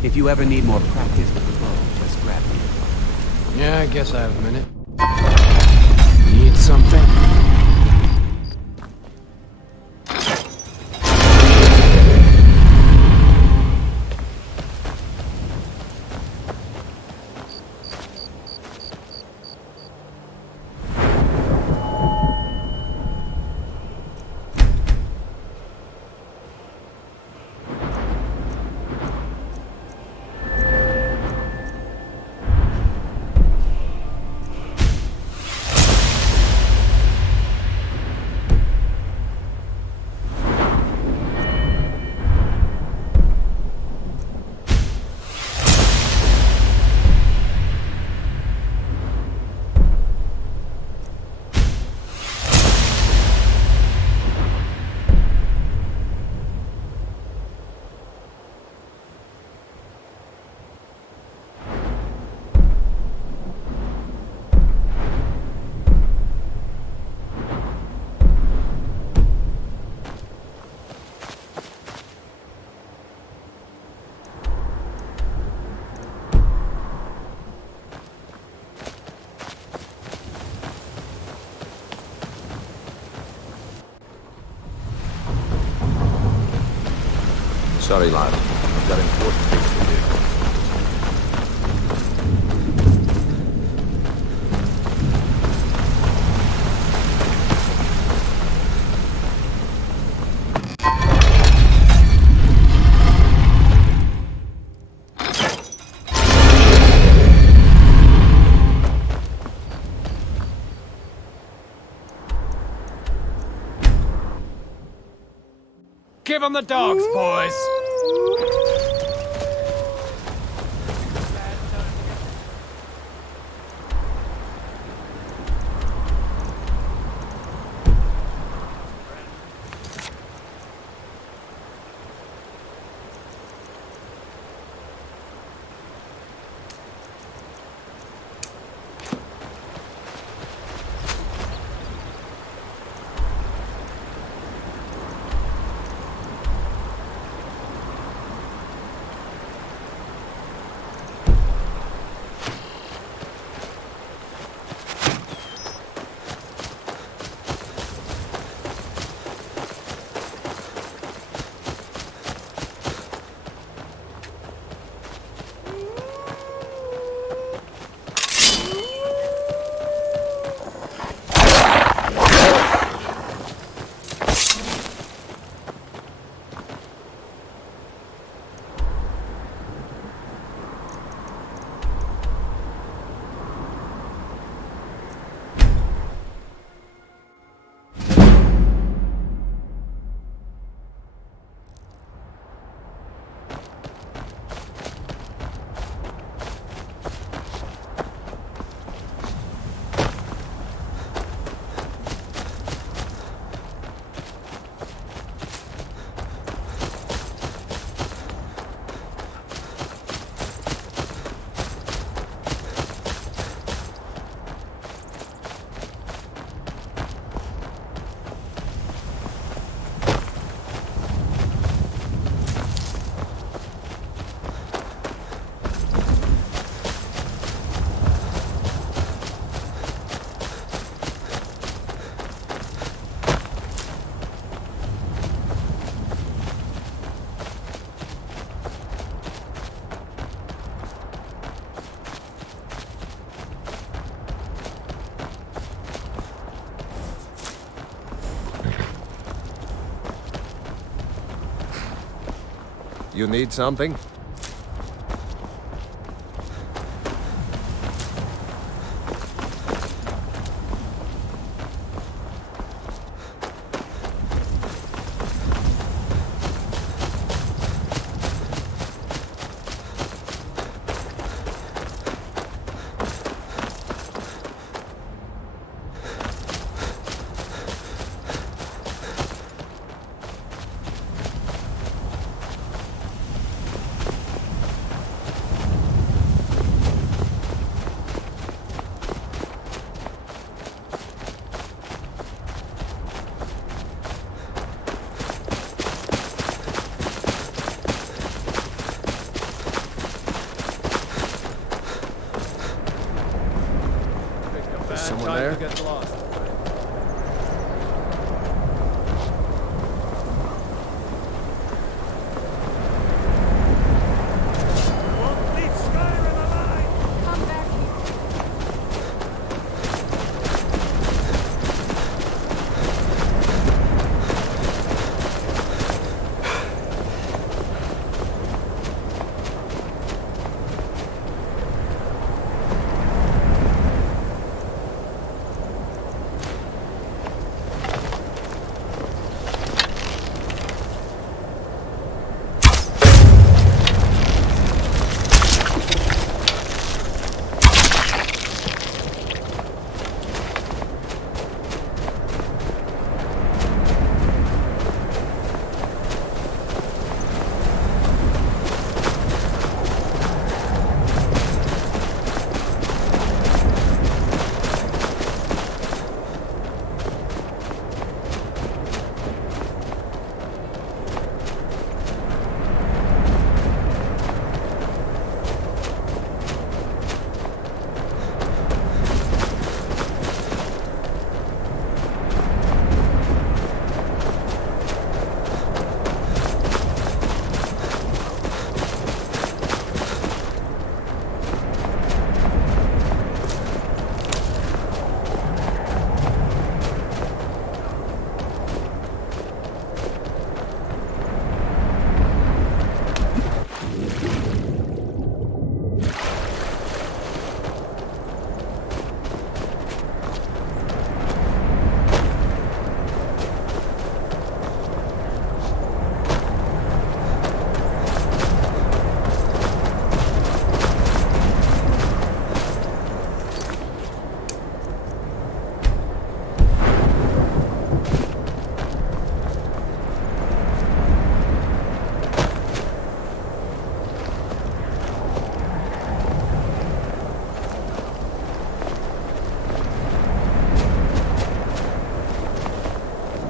If you ever need more practice with the bow, just grab me. Yeah, I guess I have a minute. Need something? Sorry, lad. I've got important things to do. Give them the dogs, boys! You need something? Someone there? Won't leave Skyrim alive! Come back here.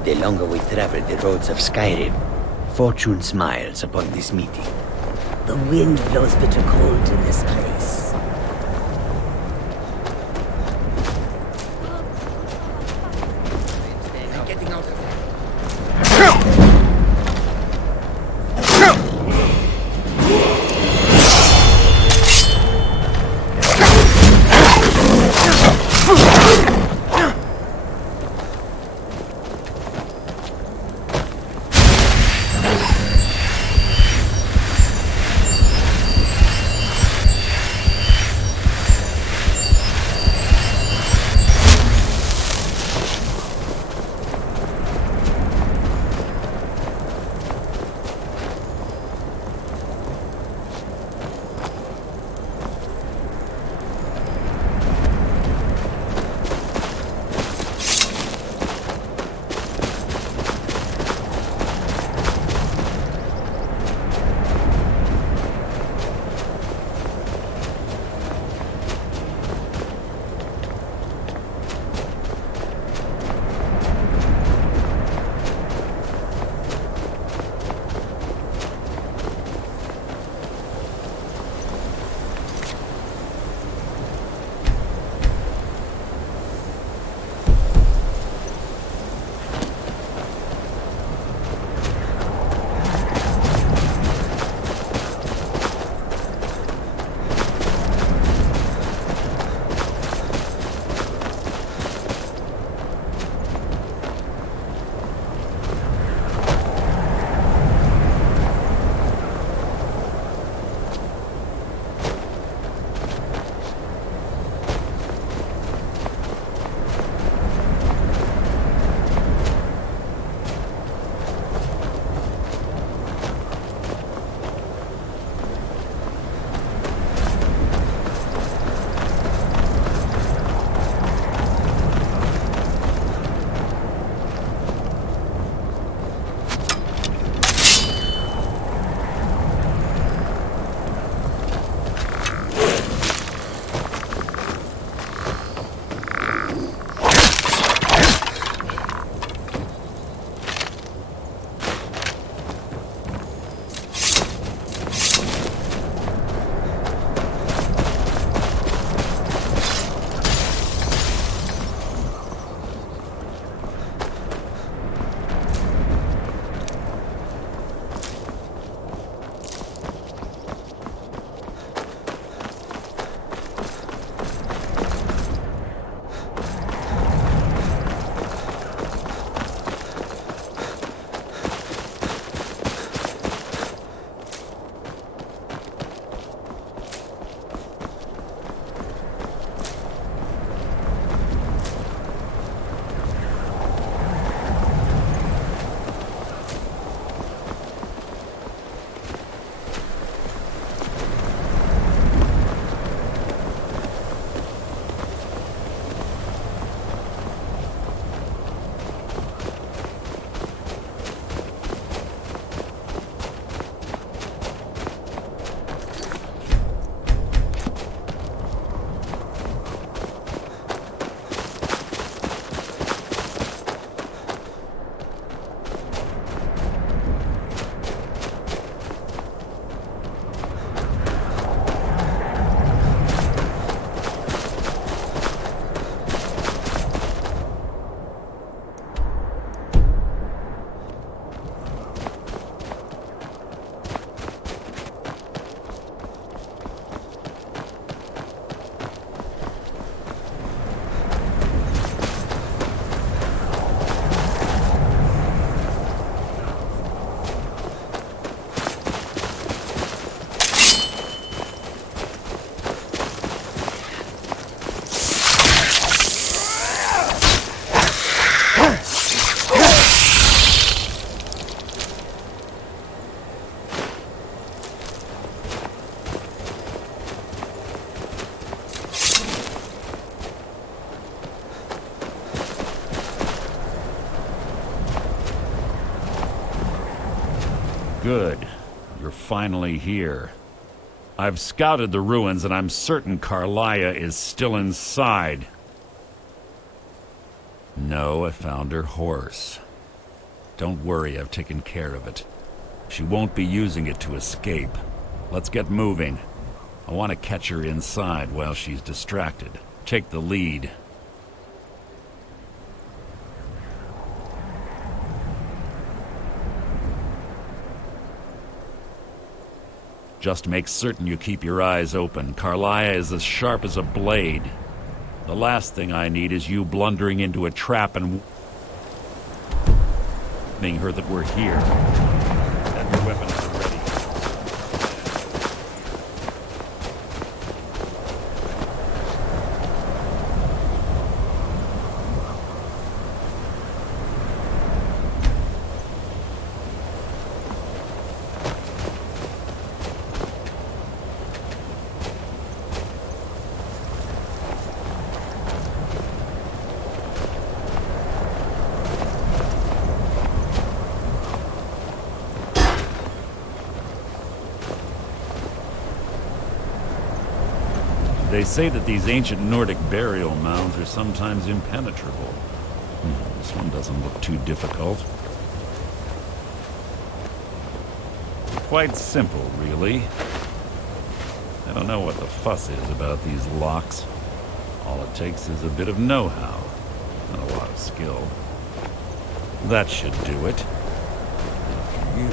The longer we travel the roads of Skyrim, fortune smiles upon this meeting. The wind blows bitter cold in this place. Getting out of there. Good. You're finally here. I've scouted the ruins and I'm certain Carlia is still inside. No, I found her horse. Don't worry, I've taken care of it. She won't be using it to escape. Let's get moving. I want to catch her inside while she's distracted. Take the lead. Just make certain you keep your eyes open. Carlia is as sharp as a blade. The last thing I need is you blundering into a trap and warning her that we're here. Have your weapons ready. They say that these ancient Nordic burial mounds are sometimes impenetrable. This one doesn't look too difficult. Quite simple, really. I don't know what the fuss is about these locks. All it takes is a bit of know-how and a lot of skill. That should do it. After you.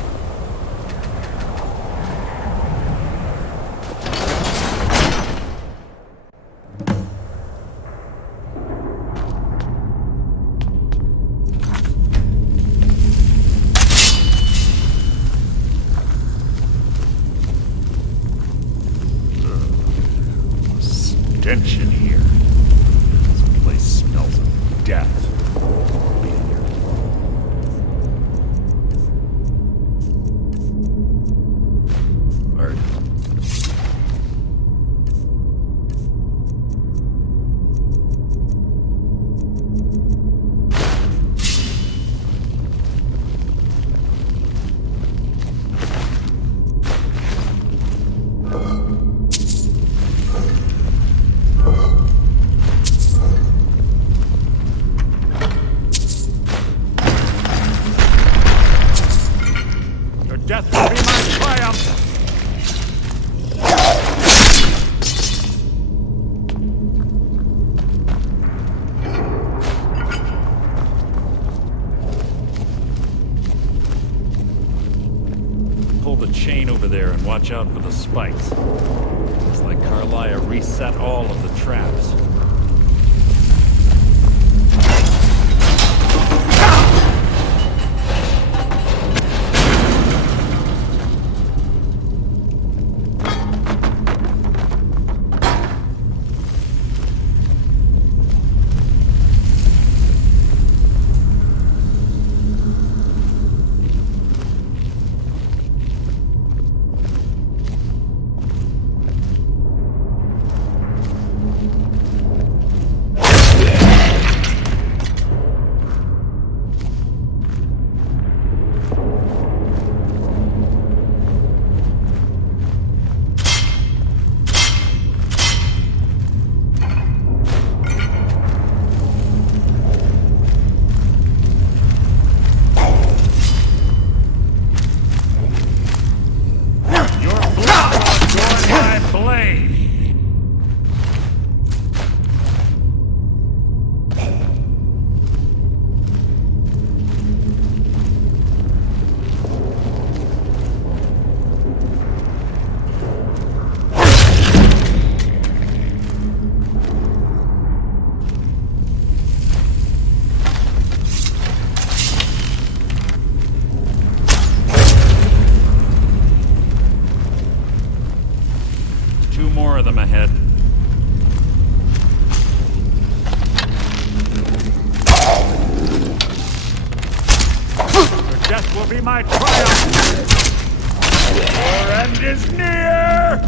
Stench in here. This place smells of death. Bird. Death will be my triumph! Pull the chain over there and watch out for the spikes. Looks like Carlia reset all of the traps. Two more of them ahead. Your death will be my triumph! Your end is near!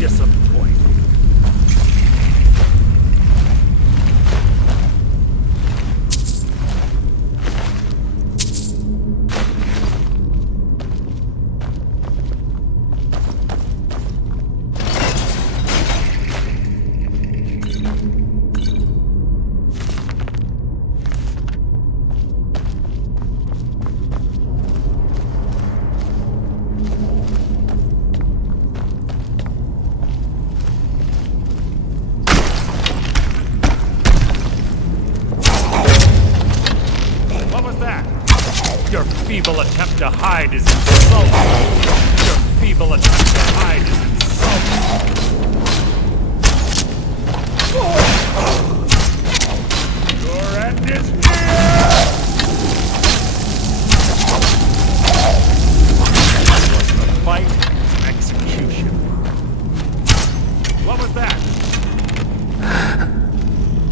disappointing. Your feeble attempt to hide is insulting. Your feeble attempt to hide is insulting. Your end is near! It wasn't a fight, it was an execution. What was that?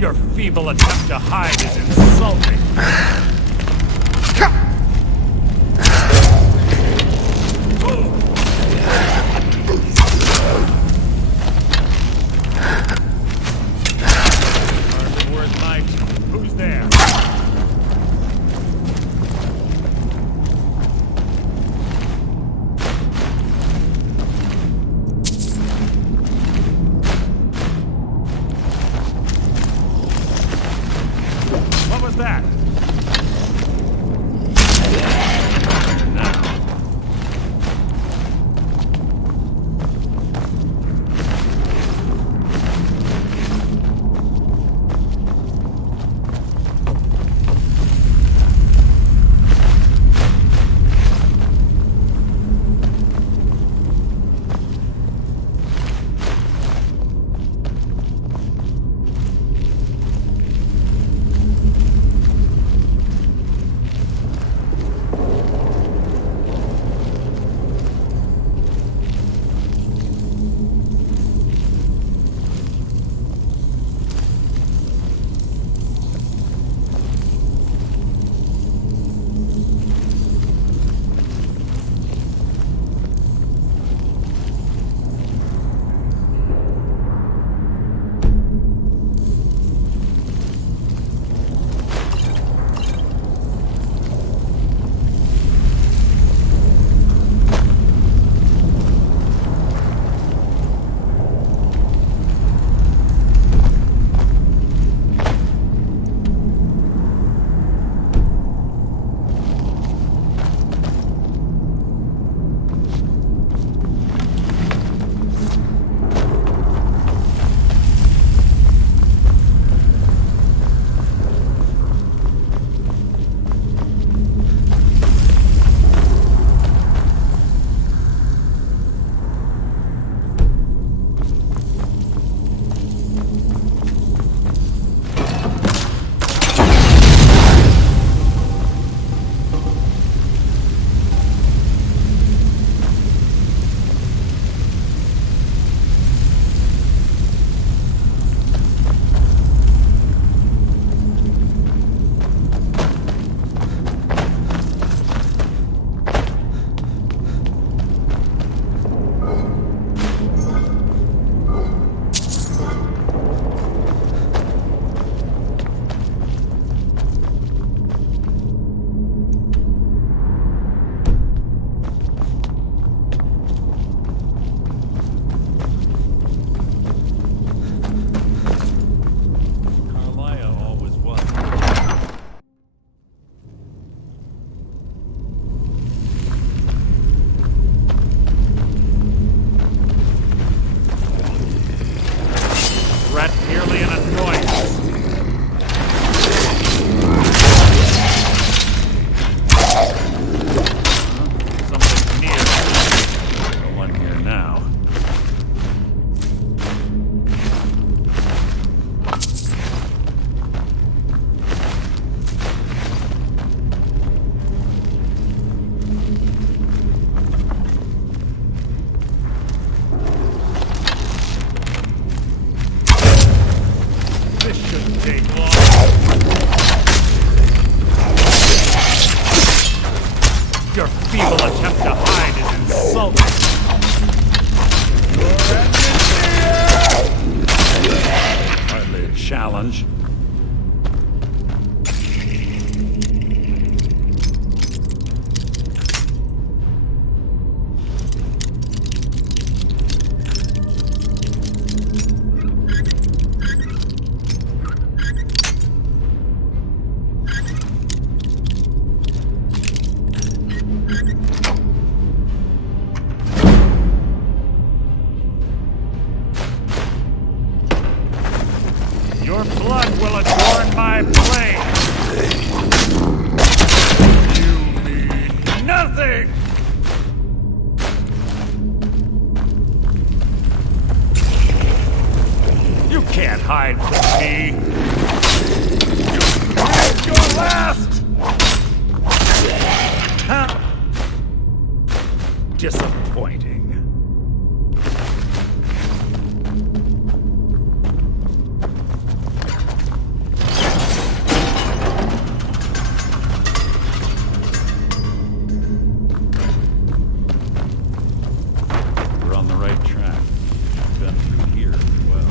Your feeble attempt to hide is insulting. Who's there? What was that? challenge. Your blood will adorn my blade! You mean nothing! You can't hide from me! You breathed your last! Huh? Disappointing. We're on the right track. We've been through here as well.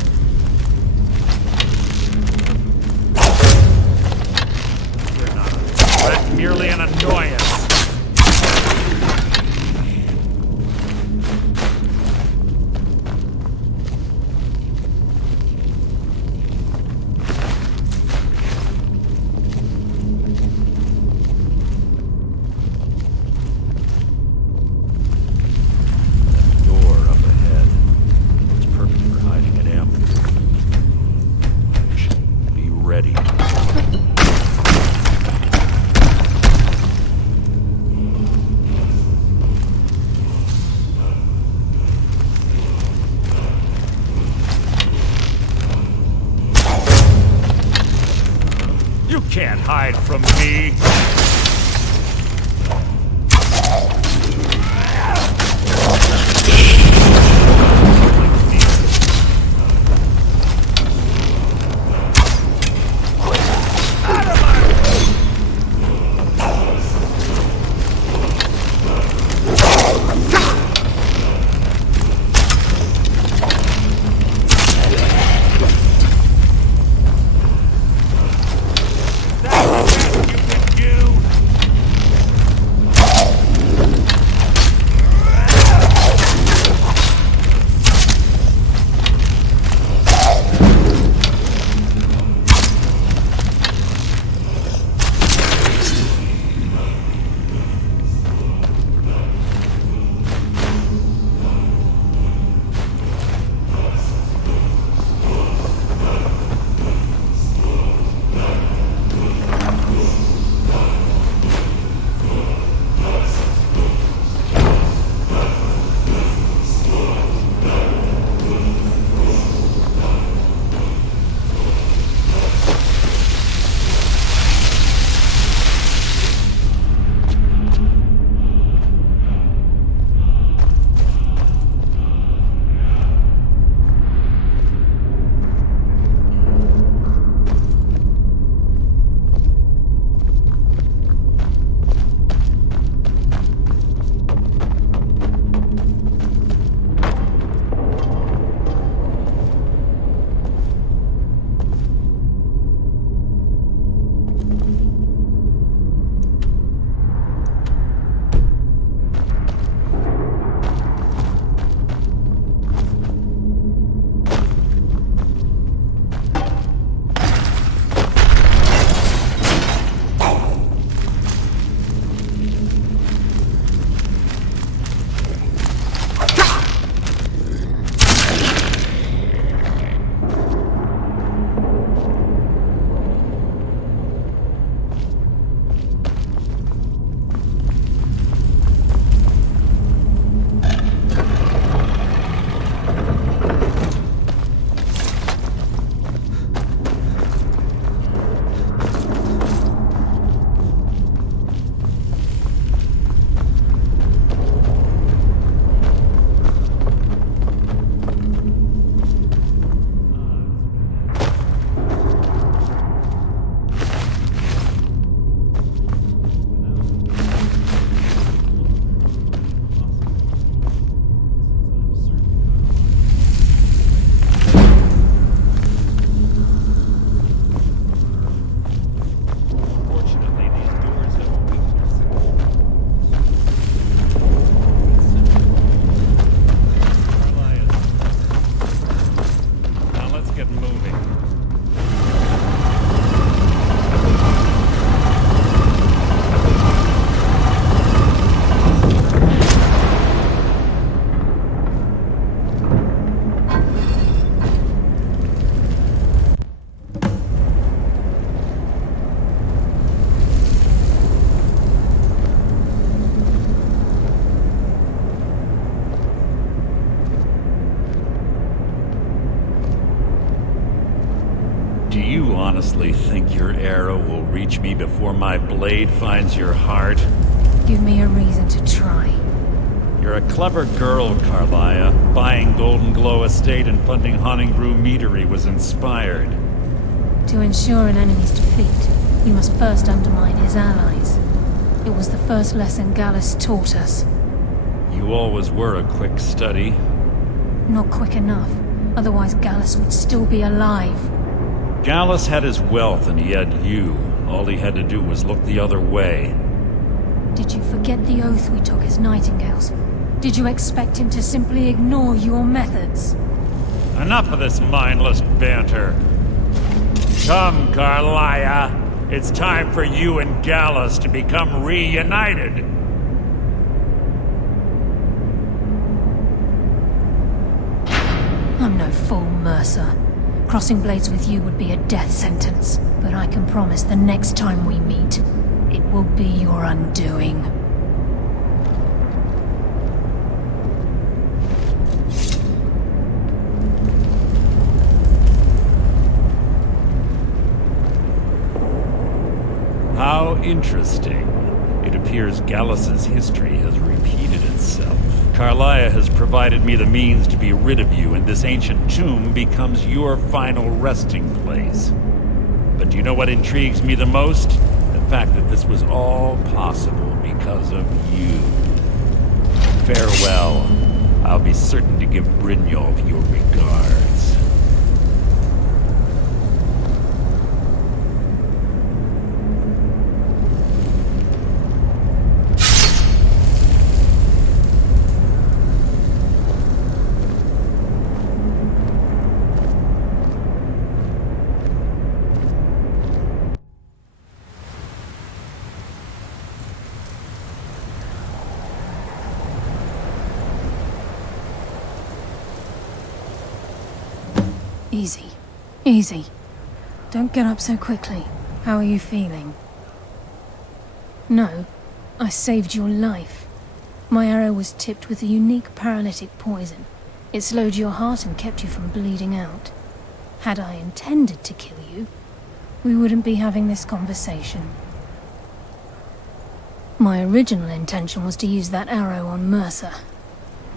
You're not a threat, merely an annoyance. Ready. You can't hide from me! That's the best you can do! you honestly think your arrow will reach me before my blade finds your heart? Give me a reason to try. You're a clever girl, Carlia. Buying Golden Glow Estate and funding Honningbrew Meadery was inspired. To ensure an enemy's defeat, you must first undermine his allies. It was the first lesson Gallus taught us. You always were a quick study. Not quick enough. Otherwise Gallus would still be alive. Gallus had his wealth and he had you. All he had to do was look the other way. Did you forget the oath we took as Nightingales? Did you expect him to simply ignore your methods? Enough of this mindless banter. Come, Carlia. It's time for you and Gallus to become reunited. I'm no fool, Mercer. Crossing blades with you would be a death sentence. But I can promise the next time we meet, it will be your undoing. How interesting. It appears Gallus's history has repeated itself. Carlia has provided me the means to be rid of you, and this ancient tomb becomes your final resting place. But do you know what intrigues me the most? The fact that this was all possible because of you. Farewell. I'll be certain to give Brynjolf your regards. Easy. Easy. Don't get up so quickly. How are you feeling? No, I saved your life. My arrow was tipped with a unique paralytic poison. It slowed your heart and kept you from bleeding out. Had I intended to kill you, we wouldn't be having this conversation. My original intention was to use that arrow on Mercer,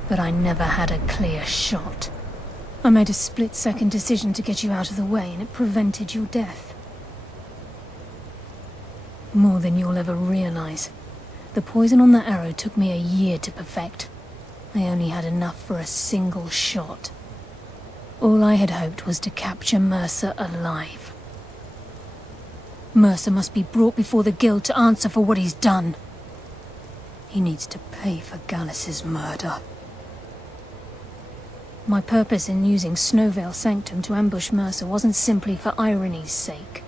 but I never had a clear shot. I made a split-second decision to get you out of the way, and it prevented your death. More than you'll ever realize. The poison on that arrow took me a year to perfect. I only had enough for a single shot. All I had hoped was to capture Mercer alive. Mercer must be brought before the Guild to answer for what he's done. He needs to pay for Gallus's murder. My purpose in using Snowvale Sanctum to ambush Mercer wasn't simply for irony's sake.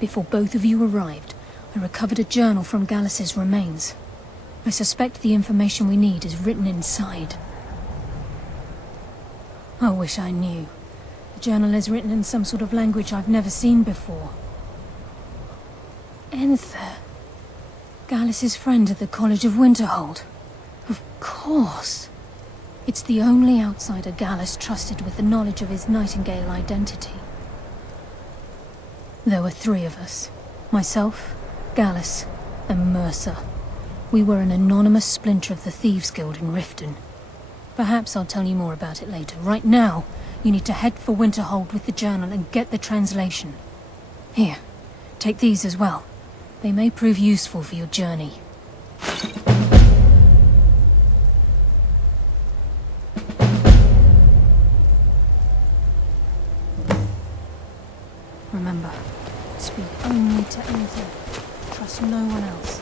Before both of you arrived, I recovered a journal from Gallus's remains. I suspect the information we need is written inside. I wish I knew. The journal is written in some sort of language I've never seen before. Enther. Gallus's friend at the College of Winterhold. Of course. It's the only outsider Gallus trusted with the knowledge of his Nightingale identity. There were 3 of us. Myself, Gallus, and Mercer. We were an anonymous splinter of the Thieves Guild in Riften. Perhaps I'll tell you more about it later. Right now, you need to head for Winterhold with the journal and get the translation. Here, take these as well. They may prove useful for your journey. Remember, speak only to Enther. Trust no one else.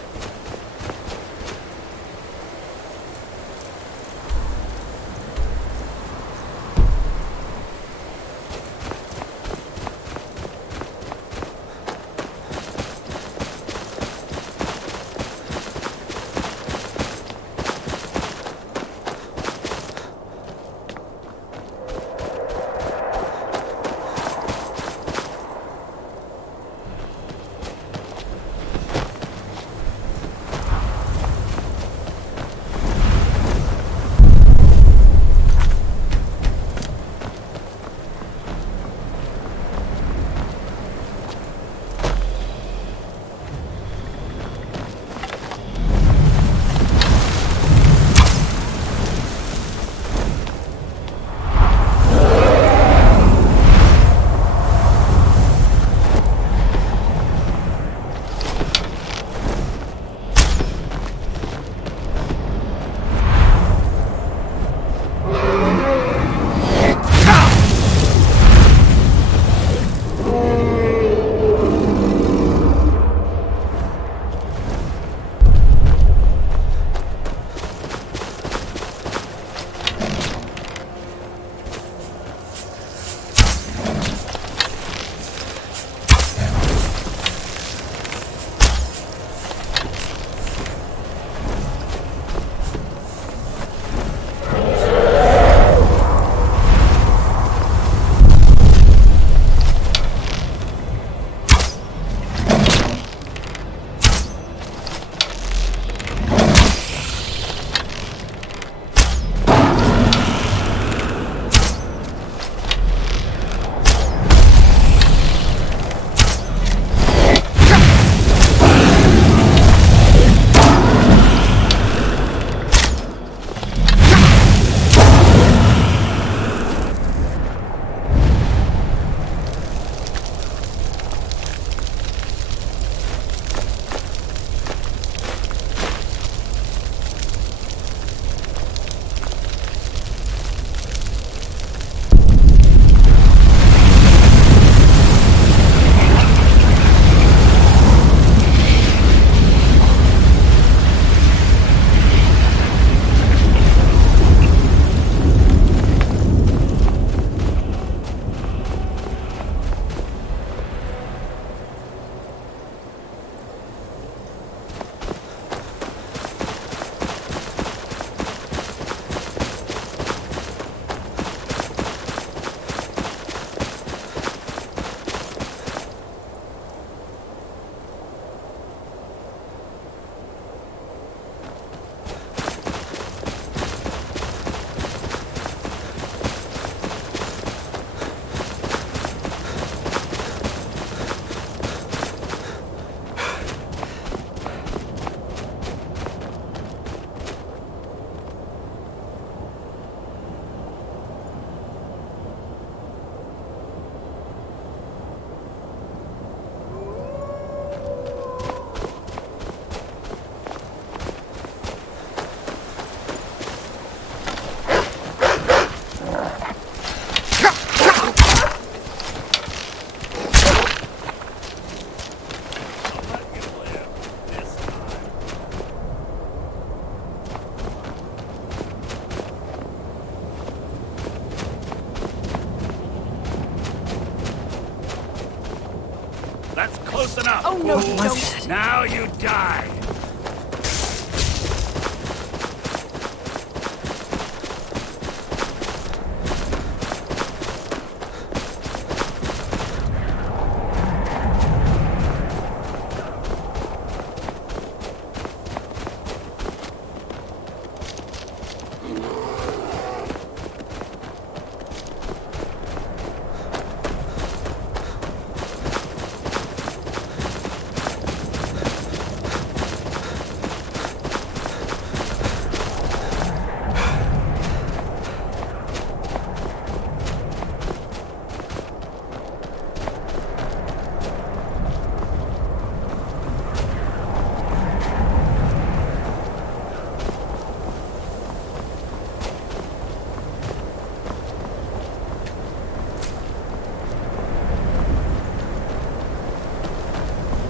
close enough. Oh, no, you don't. Now you die.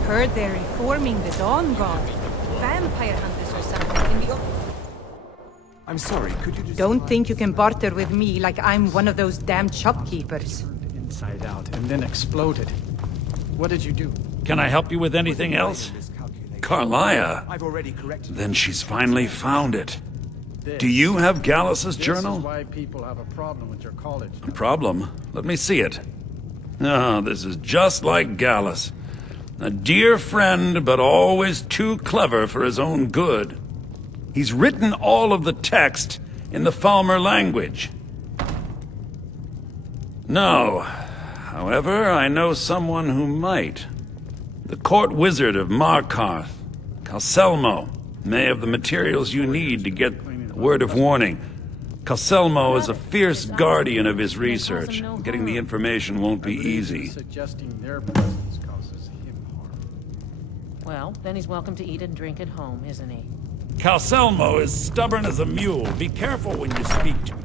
Heard they're reforming the Dawn Guard. Vampire hunters or something in the... I'm sorry, could you just... Don't think you can barter with me like I'm one of those damn shopkeepers. Inside out and then exploded. What did you do? Can I help you with anything else? Carlia? I've already corrected. Then she's finally found it. Do you have Gallus's journal? This is why people have a problem with your college. A problem? Let me see it. Oh, this is just like Gallus. A dear friend, but always too clever for his own good. He's written all of the text in the Falmer language. No. However, I know someone who might. The court wizard of Markarth, Calselmo, may have the materials you need to get a word of warning. Calselmo is a fierce guardian of his research. Getting the information won't be easy. Suggesting their presence causes him harm. Well, then he's welcome to eat and drink at home, isn't he? Calselmo is stubborn as a mule. Be careful when you speak to him.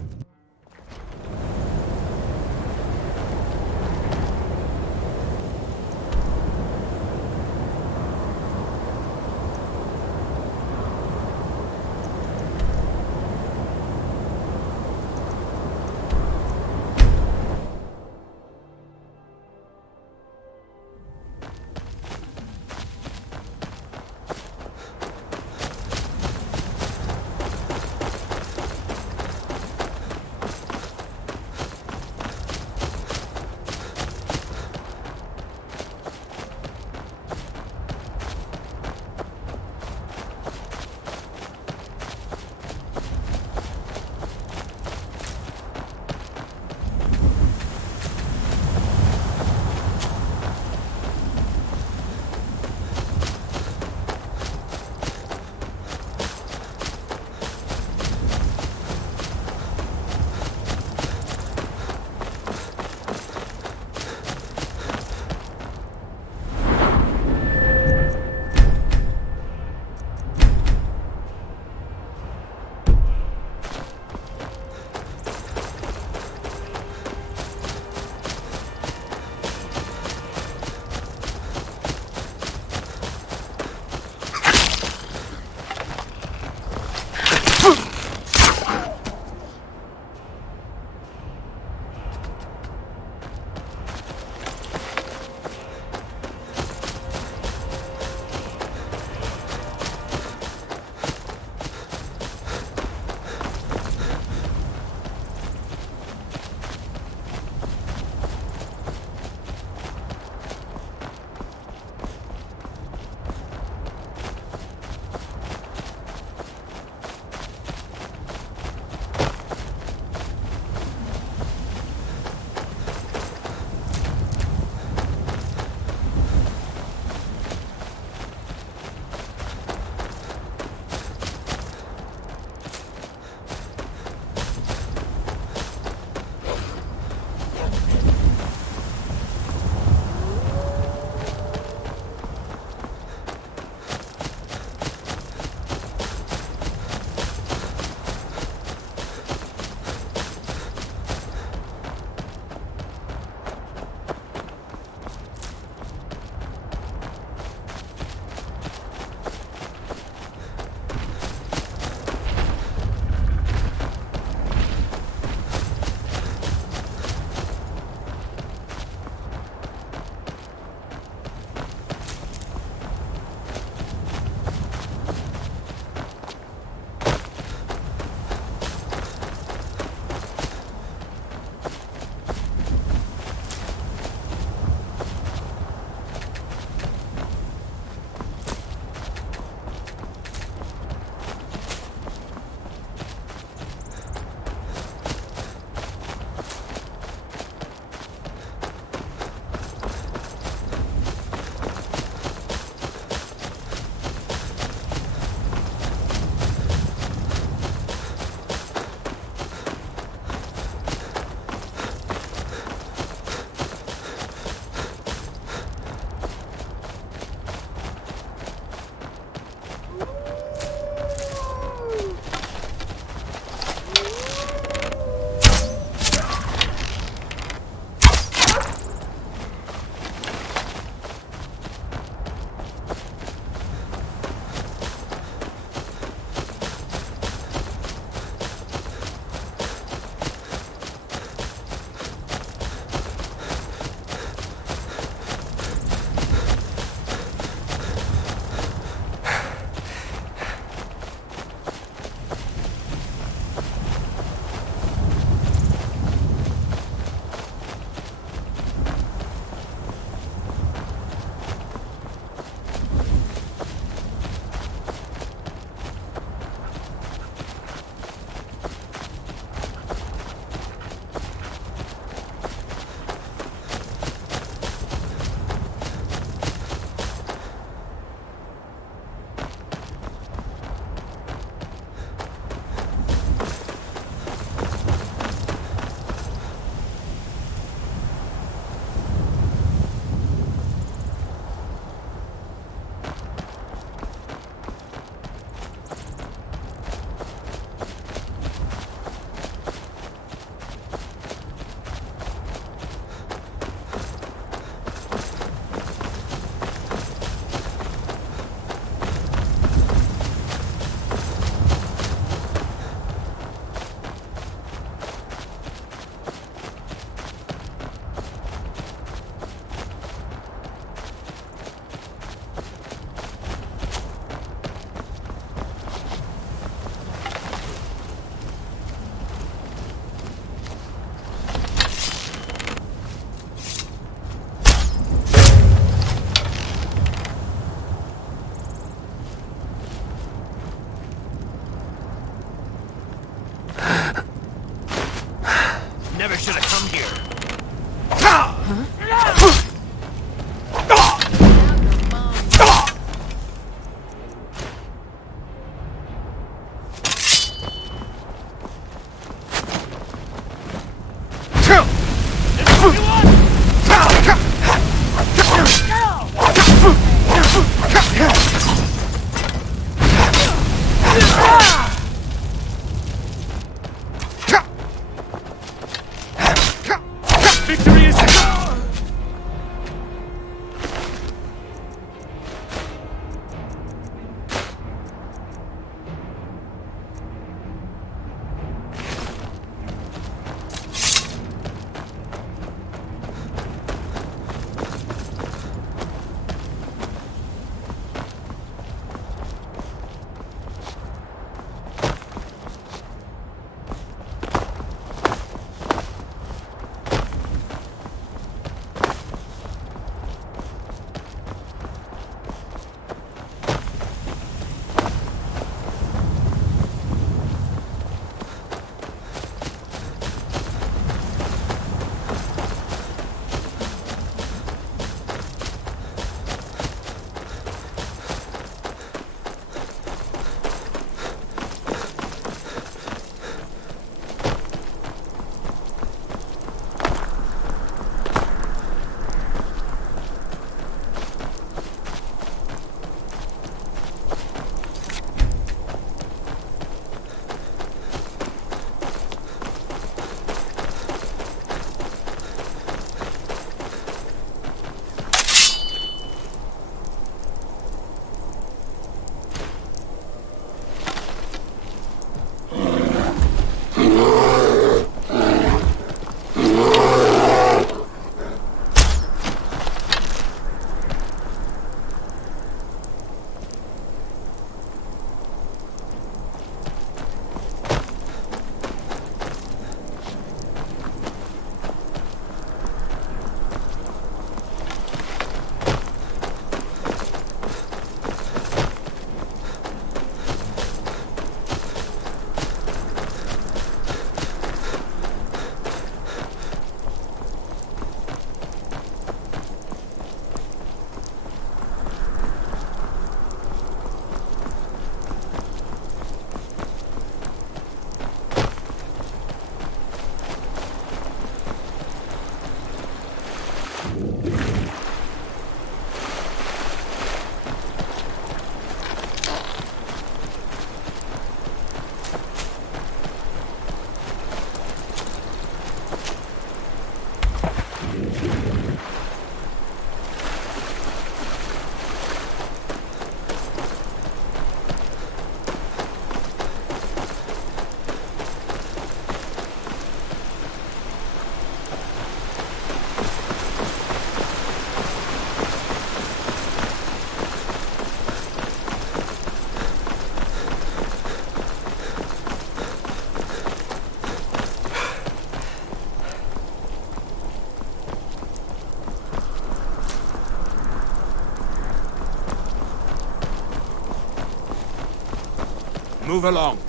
Move along.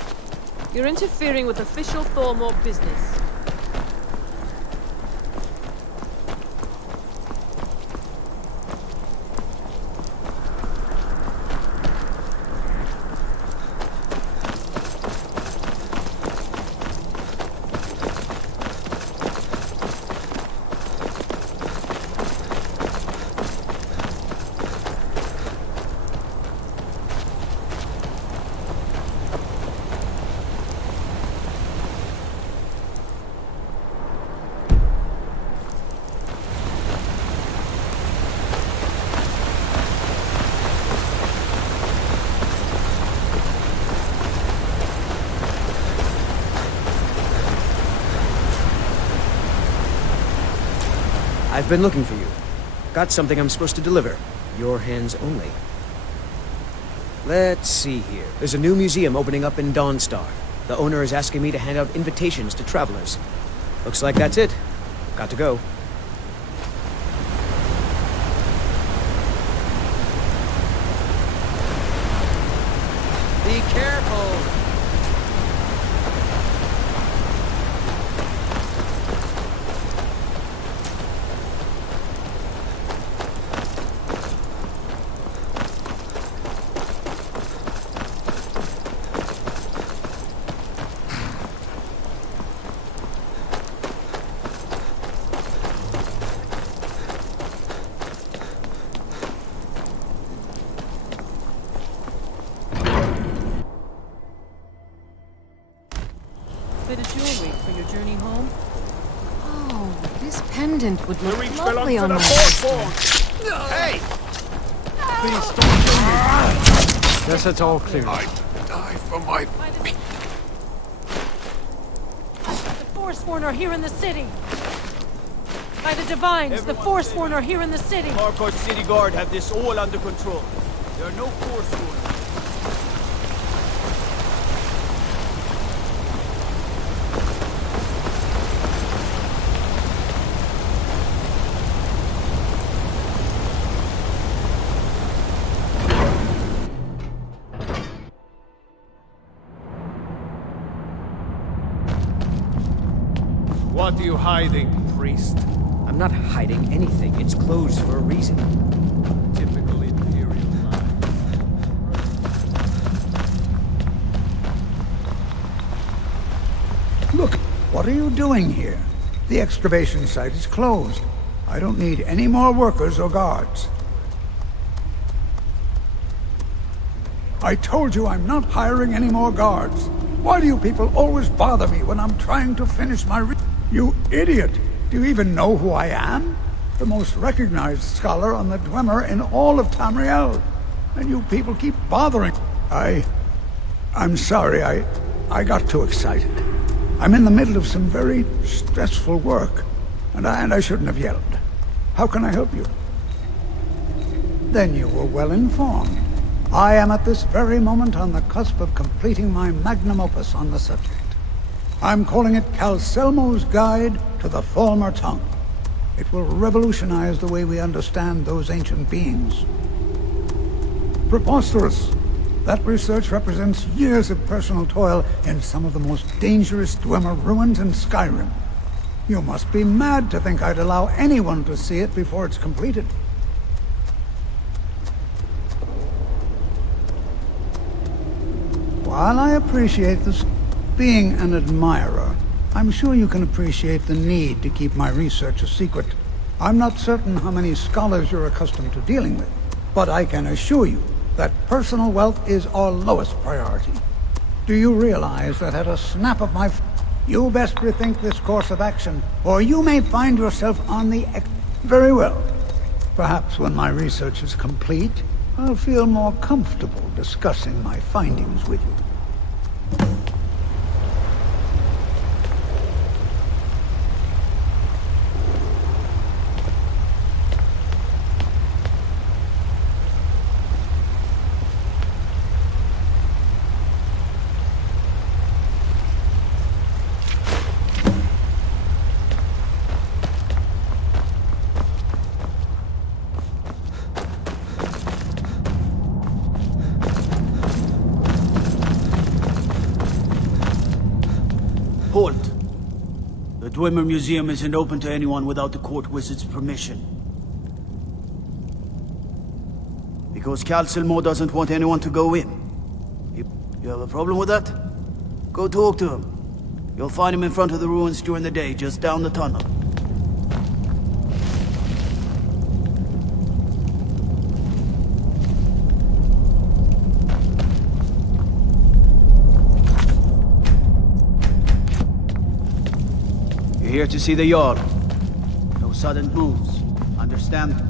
You're interfering with official Thormore business. I've been looking for you. Got something I'm supposed to deliver. Your hands only. Let's see here. There's a new museum opening up in Dawnstar. The owner is asking me to hand out invitations to travelers. Looks like that's it. Got to go. Be careful! Bit of jewelry for your journey home? Oh, this pendant would look reach lovely on my Hey! Please don't kill me. Guess it's all clear. I die for my... The Forsworn are here in the city! By the Divines, the Forsworn are here in the city! Markar's city guard have this all under control. There are no Forsworn. What are you hiding, priest? I'm not hiding anything. It's closed for a reason. Typical Imperial lie. Look, what are you doing here? The excavation site is closed. I don't need any more workers or guards. I told you I'm not hiring any more guards. Why do you people always bother me when I'm trying to finish my You idiot! Do you even know who I am? The most recognized scholar on the Dwemer in all of Tamriel. And you people keep bothering. I'm sorry, I got too excited. I'm in the middle of some very stressful work, and I shouldn't have yelled. How can I help you? Then you were well informed. I am at this very moment on the cusp of completing my magnum opus on the subject. I'm calling it Calselmo's Guide to the Falmer Tongue. It will revolutionize the way we understand those ancient beings. Preposterous! That research represents years of personal toil in some of the most dangerous Dwemer ruins in Skyrim. You must be mad to think I'd allow anyone to see it before it's completed. While I appreciate this, being an admirer, I'm sure you can appreciate the need to keep my research a secret. I'm not certain how many scholars you're accustomed to dealing with, but I can assure you that personal wealth is our lowest priority. Do you realize that at a snap of my... You best rethink this course of action, or you may find yourself on the Very well. Perhaps when my research is complete, I'll feel more comfortable discussing my findings with you. Halt! The Dwemer Museum isn't open to anyone without the court wizard's permission. Because Calcelmo doesn't want anyone to go in. You have a problem with that? Go talk to him. You'll find him in front of the ruins during the day, just down the tunnel. You're here to see the Jarl. No sudden moves. Understand?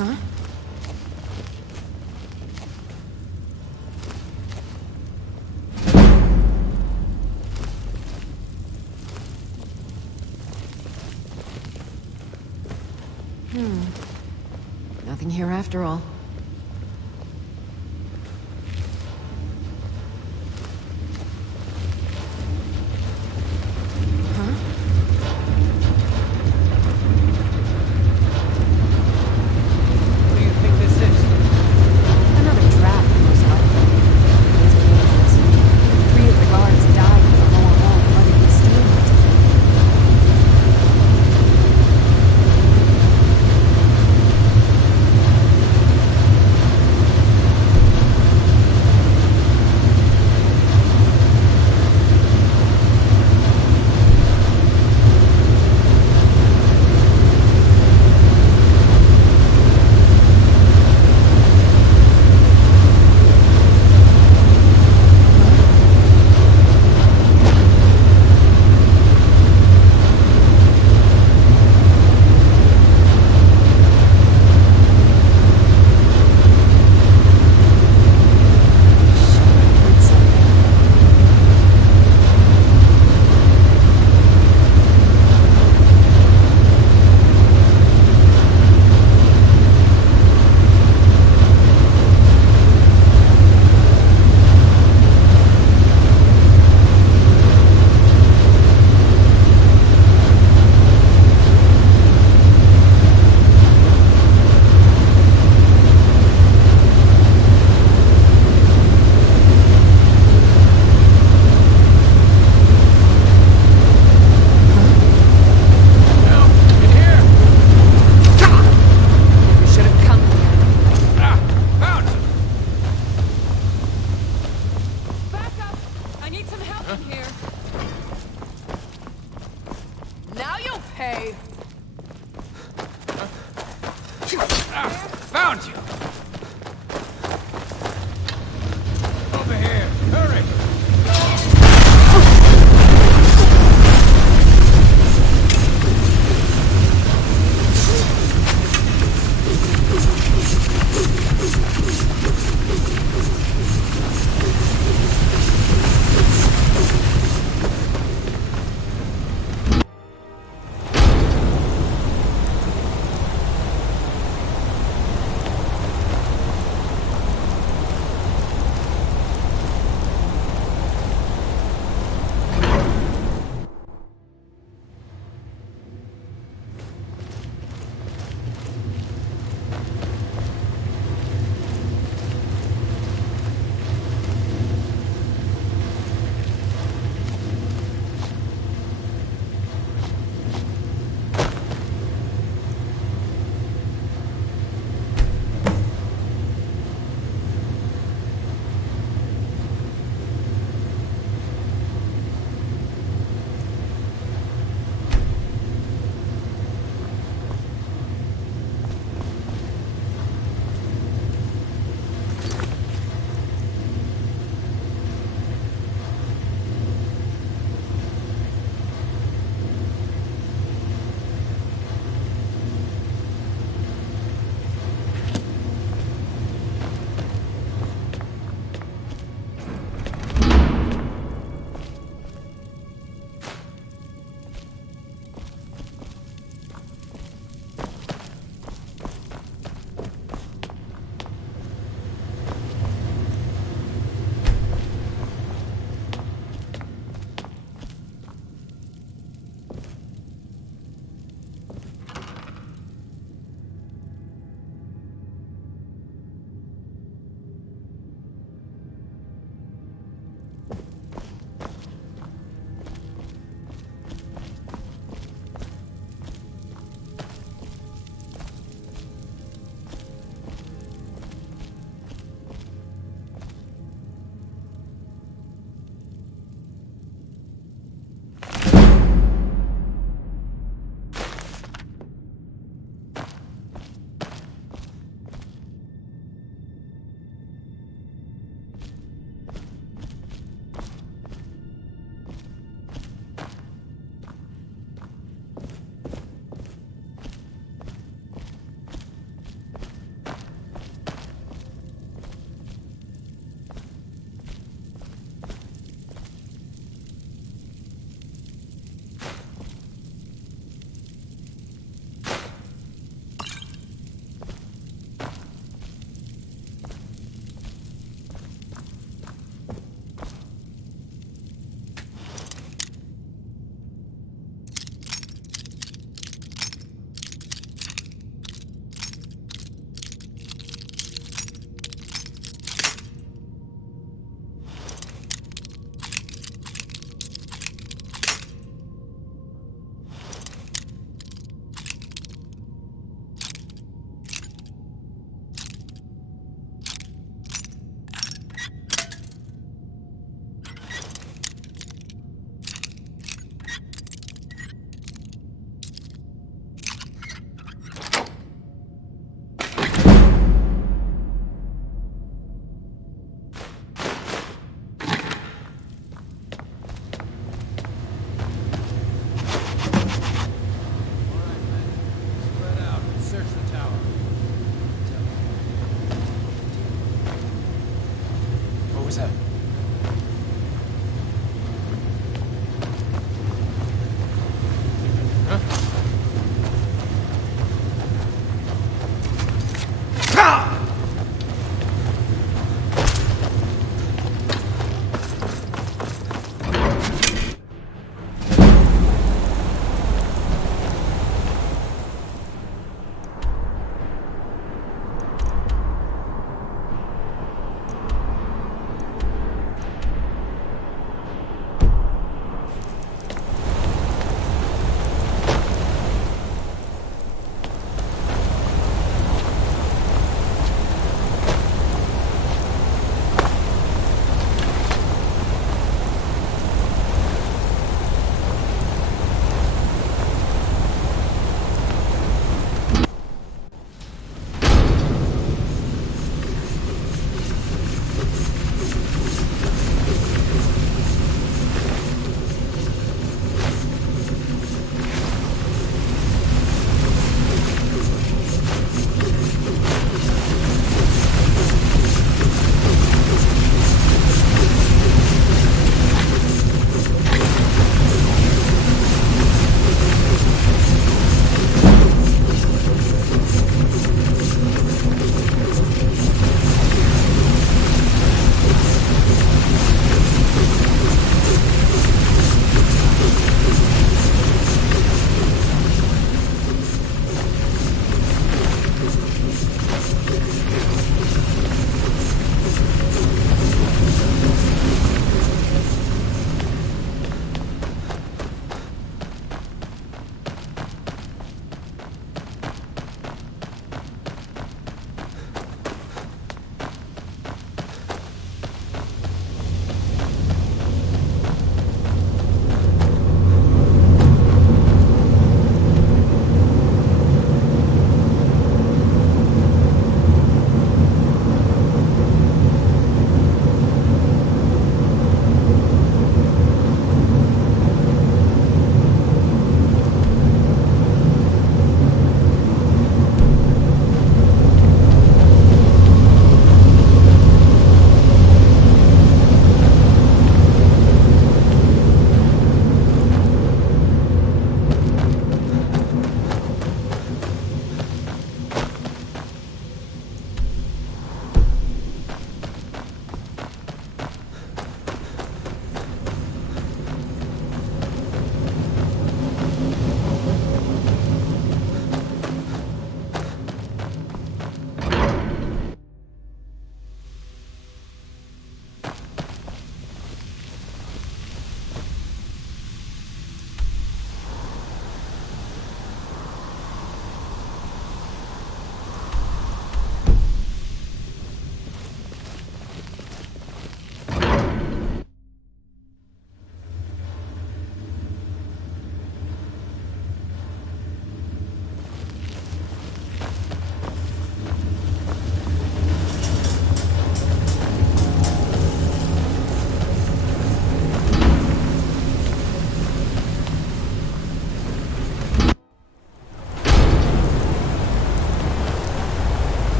Huh? Nothing here after all. What do you think this is? Another trap, most likely. These are dangerous. 3 of the guards died in the lower hall flooded with steel yesterday.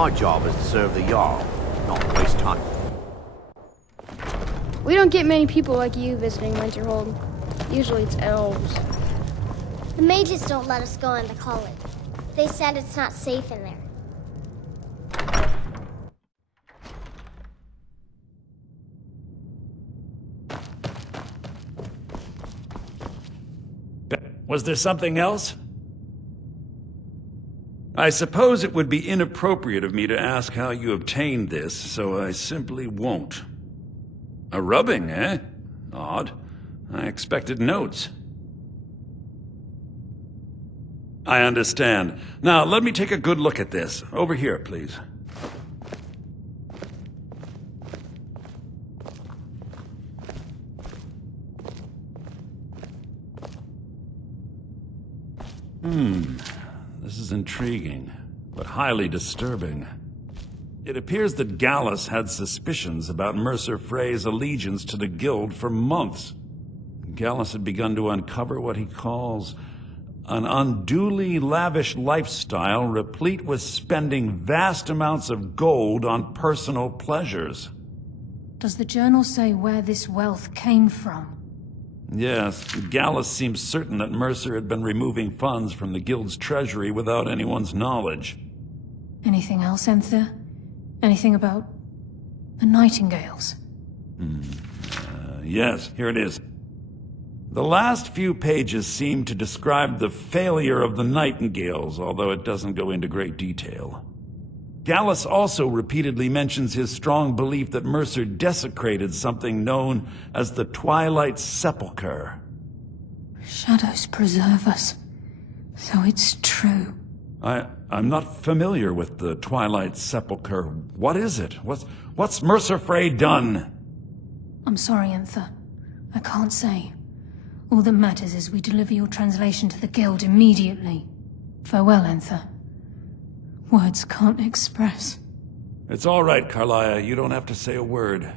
My job is to serve the Jarl, not waste time. We don't get many people like you visiting Winterhold. Usually it's elves. The mages don't let us go into college. They said it's not safe in there. Was there something else? I suppose it would be inappropriate of me to ask how you obtained this, so I simply won't. A rubbing, eh? Odd. I expected notes. I understand. Now, let me take a good look at this. Over here, please. This is intriguing, but highly disturbing. It appears that Gallus had suspicions about Mercer Frey's allegiance to the Guild for months. Gallus had begun to uncover what he calls an unduly lavish lifestyle replete with spending vast amounts of gold on personal pleasures. Does the journal say where this wealth came from? Yes, Gallus seems certain that Mercer had been removing funds from the Guild's treasury without anyone's knowledge. Anything else, Enther? Anything about the Nightingales? Yes, here it is. The last few pages seem to describe the failure of the Nightingales, although it doesn't go into great detail. Gallus also repeatedly mentions his strong belief that Mercer desecrated something known as the Twilight Sepulchre. Shadows preserve us. So it's true. I'm not familiar with the Twilight Sepulchre. What is it? What's Mercer Frey done? I'm sorry, Enther. I can't say. All that matters is we deliver your translation to the Guild immediately. Farewell, Enther. Words can't express. It's all right, Carlia. You don't have to say a word.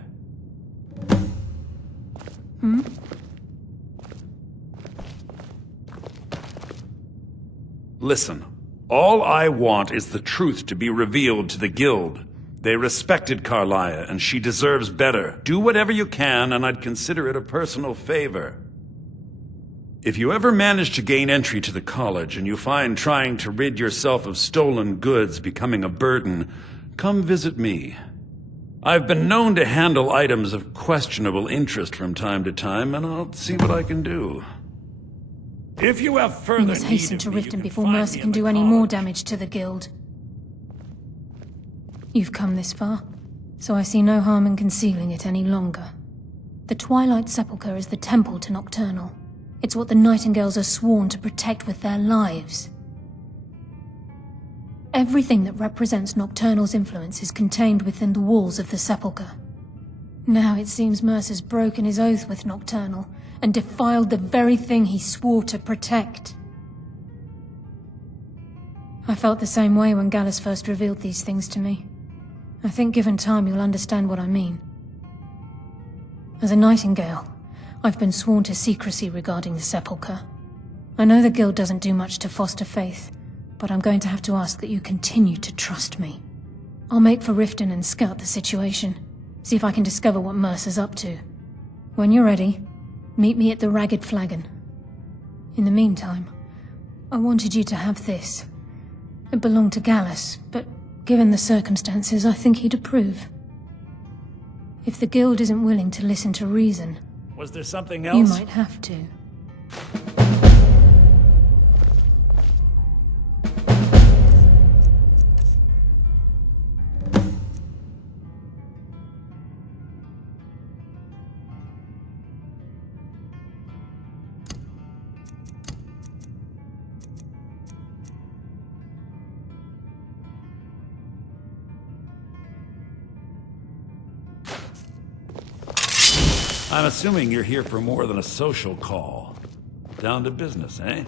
Listen, all I want is the truth to be revealed to the Guild. They respected Carlia, and she deserves better. Do whatever you can, and I'd consider it a personal favor. If you ever manage to gain entry to the college, and you find trying to rid yourself of stolen goods becoming a burden, come visit me. I've been known to handle items of questionable interest from time to time, and I'll see what I can do. If you have further We must hasten to Riften before Mercer can do any more damage to the Guild. You've come this far, so I see no harm in concealing it any longer. The Twilight Sepulchre is the temple to Nocturnal. It's what the Nightingales are sworn to protect with their lives. Everything that represents Nocturnal's influence is contained within the walls of the Sepulchre. Now it seems Mercer's broken his oath with Nocturnal and defiled the very thing he swore to protect. I felt the same way when Gallus first revealed these things to me. I think given time you'll understand what I mean. As a Nightingale, I've been sworn to secrecy regarding the Sepulchre. I know the Guild doesn't do much to foster faith, but I'm going to have to ask that you continue to trust me. I'll make for Riften and scout the situation, see if I can discover what Mercer's up to. When you're ready, meet me at the Ragged Flagon. In the meantime, I wanted you to have this. It belonged to Gallus, but given the circumstances, I think he'd approve. If the Guild isn't willing to listen to reason, was there something else? You might have to. I'm assuming you're here for more than a social call. Down to business, eh?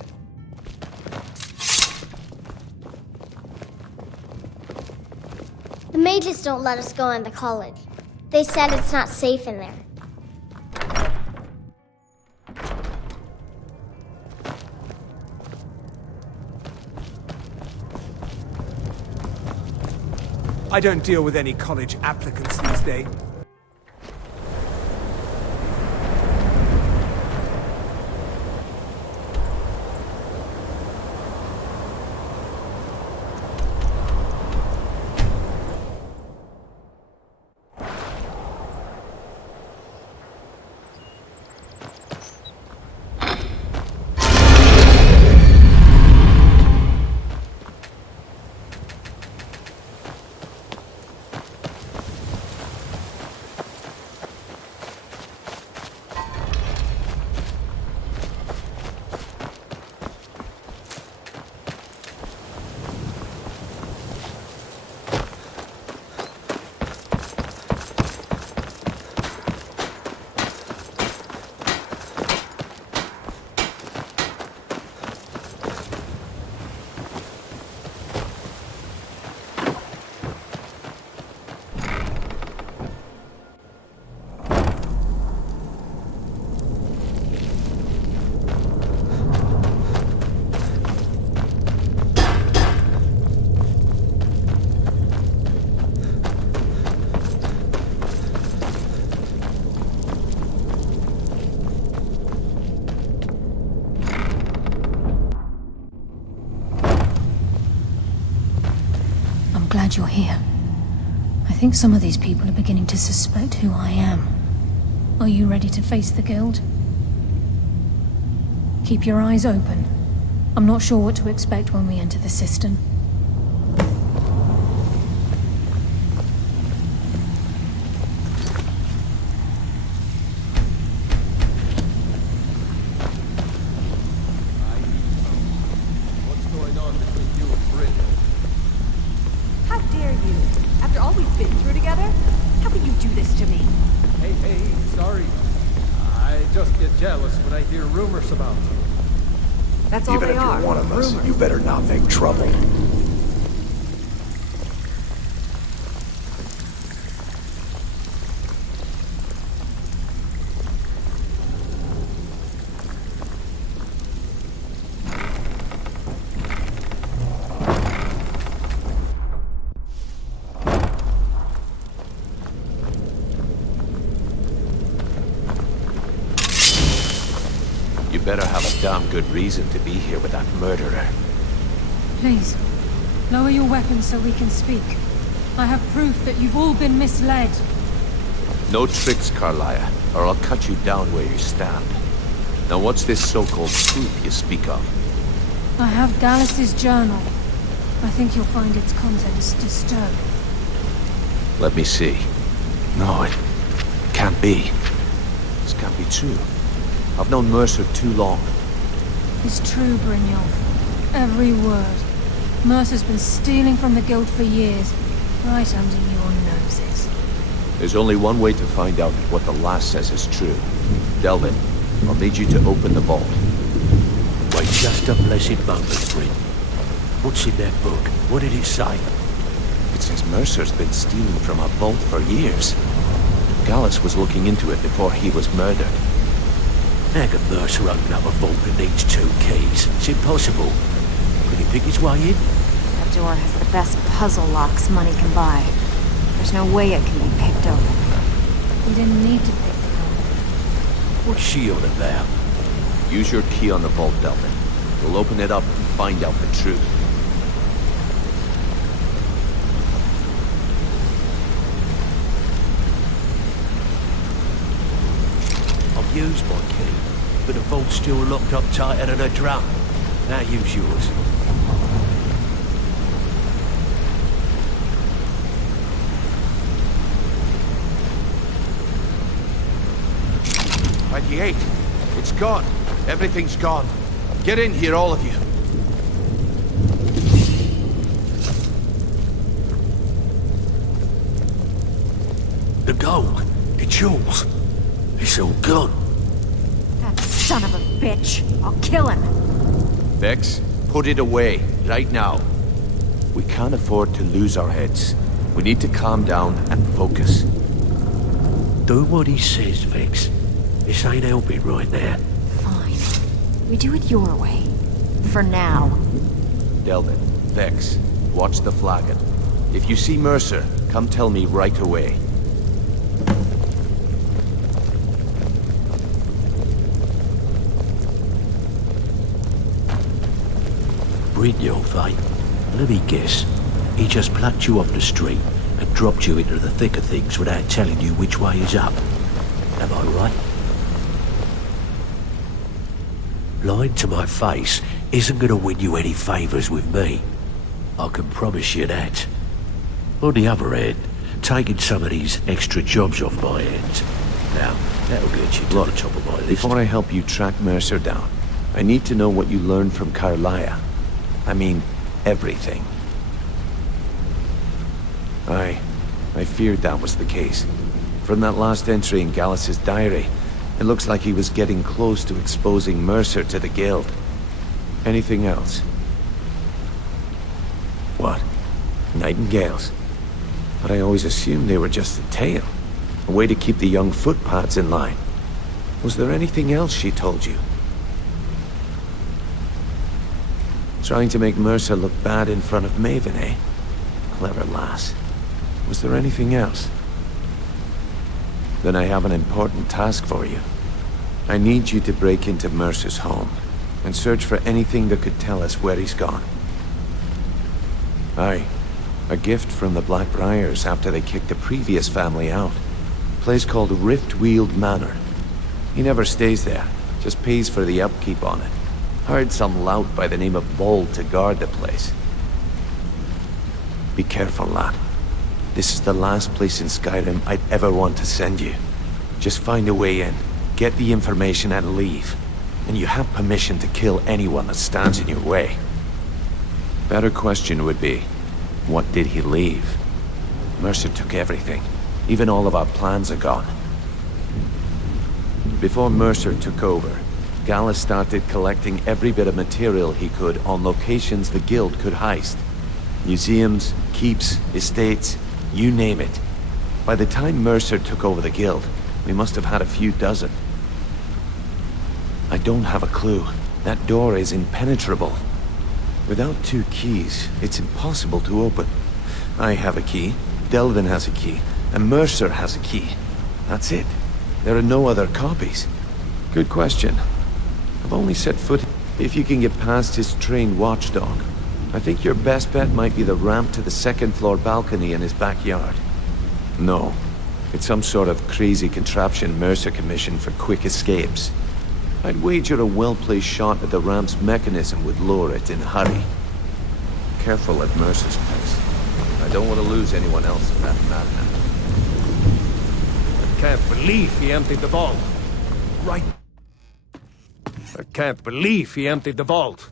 The mages don't let us go into college. They said it's not safe in there. I don't deal with any college applicants these days. Glad you're here. I think some of these people are beginning to suspect who I am. Are you ready to face the Guild? Keep your eyes open. I'm not sure what to expect when we enter the cistern. What's going on between you and Bryn? How dare you? After all we've been through together? How can you do this to me? Hey, sorry. I just get jealous when I hear rumors about you. That's all Even they if are. you're one of us, rumors. you better not make trouble. You better have a damn good reason to be here with that murderer. Please, lower your weapons so we can speak. I have proof that you've all been misled. No tricks, Carlia, or I'll cut you down where you stand. Now what's this so-called truth you speak of? I have Dallas's journal. I think you'll find its contents disturbing. Let me see. No, it can't be. This can't be true. I've known Mercer too long. It's true, Brynjolf. Every word. Mercer's been stealing from the Guild for years, right under your noses. There's only one way to find out if what the lass says is true. Delvin, I'll need you to open the vault. Wait just a blessed moment, Bryn. What's in that book? What did it say? It says Mercer's been stealing from a vault for years. Gallus was looking into it before he was murdered. How can Mercer open up a vault that needs 2 keys? It's impossible. Could he pick his way in? That door has the best puzzle locks money can buy. There's no way it can be picked open. We didn't need to pick the lock. What's she on about? Use your key on the vault, Delvin. We'll open it up and find out the truth. I've used my key, but the vault's still locked up tighter than a drum. Now use yours. It's gone. Everything's gone. Get in here, all of you. The gold, the jewels, it's all gone. That son of a bitch! I'll kill him! Vex, put it away, right now. We can't afford to lose our heads. We need to calm down and focus. Do what he says, Vex. This ain't helping right now. Fine. We do it your way. For now. Delvin, Vex, watch the flagon. If you see Mercer, come tell me right away. Brynjolf, eh? Let me guess. He just plucked you off the street and dropped you into the thick of things without telling you which way is up. Am I right? Lying to my face isn't going to win you any favours with me. I can promise you that. On the other hand, taking some of these extra jobs off my hands, now, that'll get you to the top of my list. Before I help you track Mercer down, I need to know what you learned from Carlia. I mean, everything. I feared that was the case. From that last entry in Gallus's diary, it looks like he was getting close to exposing Mercer to the Guild. Anything else? What? Nightingales? But I always assumed they were just a tale. A way to keep the young footpads in line. Was there anything else she told you? Trying to make Mercer look bad in front of Maven, eh? Clever lass. Was there anything else? Then I have an important task for you. I need you to break into Mercer's home and search for anything that could tell us where he's gone. Aye. A gift from the Blackbriars after they kicked the previous family out. A place called Riftweald Manor. He never stays there, just pays for the upkeep on it. Hired some lout by the name of Vold to guard the place. Be careful, lad. This is the last place in Skyrim I'd ever want to send you. Just find a way in, get the information and leave. And you have permission to kill anyone that stands in your way. Better question would be, what did he leave? Mercer took everything. Even all of our plans are gone. Before Mercer took over, Gallus started collecting every bit of material he could on locations the Guild could heist. Museums, keeps, estates, you name it. By the time Mercer took over the Guild, we must have had a few dozen. I don't have a clue. That door is impenetrable. Without 2 keys, it's impossible to open. I have a key, Delvin has a key, and Mercer has a key. That's it. There are no other copies. Good question. I've only set foot if you can get past his trained watchdog. I think your best bet might be the ramp to the 2nd floor balcony in his backyard. No. It's some sort of crazy contraption Mercer commissioned for quick escapes. I'd wager a well-placed shot at the ramp's mechanism would lure it in a hurry. Careful at Mercer's place. I don't want to lose anyone else in that madman. I can't believe he emptied the vault. Right. I can't believe he emptied the vault.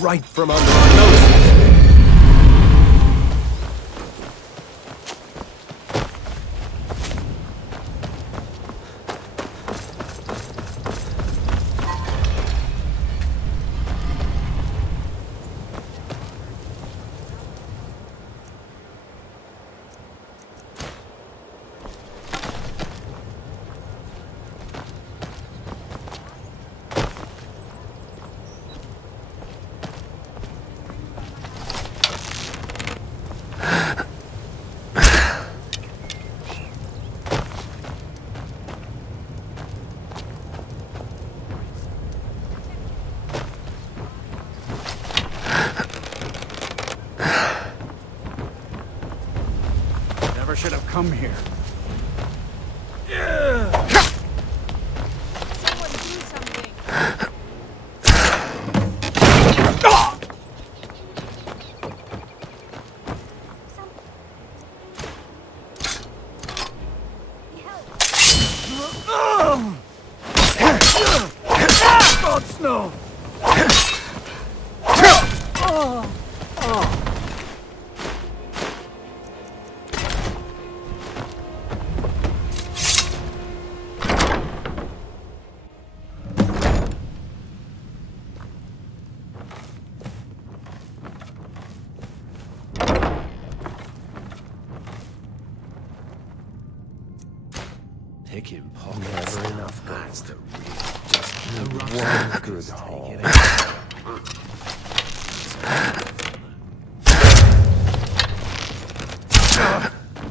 Right from under our noses. Should have come here. Someone do something. Gods, no! Picking pockets. Never enough gold. The Just one good haul.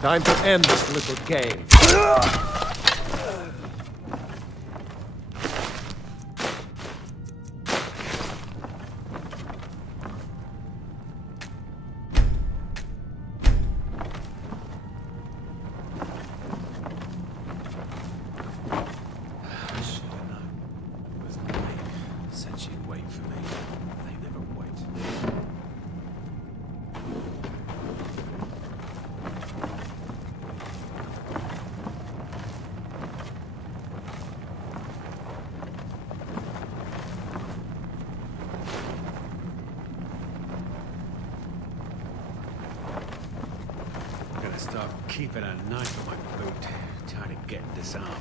Time to end this little game. Said she'd wait for me. They never wait. Gotta start keeping a knife in my boot. Tired of getting disarmed.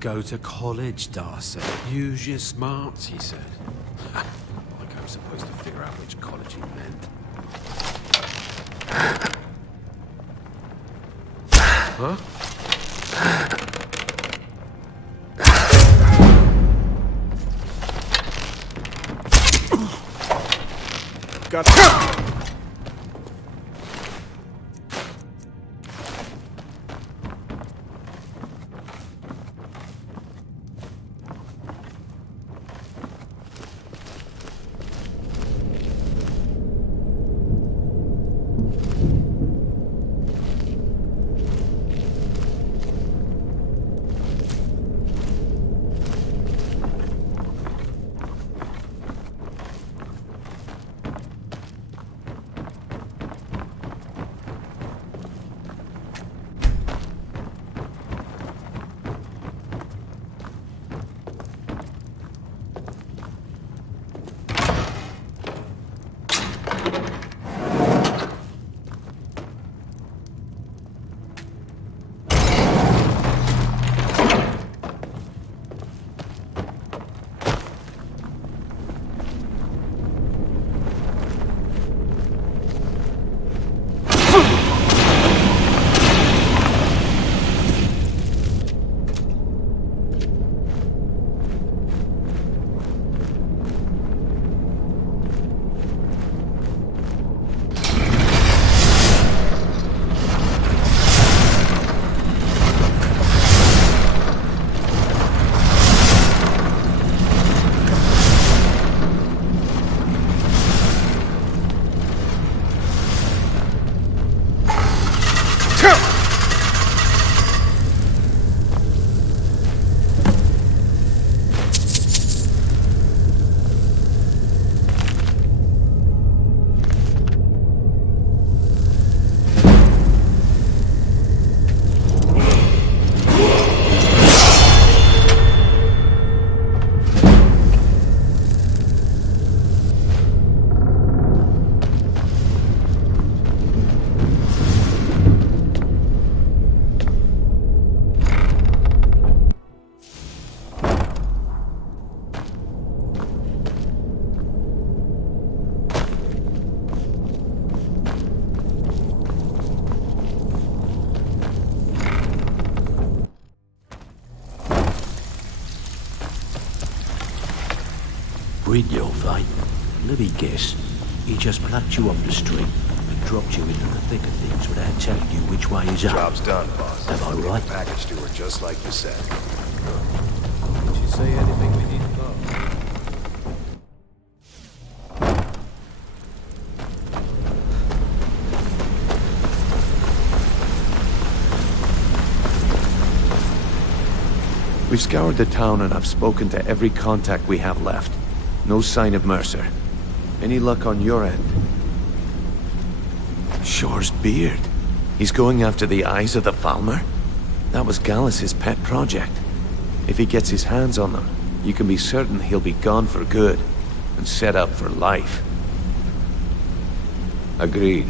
Go to college, Darcy. Use your smarts, he said. Like I was supposed to figure out which college he meant. Huh? Got it. Brynjolf, eh? Let me guess. He just plucked you off the street and dropped you into the thick of things without telling you which way is up. Job's done, boss. Am I right? Package to her just like you said. Did she say anything we need to know? We've scoured the town and I've spoken to every contact we have left. No sign of Mercer. Any luck on your end? Shore's beard. He's going after the eyes of the Falmer? That was Gallus's pet project. If he gets his hands on them, you can be certain he'll be gone for good and set up for life. Agreed.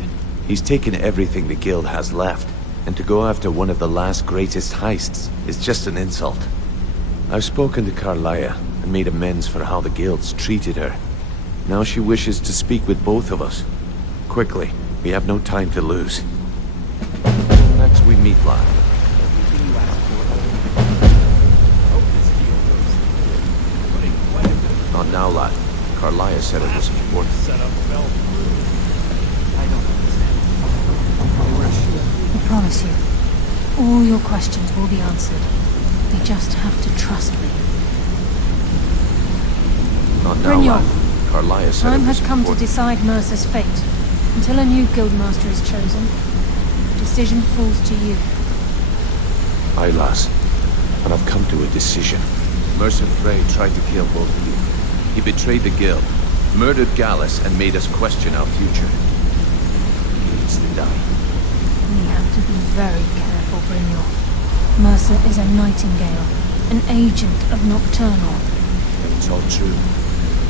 He's taken everything the guild has left, and to go after one of the last greatest heists is just an insult. I've spoken to Carlia and made amends for how the guilds treated her. Now she wishes to speak with both of us. Quickly, we have no time to lose. That once we meet, lad. Not now, lad. Carlia said it was important. I promise you, all your questions will be answered. You just have to trust me. Not now, Brynjolf, lad. Carlia said time it was has come to important. decide Mercer's fate. Until a new guildmaster is chosen, the decision falls to you. Aye, lass. And I've come to a decision. Mercer Frey tried to kill both of you. He betrayed the guild, murdered Gallus, and made us question our future. He needs to die. We have to be very careful, Brynjolf. Mercer is a nightingale, an agent of Nocturnal. It's all true.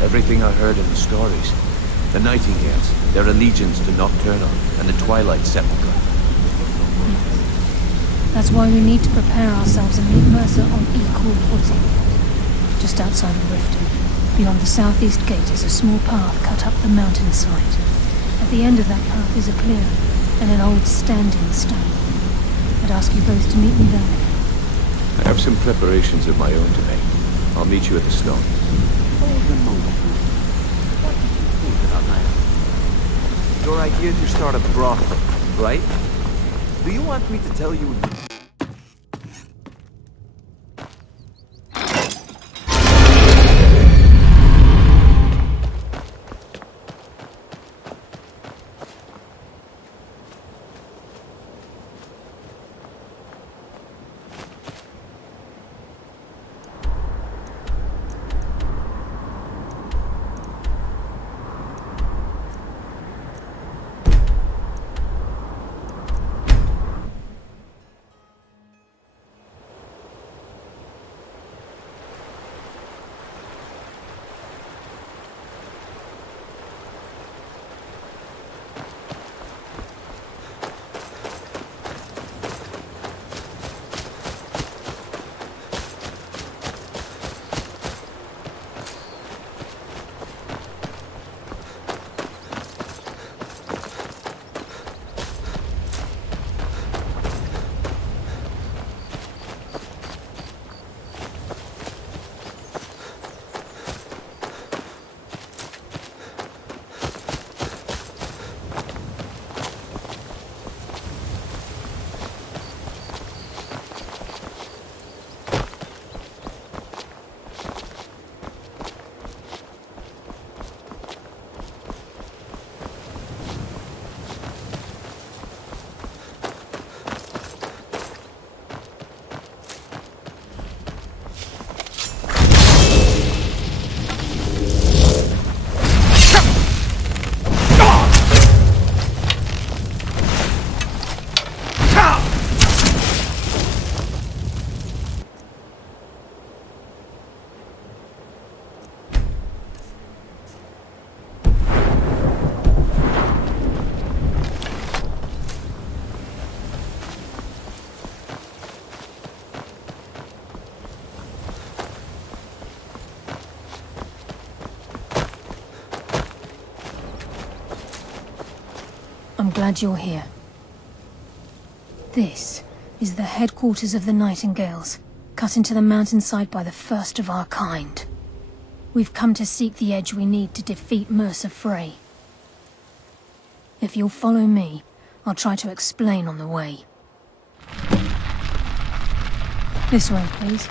Everything I heard in the stories. The Nightingales, their allegiance to Nocturnal, and the Twilight Sepulchre. That's why we need to prepare ourselves and meet Mercer on equal footing. Just outside of Riften, beyond the southeast gate is a small path cut up the mountainside. At the end of that path is a clearing and an old standing stone. I'd ask you both to meet me there. I have some preparations of my own to make. I'll meet you at the stone. Hold a moment. What did you think about that? Your idea to start a brothel, right? Do you want me to tell you? I'm glad you're here. This is the headquarters of the Nightingales, cut into the mountainside by the first of our kind. We've come to seek the edge we need to defeat Mercer Frey. If you'll follow me, I'll try to explain on the way. This way, please.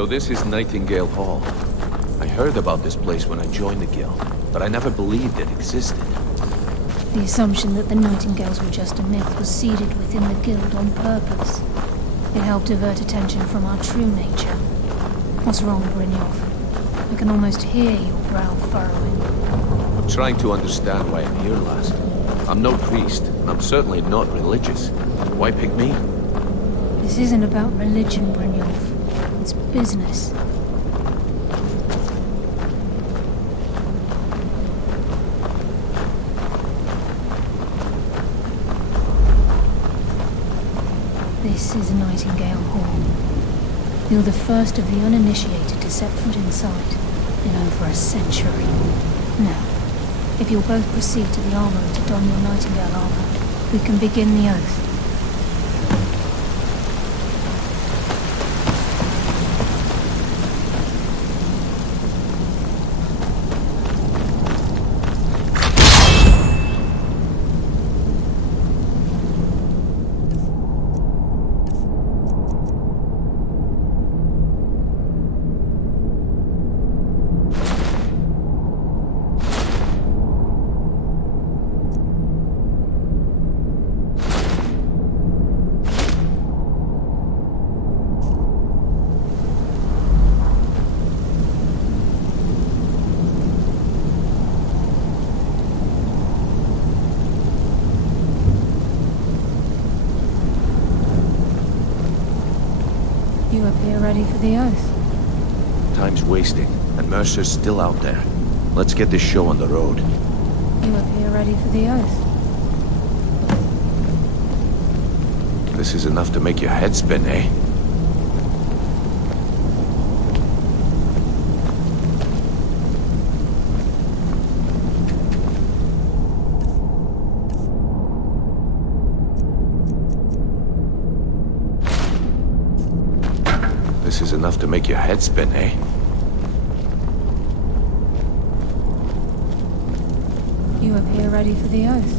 So this is Nightingale Hall. I heard about this place when I joined the guild, but I never believed it existed. The assumption that the Nightingales were just a myth was seeded within the guild on purpose. It helped divert attention from our true nature. What's wrong, Brynjolf? I can almost hear your brow furrowing. I'm trying to understand why I'm here, lass. I'm no priest, and I'm certainly not religious. Why pick me? This isn't about religion, Brynjolf. It's business. This is Nightingale Hall. You're the first of the uninitiated to set foot inside in over a century. Now, if you'll both proceed to the armory to don your Nightingale armor, we can begin the oath. You appear ready for the oath. Time's wasting, and Mercer's still out there. Let's get this show on the road. You appear ready for the oath. This is enough to make your head spin, eh? This is enough to make your head spin, eh? You appear ready for the oath.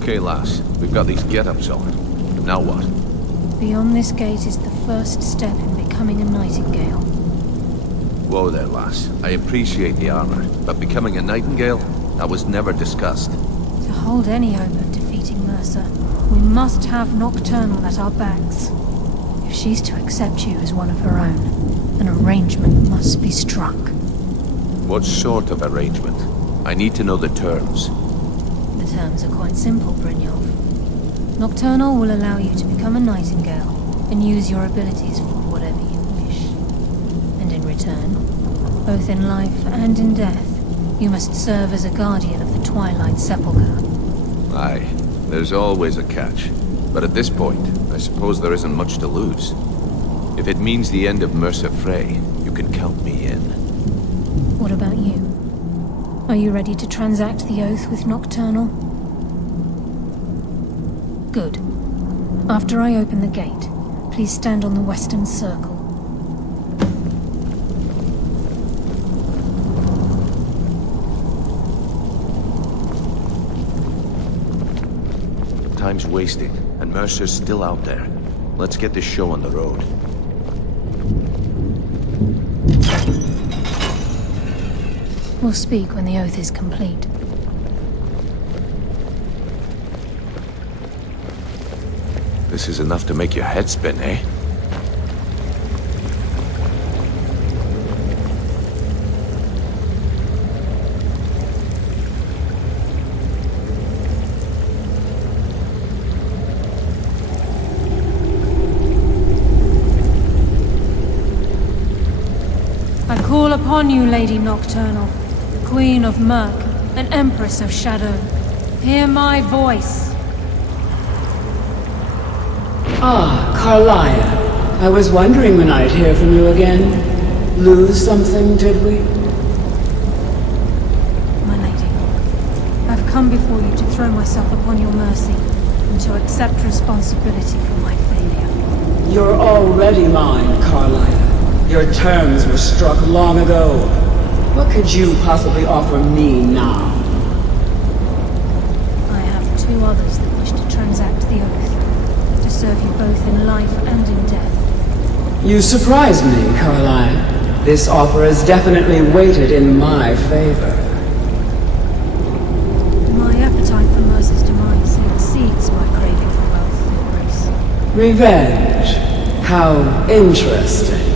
Okay, lass. We've got these get-ups on. Now what? Beyond this gate is the first step in becoming a Nightingale. Whoa there, lass. I appreciate the armor, but becoming a Nightingale? That was never discussed. To hold any hope of defeating Mercer, we must have Nocturnal at our backs. If she's to accept you as one of her own, an arrangement must be struck. What sort of arrangement? I need to know the terms. The terms are quite simple, Brynjolf. Nocturnal will allow you to become a Nightingale and use your abilities for whatever you wish. And in return, both in life and in death, you must serve as a guardian of the Twilight Sepulchre. Aye, there's always a catch. But at this point, I suppose there isn't much to lose. If it means the end of Mercer Frey, you can count me in. What about you? Are you ready to transact the oath with Nocturnal? Good. After I open the gate, please stand on the western circle. Time's wasting, and Mercer's still out there. Let's get this show on the road. We'll speak when the oath is complete. This is enough to make your head spin, eh? I call upon you, Lady Nocturnal, the Queen of Murk, and Empress of Shadow. Hear my voice. Ah, Carlia. I was wondering when I'd hear from you again. Lose something, did we? My lady, I've come before you to throw myself upon your mercy, and to accept responsibility for my failure. You're already mine, Carlia. Your terms were struck long ago. What could you possibly offer me now? I have two others that wish to transact the oath, to serve you both in life and in death. You surprise me, Carlyle. This offer is definitely weighted in my favor. My appetite for Mercer's demise exceeds my craving for wealth and grace. Revenge. How interesting.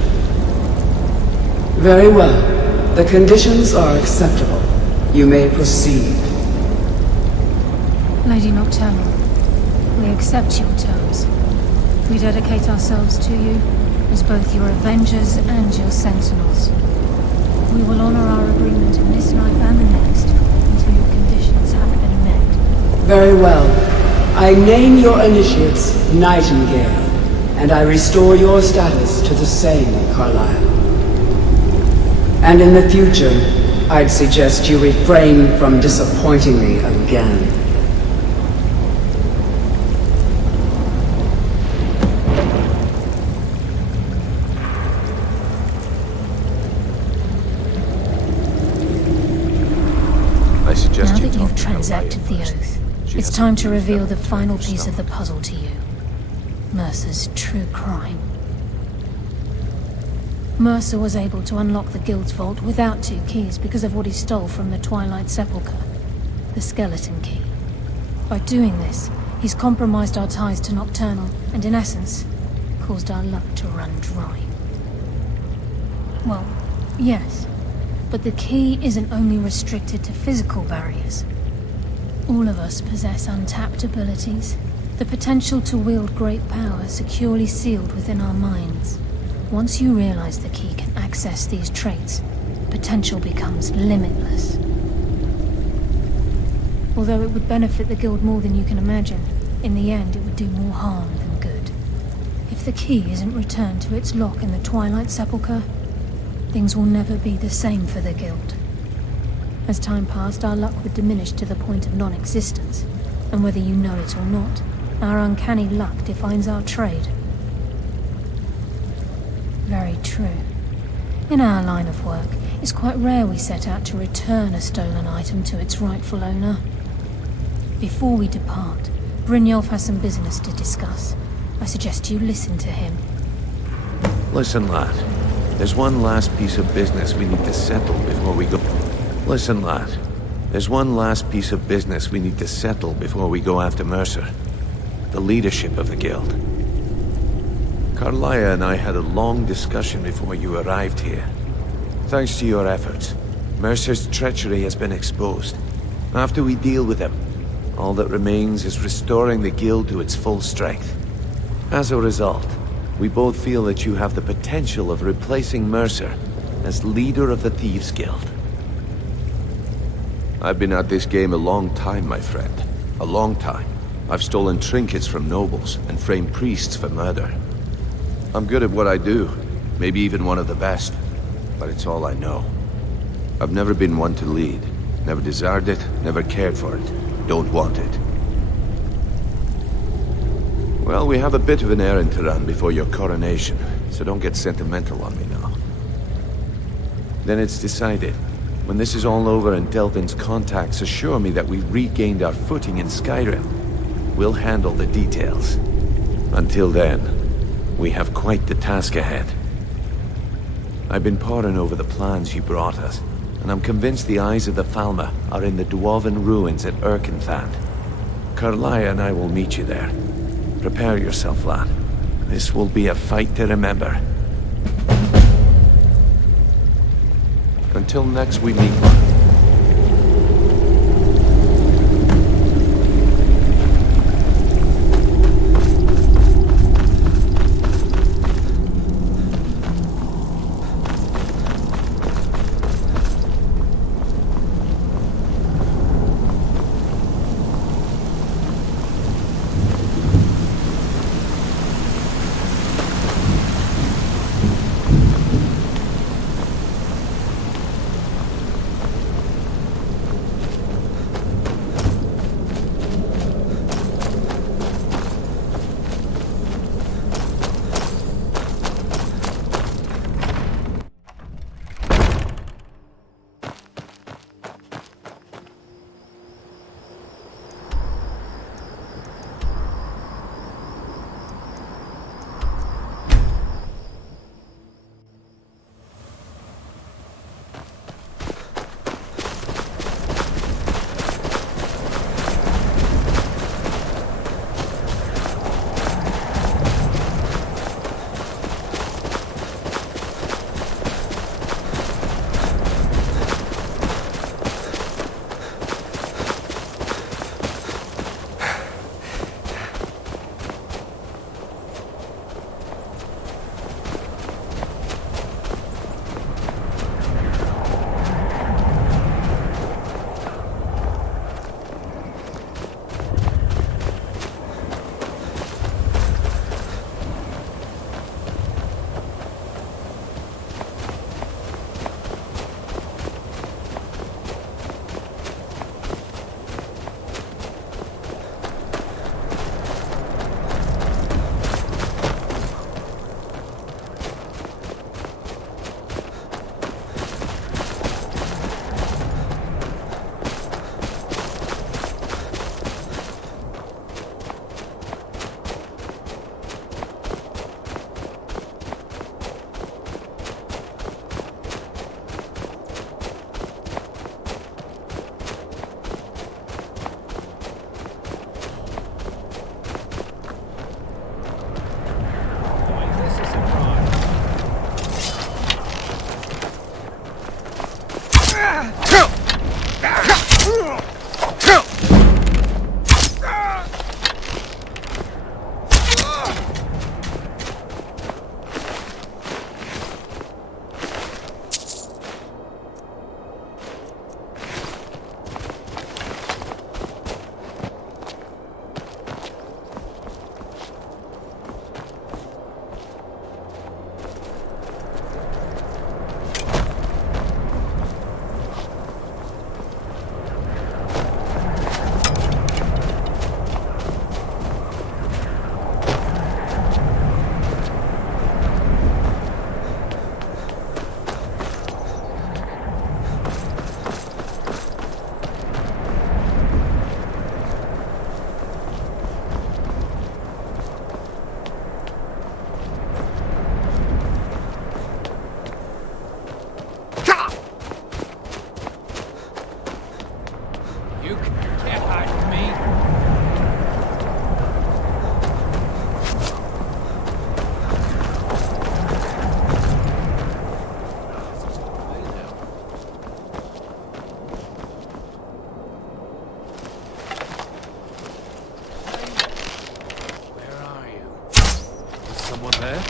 Very well. The conditions are acceptable. You may proceed. Lady Nocturnal, we accept your terms. We dedicate ourselves to you as both your avengers and your sentinels. We will honor our agreement in this life and the next until your conditions have been met. Very well. I name your initiates Nightingale, and I restore your status to the same, Carlyle. And in the future, I'd suggest you refrain from disappointing me again. Now that you've transacted the oath, it's time to reveal the final piece of the puzzle to you. Mercer's true crime. Mercer was able to unlock the Guild's vault without 2 keys because of what he stole from the Twilight Sepulchre, the skeleton key. By doing this, he's compromised our ties to Nocturnal, and in essence, caused our luck to run dry. Well, yes, but the key isn't only restricted to physical barriers. All of us possess untapped abilities, the potential to wield great power securely sealed within our minds. Once you realize the key can access these traits, potential becomes limitless. Although it would benefit the Guild more than you can imagine, in the end it would do more harm than good. If the key isn't returned to its lock in the Twilight Sepulchre, things will never be the same for the Guild. As time passed, our luck would diminish to the point of non-existence, and whether you know it or not, our uncanny luck defines our trade. Very true. In our line of work, it's quite rare we set out to return a stolen item to its rightful owner. Before we depart, Brynjolf has some business to discuss. I suggest you listen to him. Listen, lad. There's one last piece of business we need to settle before we go... Listen, lad. There's one last piece of business we need to settle before we go after Mercer. The leadership of the Guild. Carlaya and I had a long discussion before you arrived here. Thanks to your efforts, Mercer's treachery has been exposed. After we deal with him, all that remains is restoring the Guild to its full strength. As a result, we both feel that you have the potential of replacing Mercer as leader of the Thieves' Guild. I've been at this game a long time, my friend. A long time. I've stolen trinkets from nobles and framed priests for murder. I'm good at what I do, maybe even one of the best, but it's all I know. I've never been one to lead, never desired it, never cared for it, don't want it. Well, we have a bit of an errand to run before your coronation, so don't get sentimental on me now. Then it's decided. When this is all over and Delvin's contacts assure me that we've regained our footing in Skyrim, we'll handle the details. Until then, we have quite the task ahead. I've been poring over the plans you brought us, and I'm convinced the eyes of the Falmer are in the Dwarven ruins at Erkenthand. Carlaya and I will meet you there. Prepare yourself, lad. This will be a fight to remember. Until next we meet, lad. You can't hide from me. Where are you? Is someone there?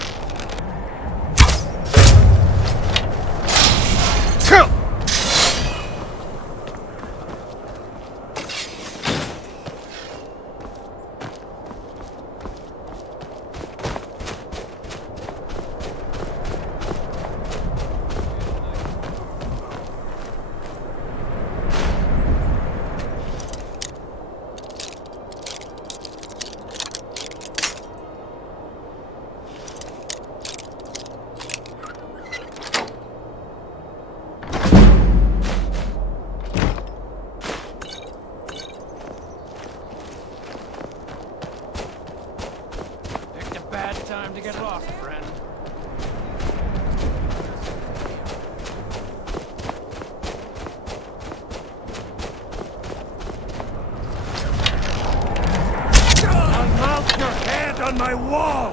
Picked a bad time to get lost, friend. Unmount your hand on my wall!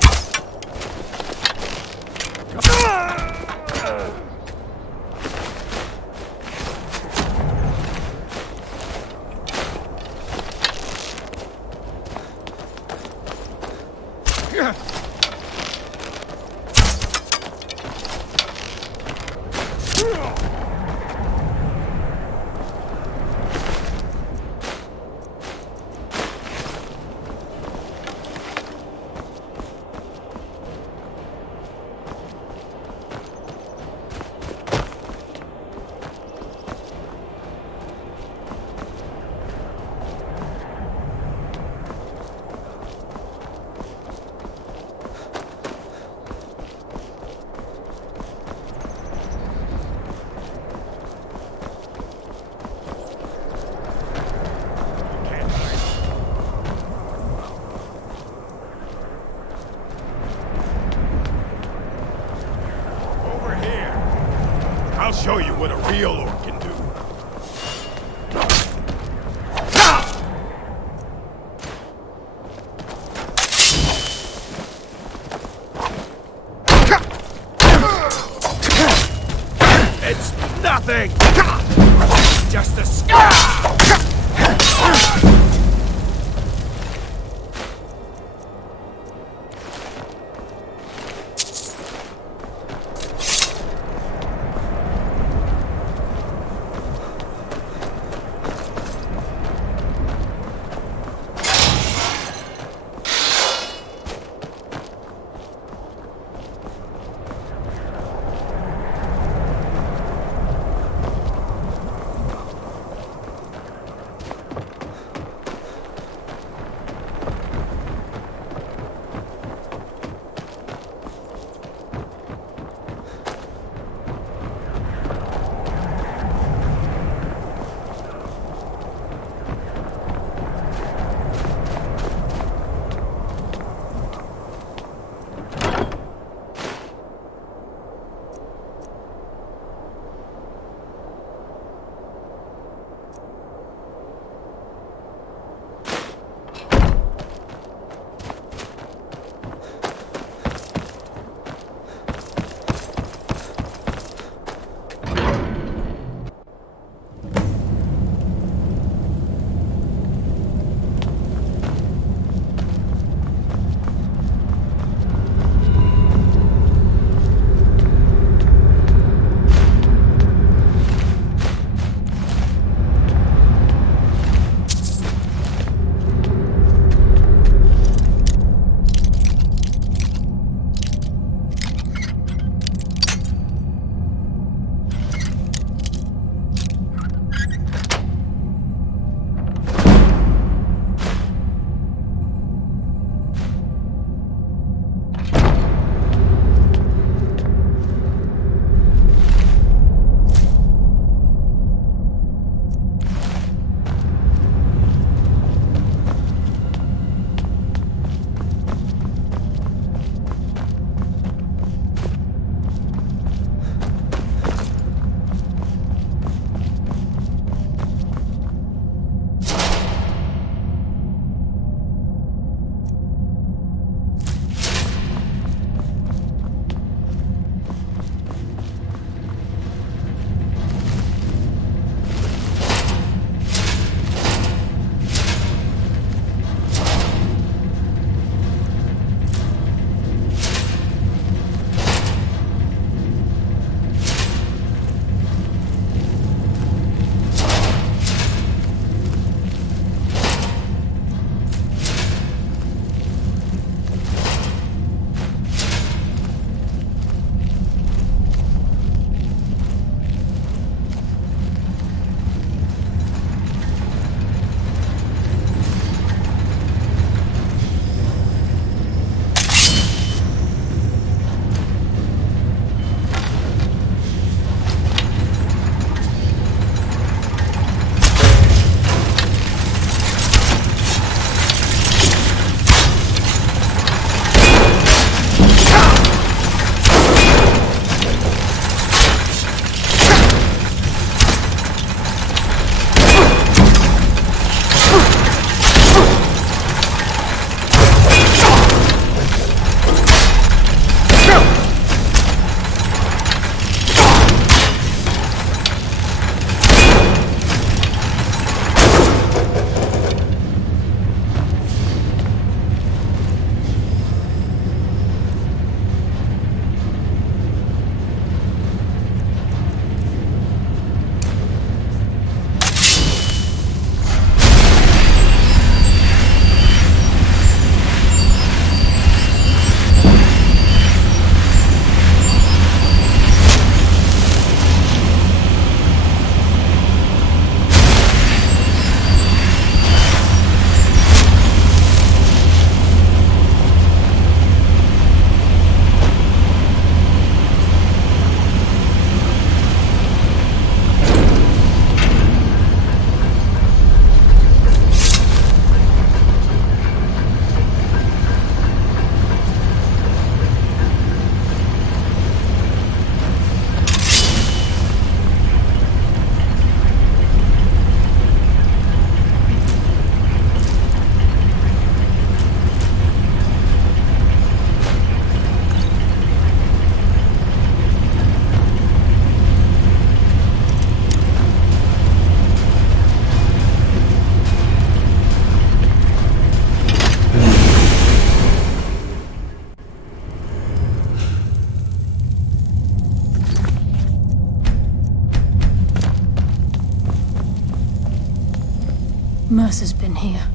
Mercer's been here.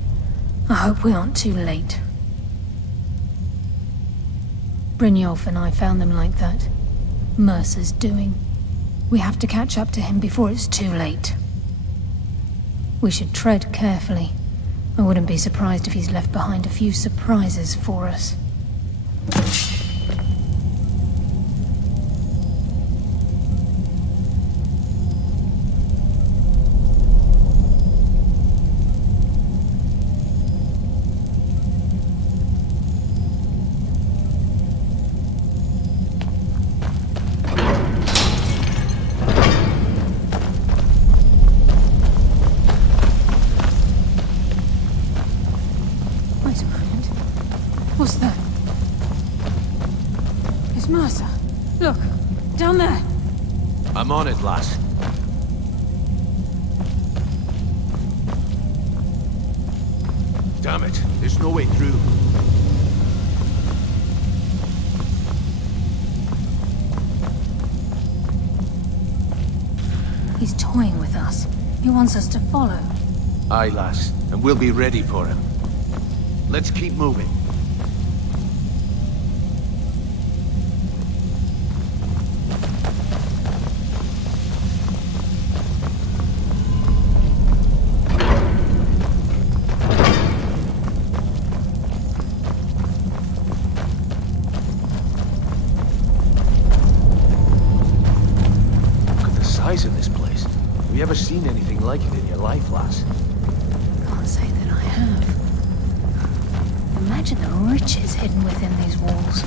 I hope we aren't too late. Brynjolf and I found them like that. Mercer's doing. We have to catch up to him before it's too late. We should tread carefully. I wouldn't be surprised if he's left behind a few surprises for us. Wait a moment. What's that? It's Mercer. Look, down there. I'm on it, lass. Damn it, there's no way through. He's toying with us. He wants us to follow. Aye, lass, and we'll be ready for him. Let's keep moving. Look at the size of this place. Have you ever seen anything like it in your life, lass? Can't say that I have. Imagine the riches hidden within these walls.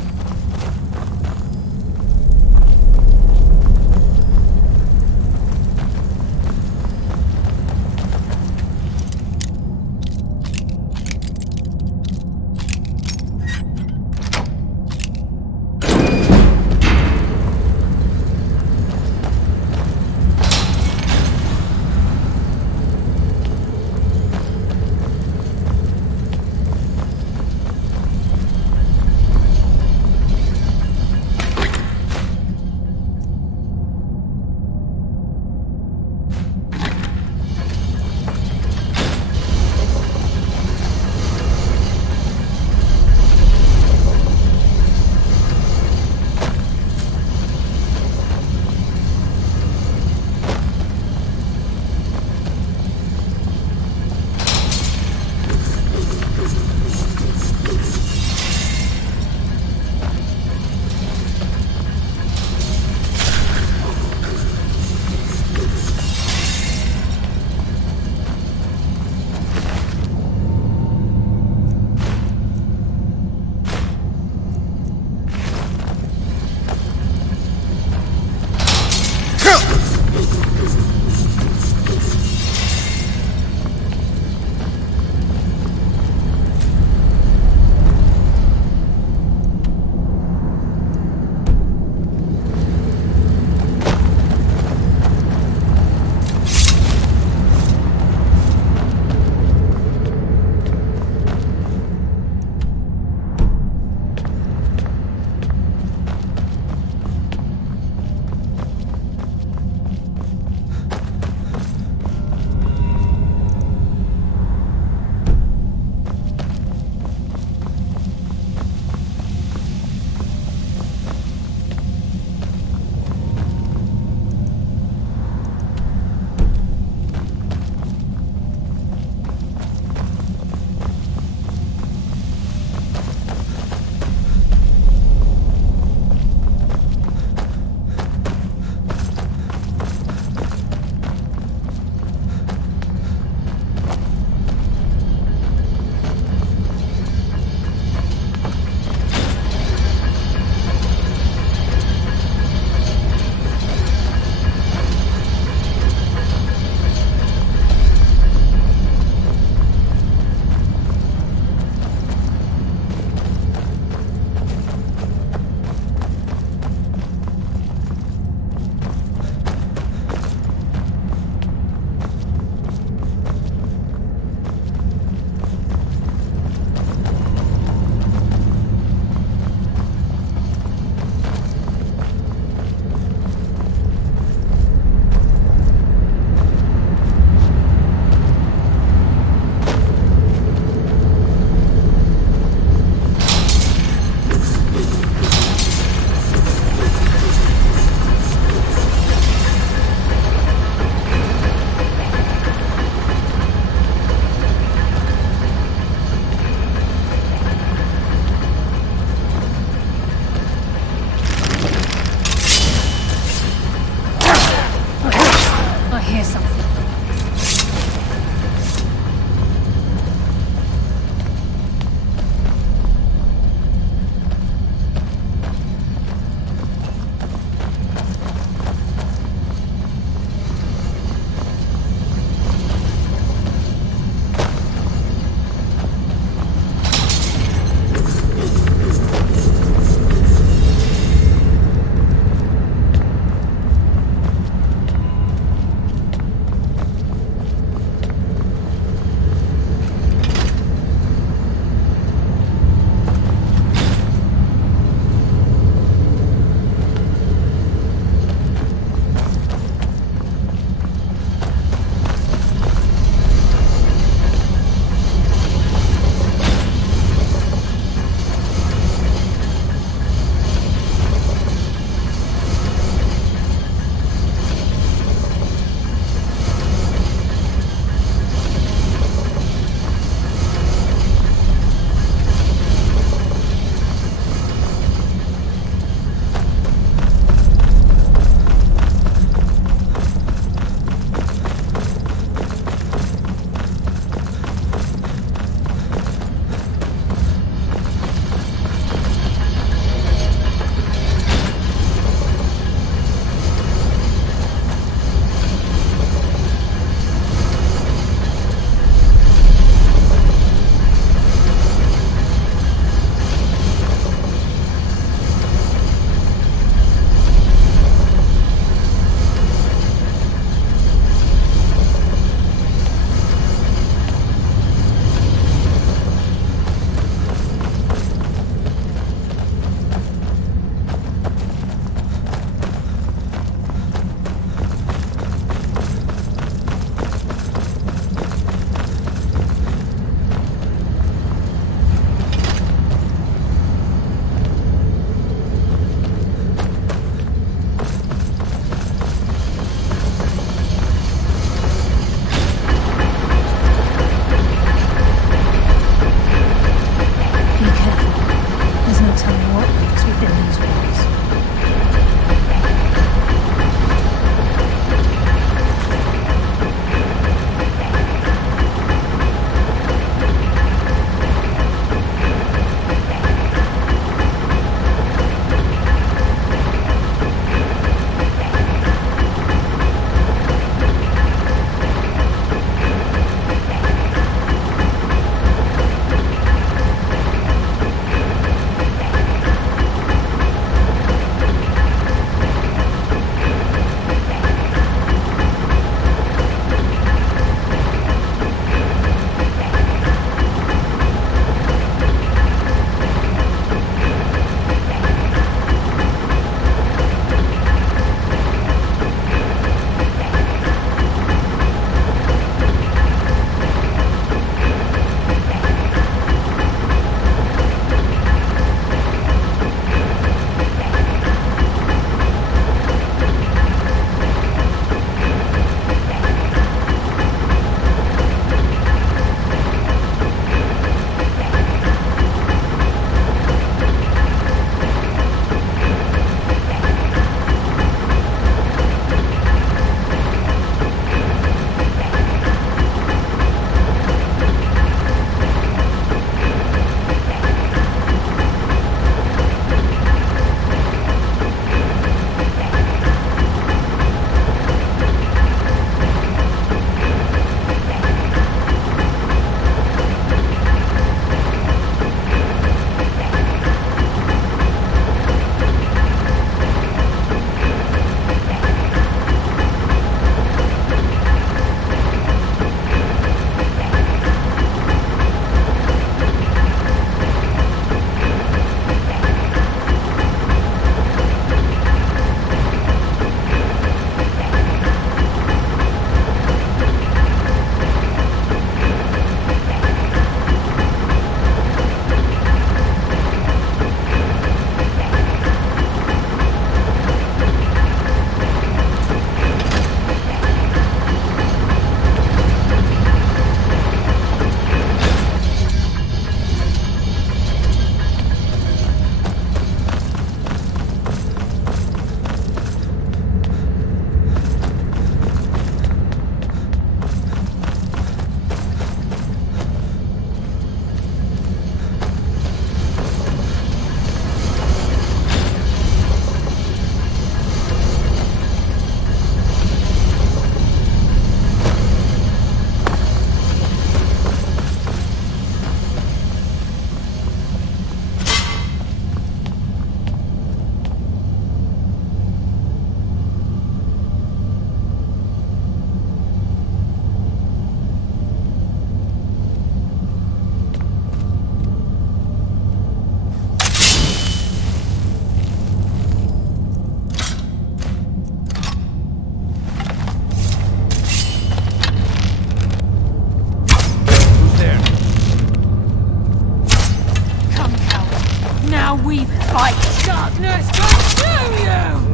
fight! Darkness, consume you!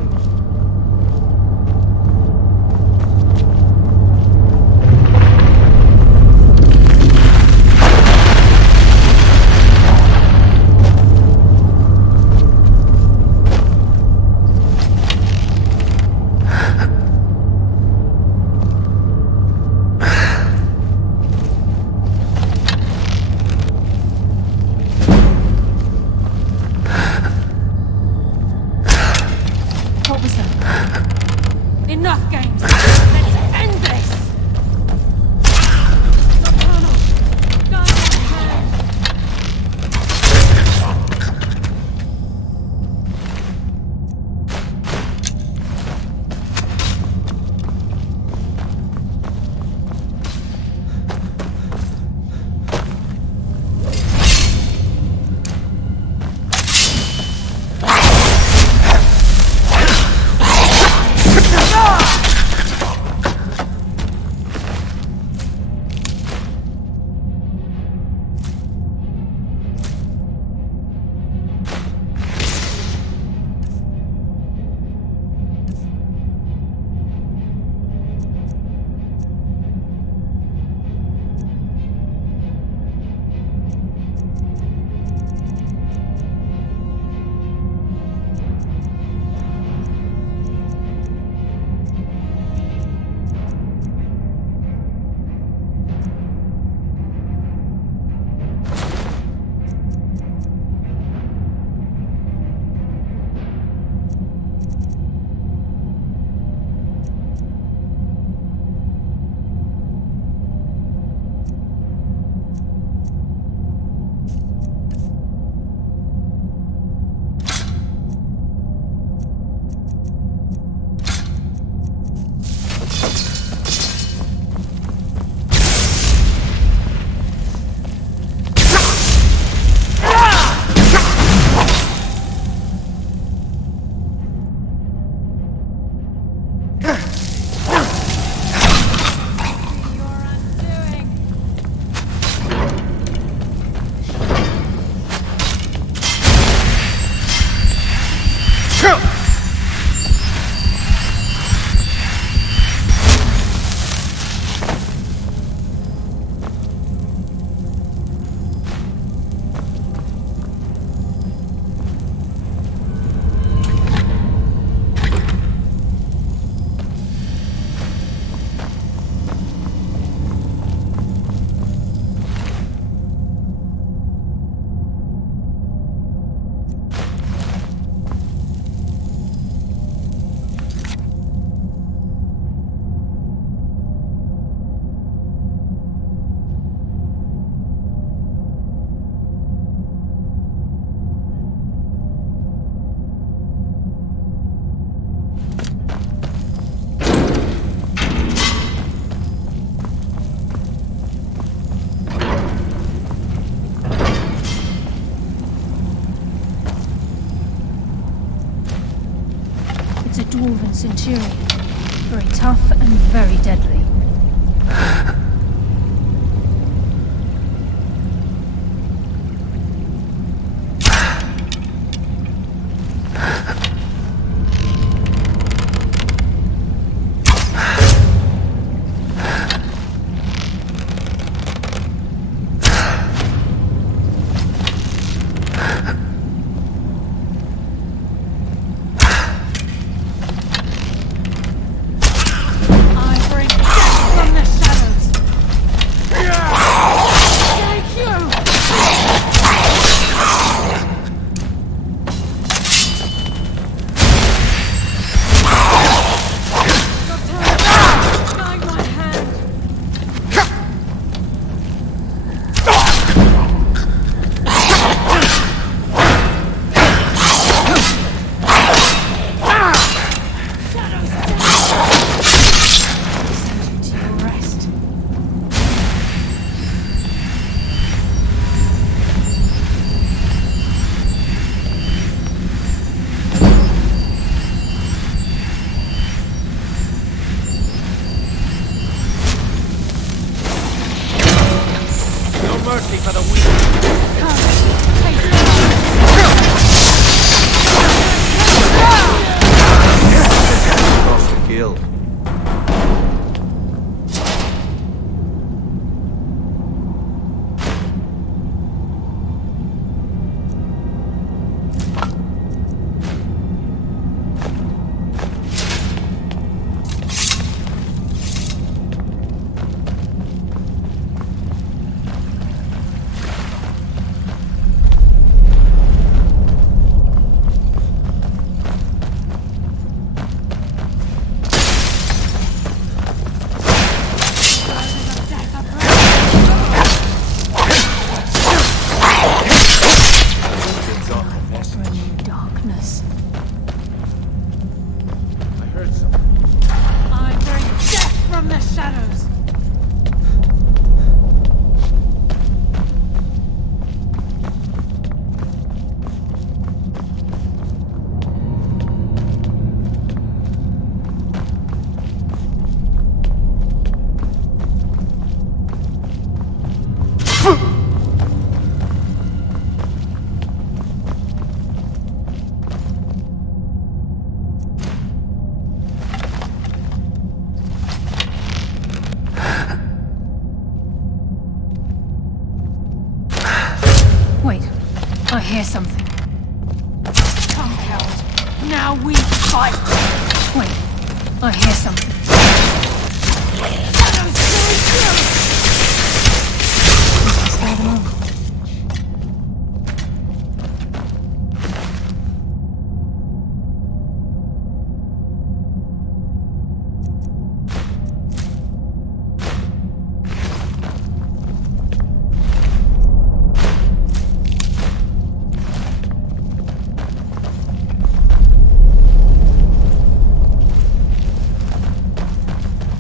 What was that? Enough games! Let's end this! Nocturnal! Guide my hand! It's a dwarven centurion. Very tough and very deadly. mercy for the weak. Wait, I hear something. Come, coward. Now we fight! Wait, I hear something. Spare them all.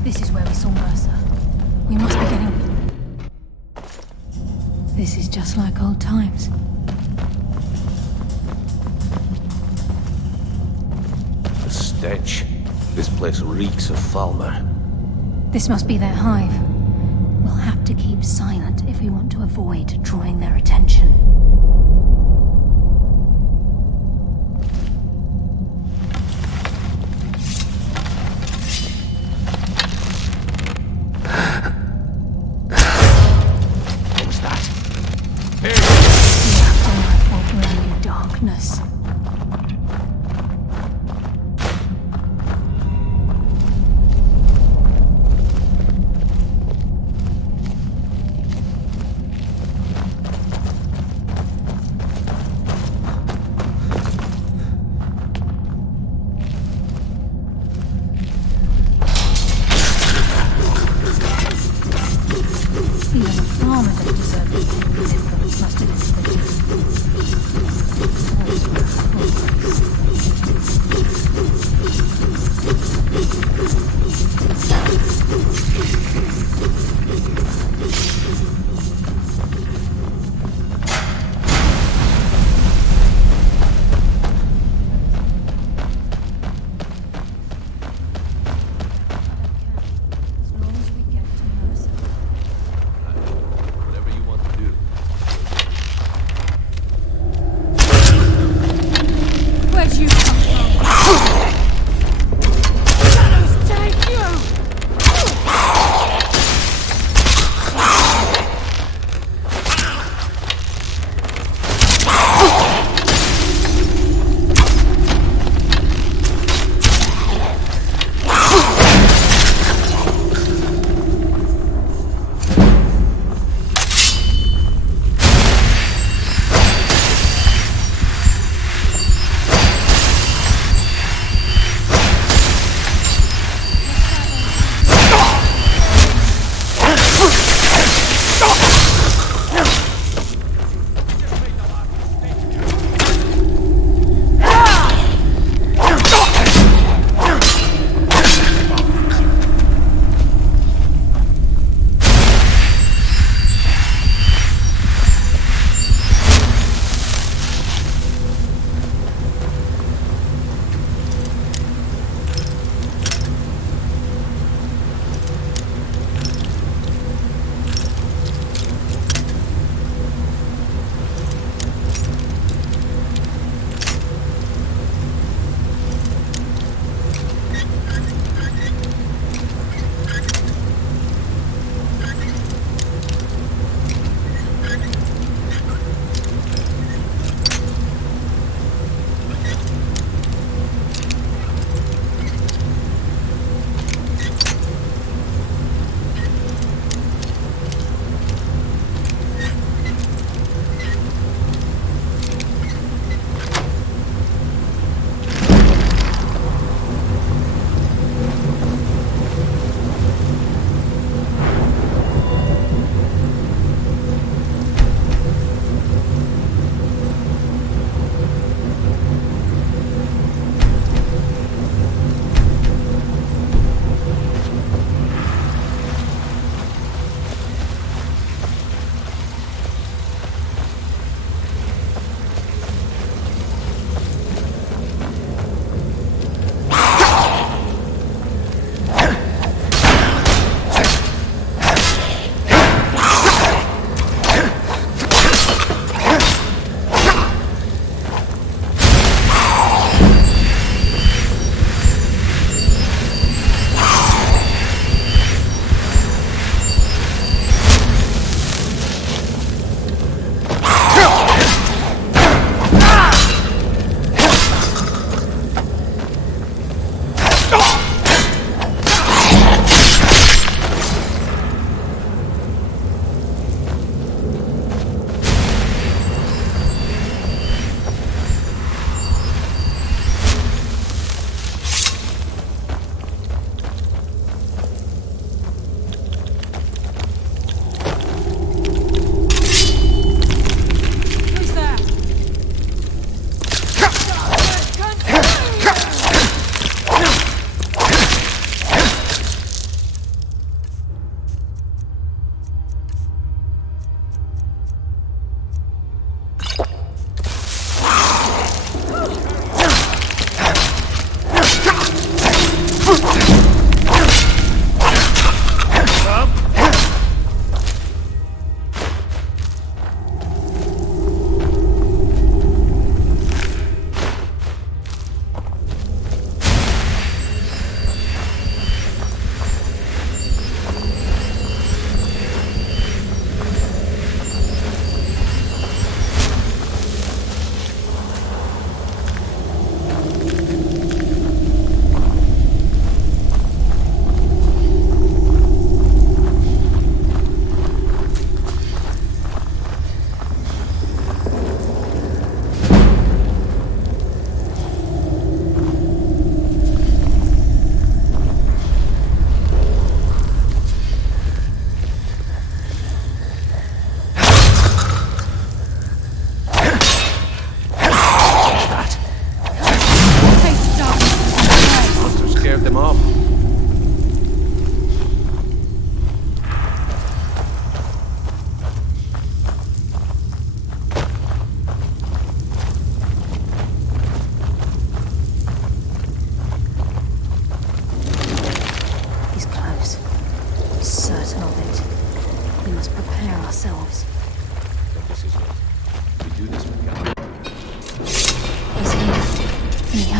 This is where we saw Mercer. We must be getting... This is just like old times. The stench. This place reeks of Falmer. This must be their hive. We'll have to keep silent if we want to avoid drawing their attention. Darkness. Even the farmer doesn't deserve the influence must have Whatever you want to do.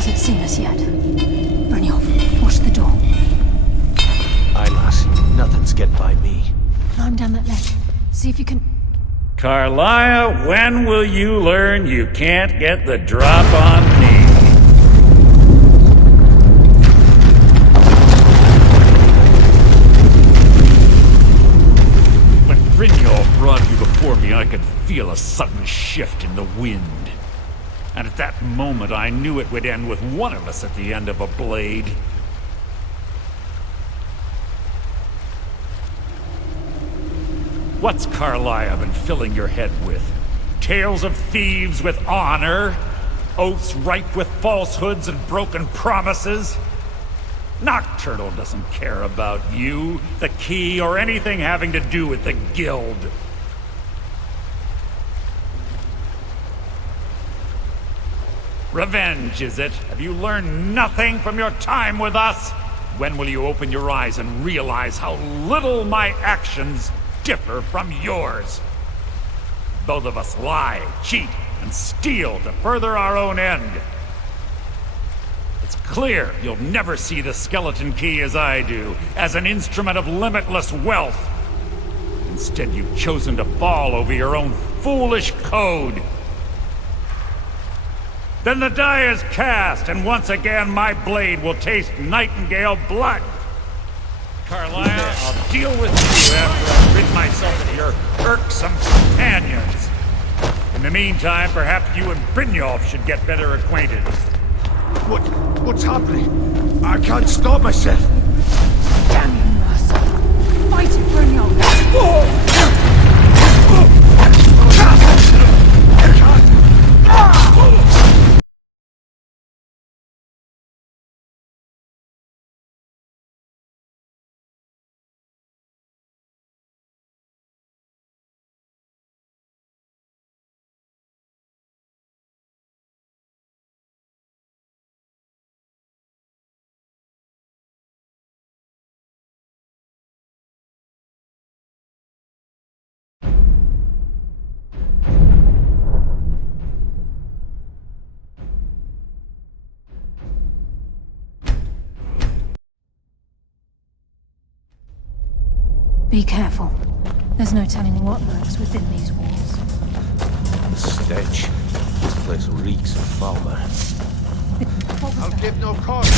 hasn't seen us yet. Brynjolf, watch the door. Aye, lass. Nothing's get by me. Climb down that ledge. See if you can... Carlia, when will you learn you can't get the drop on me? When Brynjolf brought you before me, I could feel a sudden shift in the wind. And at that moment, I knew it would end with one of us at the end of a blade. What's Carlia been filling your head with? Tales of thieves with honor? Oaths ripe with falsehoods and broken promises? Nocturnal doesn't care about you, the key, or anything having to do with the guild. Revenge, is it? Have you learned nothing from your time with us? When will you open your eyes and realize how little my actions differ from yours? Both of us lie, cheat, and steal to further our own end. It's clear you'll never see the skeleton key as I do, as an instrument of limitless wealth. Instead, you've chosen to fall over your own foolish code. Then the die is cast, and once again my blade will taste nightingale blood. Carlia, I'll deal with you after I rid myself of your irksome companions. In the meantime, perhaps you and Brynjolf should get better acquainted. What's happening? I can't stop myself. Damn you, Mercer. Fight it, Brynjolf. Be careful. There's no telling what lurks within these walls. The stench. This place reeks of Falmer. I'll give no cause.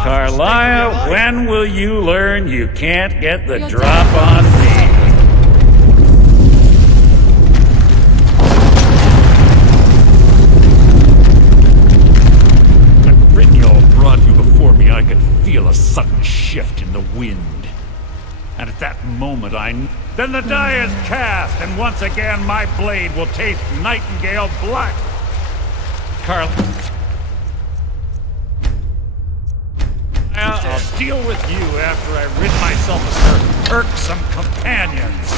Carlia, when will you learn you can't get the drop on me? When Brynjolf brought you before me, I could feel a sudden shift in the wind. And at that moment Then the die is cast, and once again my blade will taste nightingale blood. I'll deal with you after I rid myself of her irksome companions.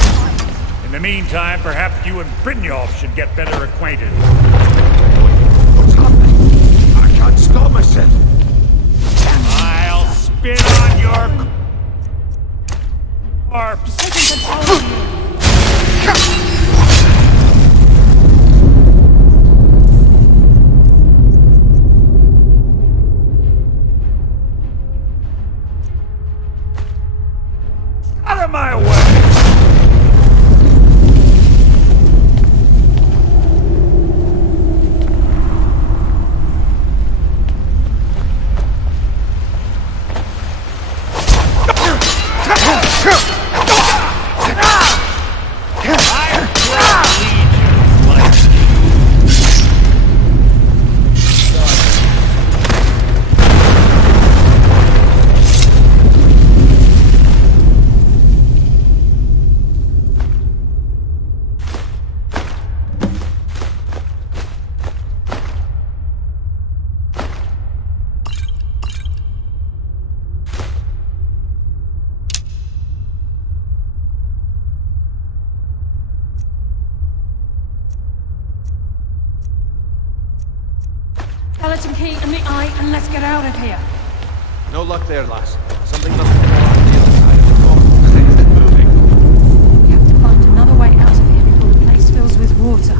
In the meantime, perhaps you and Brynjolf should get better acquainted. What's happening? I can't stop myself. I'll spit on your corpse. Out of my way! Skeleton key in the eye, and let's get out of here. No luck there, lass. Something must be going on the other side of the door. Things are moving. We have to find another way out of here before the place fills with water.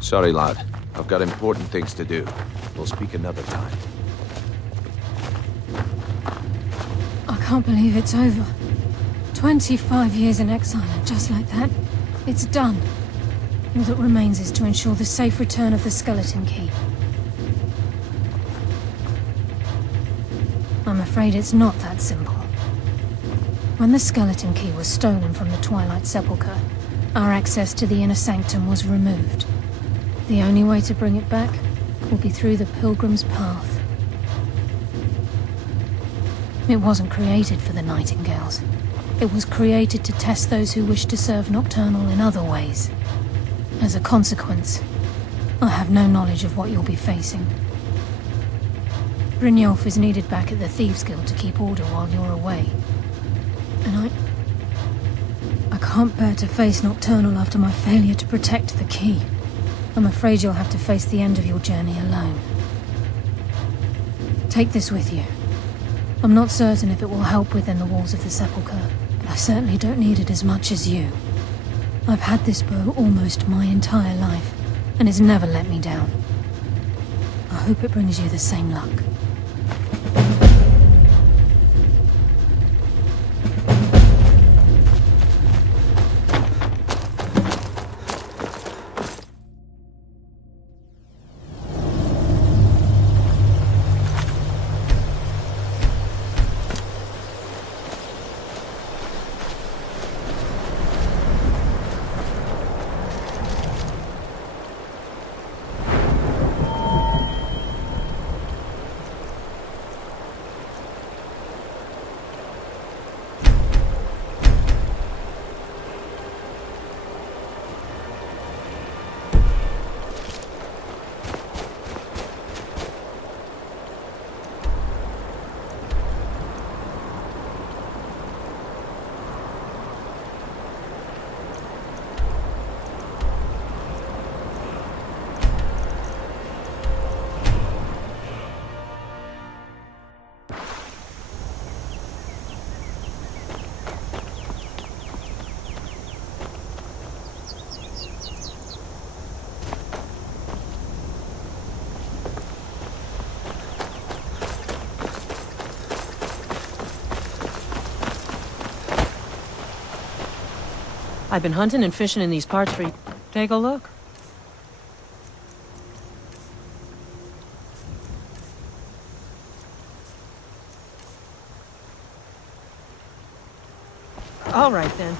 Sorry, lad. I've got important things to do. We'll speak another time. I can't believe it's over. 25 years in exile, and just like that, it's done. All that remains is to ensure the safe return of the skeleton key. I'm afraid it's not that simple. When the skeleton key was stolen from the Twilight Sepulchre, our access to the inner sanctum was removed. The only way to bring it back will be through the Pilgrim's Path. It wasn't created for the Nightingales. It was created to test those who wish to serve Nocturnal in other ways. As a consequence, I have no knowledge of what you'll be facing. Brynjolf is needed back at the Thieves Guild to keep order while you're away. And I can't bear to face Nocturnal after my failure to protect the key. I'm afraid you'll have to face the end of your journey alone. Take this with you. I'm not certain if it will help within the walls of the Sepulchre, but I certainly don't need it as much as you. I've had this bow almost my entire life, and it's never let me down. I hope it brings you the same luck. I've been hunting and fishing in these parts for... Take a look. All right, then.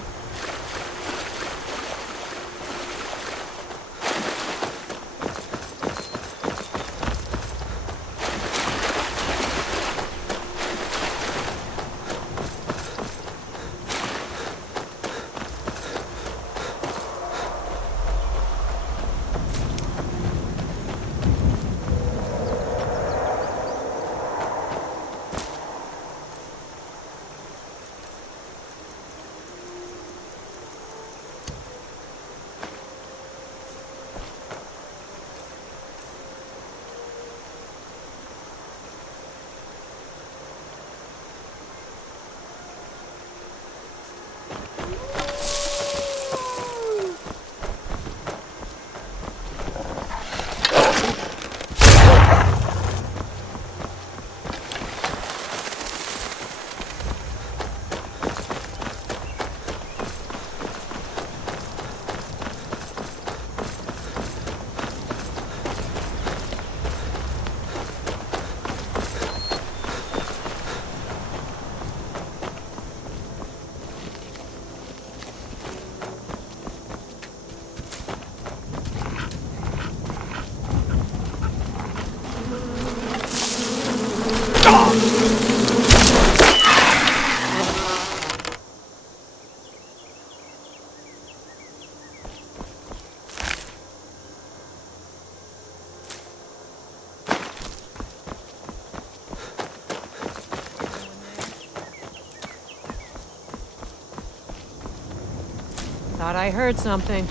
Thought I heard something.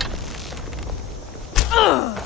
Ugh!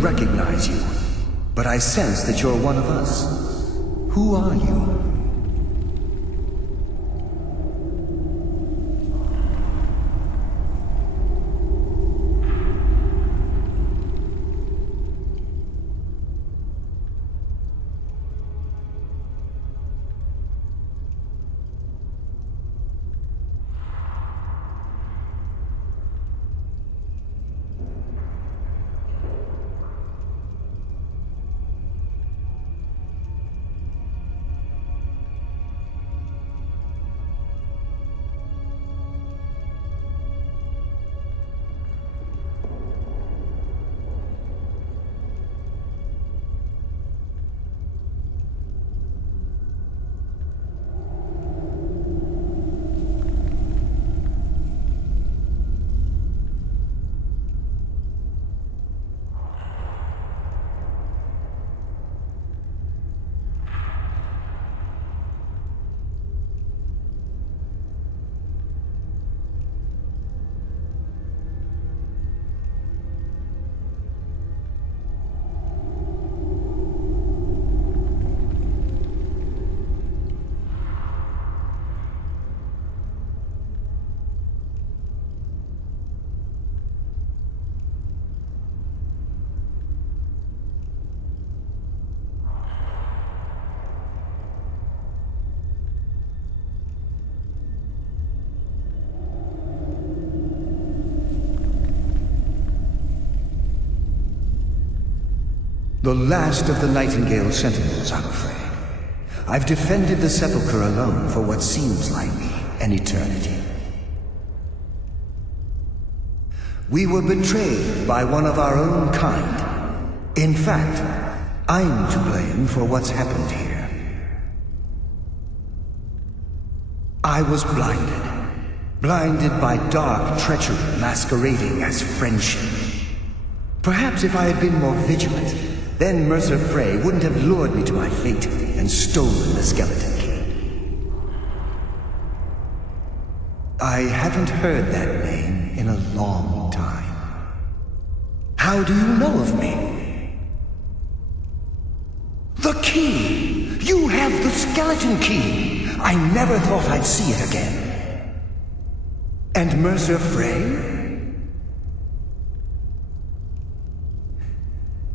recognize you, but I sense that you're one of us. Who are you? The last of the Nightingale Sentinels, I'm afraid. I've defended the Sepulchre alone for what seems like an eternity. We were betrayed by one of our own kind. In fact, I'm to blame for what's happened here. I was blinded by dark treachery masquerading as friendship. Perhaps if I had been more vigilant, then Mercer Frey wouldn't have lured me to my fate and stolen the skeleton key. I haven't heard that name in a long time. How do you know of me? The key! You have the skeleton key! I never thought I'd see it again. And Mercer Frey?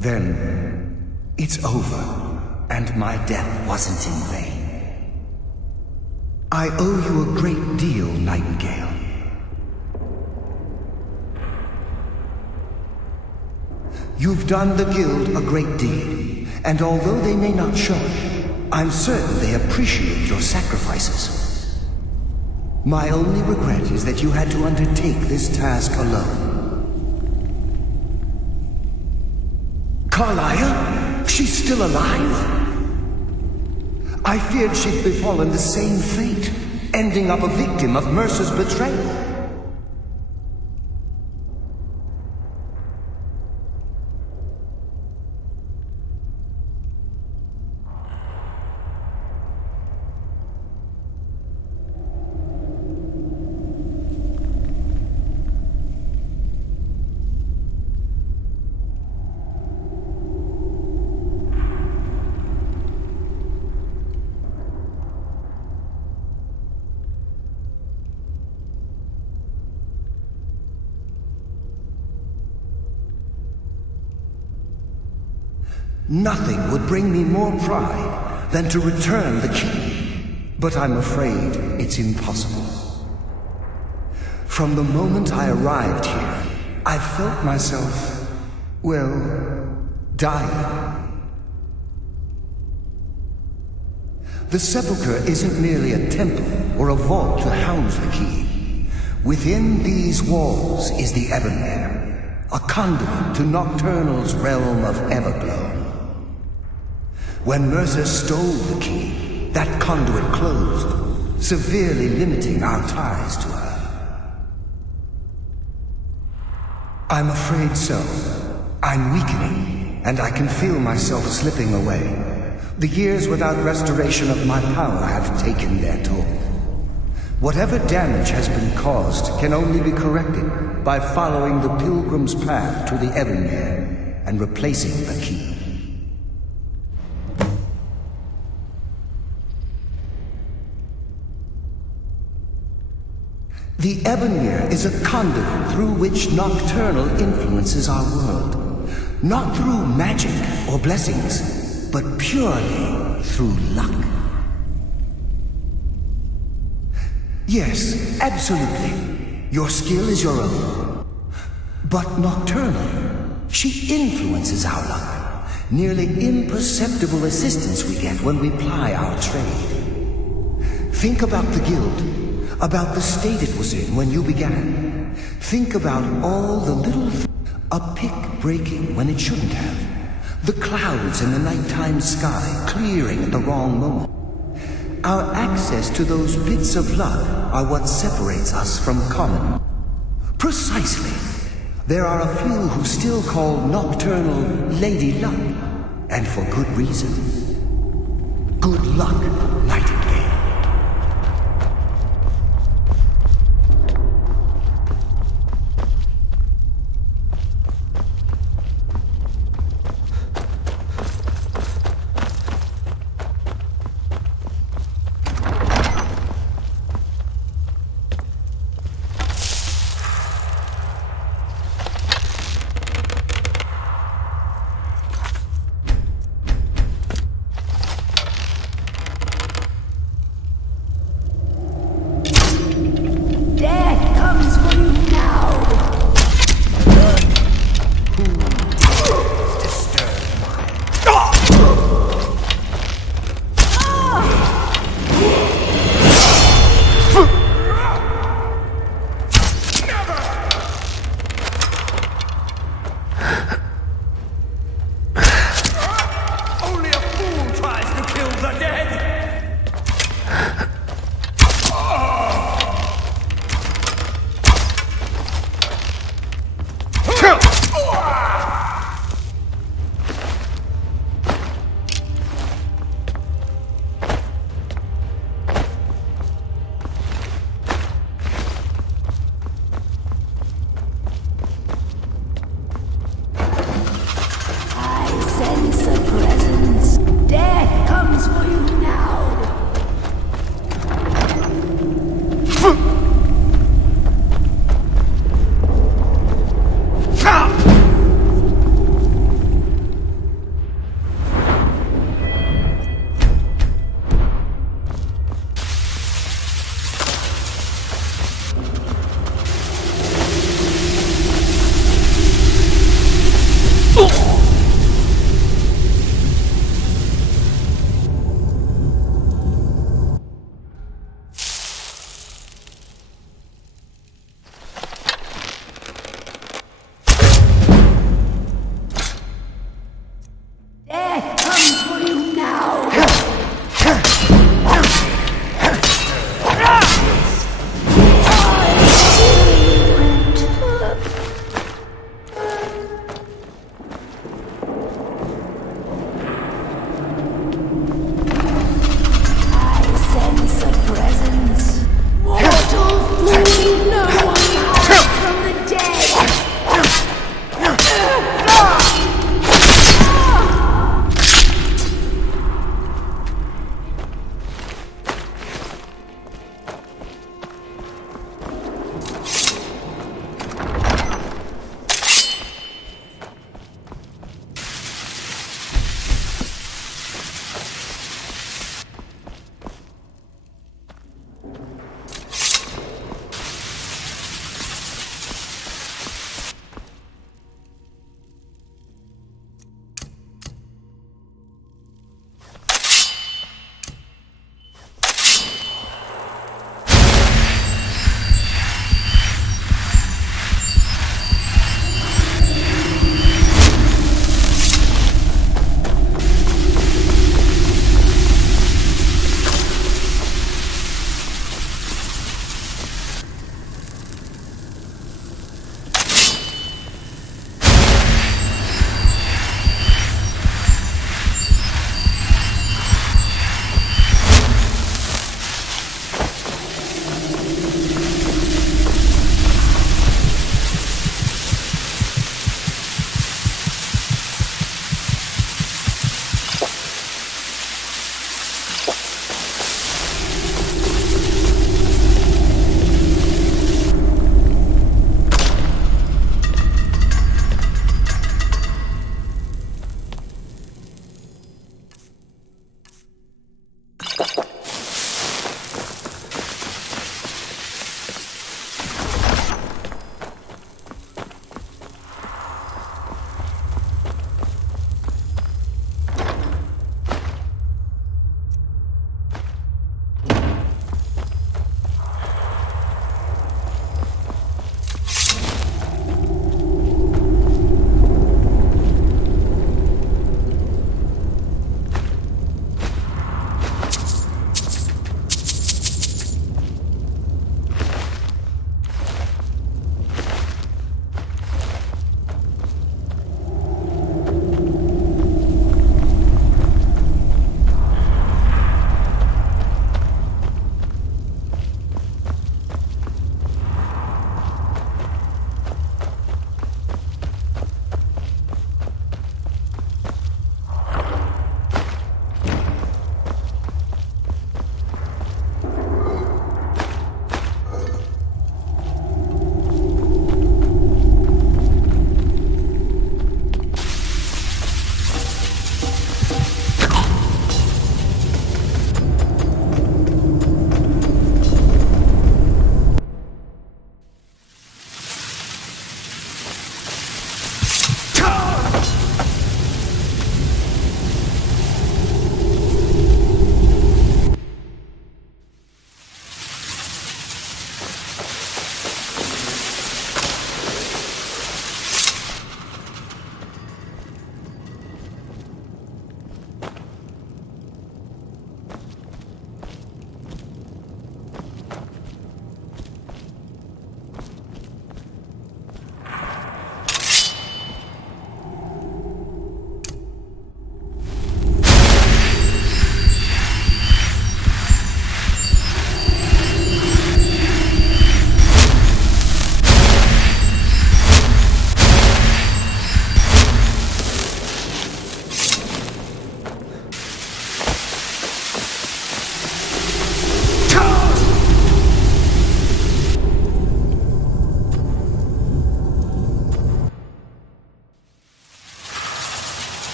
Then, it's over, and my death wasn't in vain. I owe you a great deal, Nightingale. You've done the Guild a great deed, and although they may not show it, I'm certain they appreciate your sacrifices. My only regret is that you had to undertake this task alone. Carlisle? She's still alive? I feared she'd befallen the same fate, ending up a victim of Mercer's betrayal. Nothing would bring me more pride than to return the key, but I'm afraid it's impossible. From the moment I arrived here, I felt myself, well, dying. The Sepulchre isn't merely a temple or a vault to house the key. Within these walls is the Ebonmere, a conduit to Nocturnal's realm of Everglow. When Mercer stole the key, that conduit closed, severely limiting our ties to her. I'm afraid so. I'm weakening, and I can feel myself slipping away. The years without restoration of my power have taken their toll. Whatever damage has been caused can only be corrected by following the Pilgrim's path to the Ebonmere and replacing the key. The Ebonmere is a conduit through which Nocturnal influences our world. Not through magic or blessings, but purely through luck. Yes, absolutely. Your skill is your own. But Nocturnal, she influences our luck. Nearly imperceptible assistance we get when we ply our trade. Think about the guild, about the state it was in when you began. Think about all the little a pick breaking when it shouldn't have. The clouds in the nighttime sky clearing at the wrong moment. Our access to those bits of luck are what separates us from common. Precisely. There are a few who still call Nocturnal Lady Luck, and for good reason. Good luck, Nightingale.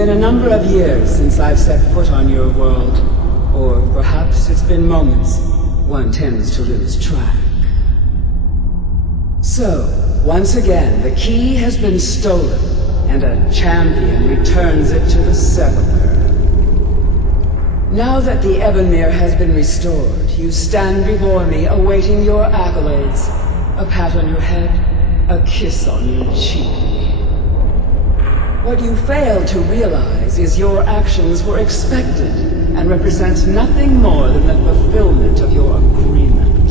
been a number of years since I've set foot on your world. Or perhaps it's been moments. One tends to lose track. So, once again, the key has been stolen, and a champion returns it to the Sepulchre. Now that the Ebonmere has been restored, you stand before me awaiting your accolades. A pat on your head, a kiss on your cheek. What you fail to realize is your actions were expected and represent nothing more than the fulfillment of your agreement.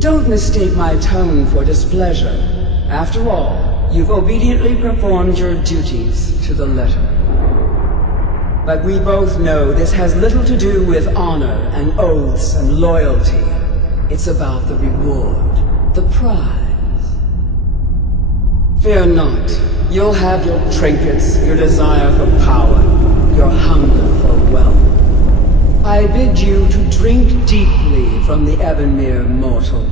Don't mistake my tone for displeasure. After all, you've obediently performed your duties to the letter. But we both know this has little to do with honor and oaths and loyalty. It's about the reward, the prize. Fear not. You'll have your trinkets, your desire for power, your hunger for wealth. I bid you to drink deeply from the Ebonmere mortal,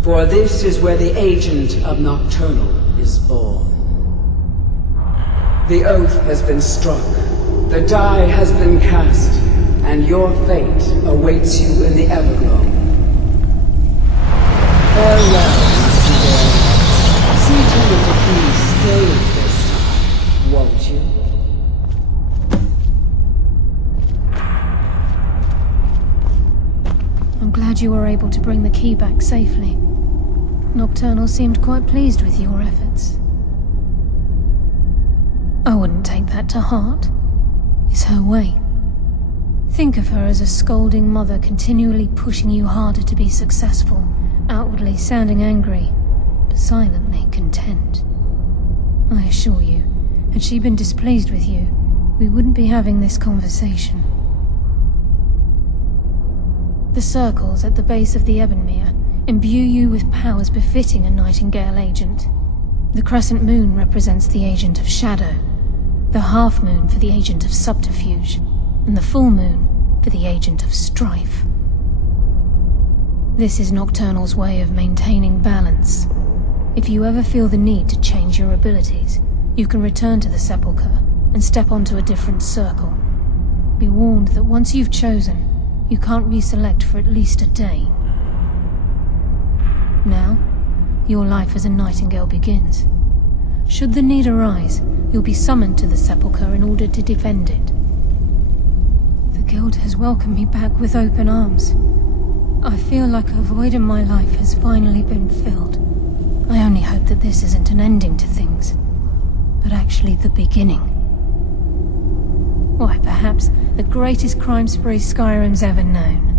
for this is where the agent of Nocturnal is born. The oath has been struck, the die has been cast, and your fate awaits you in the Everglow. Farewell, Nightingale. See to it that you stay this time, won't you? I'm glad you were able to bring the key back safely. Nocturnal seemed quite pleased with your efforts. I wouldn't take that to heart. It's her way. Think of her as a scolding mother continually pushing you harder to be successful, outwardly sounding angry, but silently content. I assure you, had she been displeased with you, we wouldn't be having this conversation. The circles at the base of the Ebonmere imbue you with powers befitting a Nightingale agent. The crescent moon represents the agent of shadow, the half moon for the agent of subterfuge, and the full moon for the agent of strife. This is Nocturnal's way of maintaining balance. If you ever feel the need to change your abilities, you can return to the Sepulchre and step onto a different circle. Be warned that once you've chosen, you can't reselect for at least a day. Now, your life as a Nightingale begins. Should the need arise, you'll be summoned to the Sepulchre in order to defend it. The Guild has welcomed me back with open arms. I feel like a void in my life has finally been filled. I only hope that this isn't an ending to things, but actually the beginning. Why, perhaps the greatest crime spree Skyrim's ever known.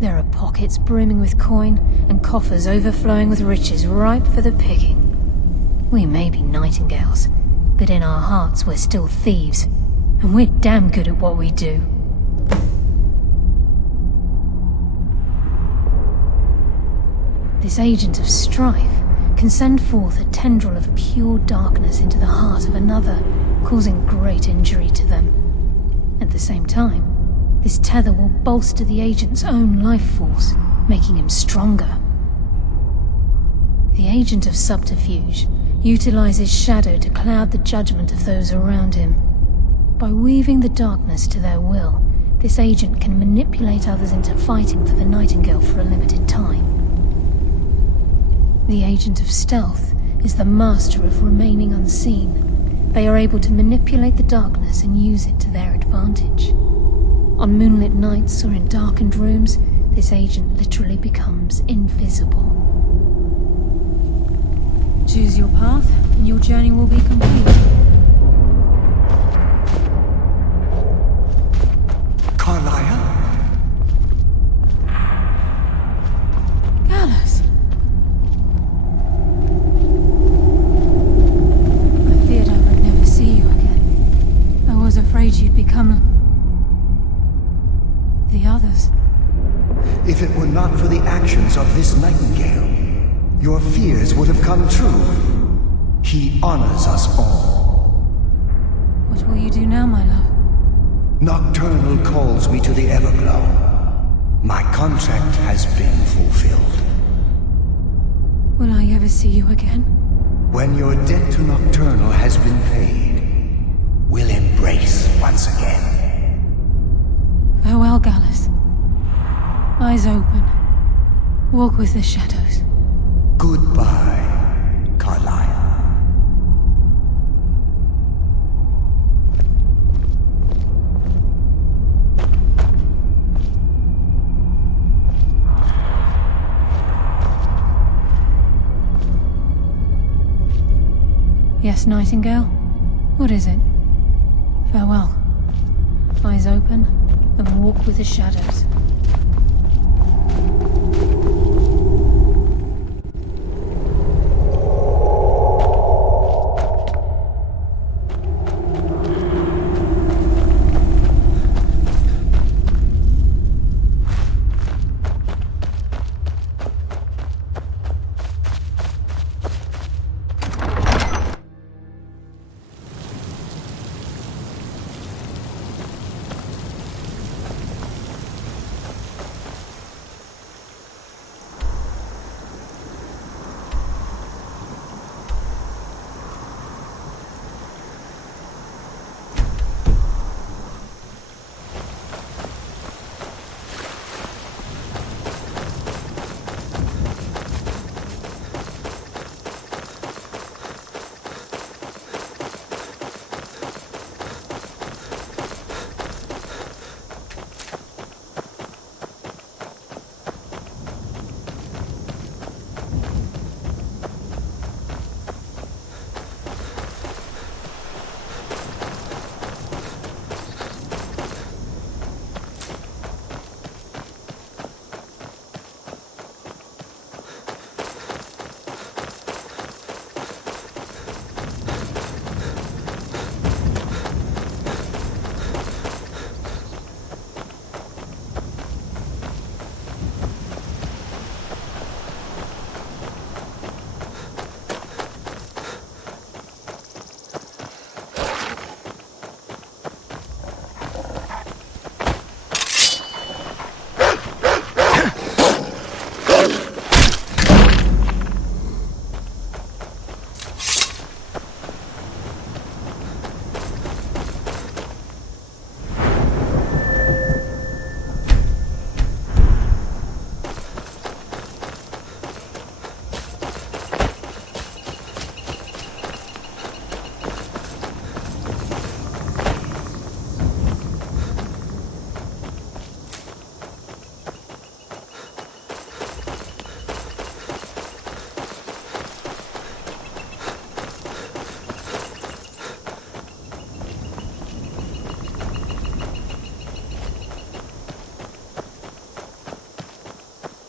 There are pockets brimming with coin and coffers overflowing with riches ripe for the picking. We may be Nightingales, but in our hearts we're still thieves, and we're damn good at what we do. This agent of strife can send forth a tendril of pure darkness into the heart of another, causing great injury to them. At the same time, this tether will bolster the agent's own life force, making him stronger. The agent of subterfuge utilizes shadow to cloud the judgment of those around him. By weaving the darkness to their will, this agent can manipulate others into fighting for the Nightingale for a limited time. The agent of stealth is the master of remaining unseen. They are able to manipulate the darkness and use it to their advantage. On moonlit nights or in darkened rooms, this agent literally becomes invisible. Choose your path, and your journey will be complete. Carlisle? Gallus! I feared I would never see you again. I was afraid you'd become the others. If it were not for the actions of this Nightingale, your fears would have come true. He honors us all. What will you do now, my love? Nocturnal calls me to the Everglow. My contract has been fulfilled. Will I ever see you again? When your debt to Nocturnal has been paid, will embrace once again. Farewell, Gallus. Eyes open. Walk with the shadows. Goodbye, Carlyle. Yes, Nightingale? What is it? Farewell. Eyes open, and walk with the shadows.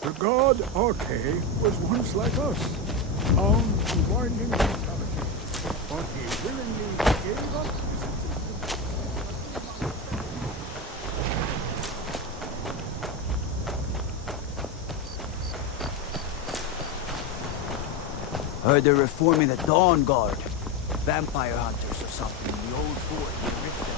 The god Arche was once like us, bound to winding mortality, but he willingly gave up his existence. Heard they're reforming the Dawn Guard. Vampire hunters or something in the old fort near Riften.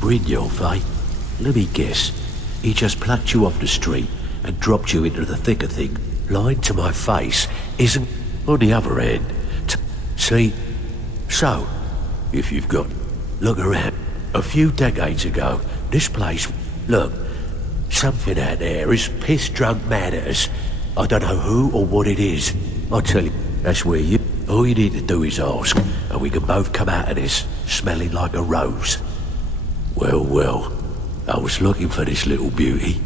Brynjolf, eh? Let me guess. He just plucked you off the street and dropped you into the thick of things. Lying to my face isn't... On the other hand, see? So, if you've got... Look around. A few decades ago, this place... Look, something out there is piss-drunk mad at us. I don't know who or what it is. I tell you, that's where you... All you need to do is ask, and we can both come out of this smelling like a rose. Well, well, I was looking for this little beauty.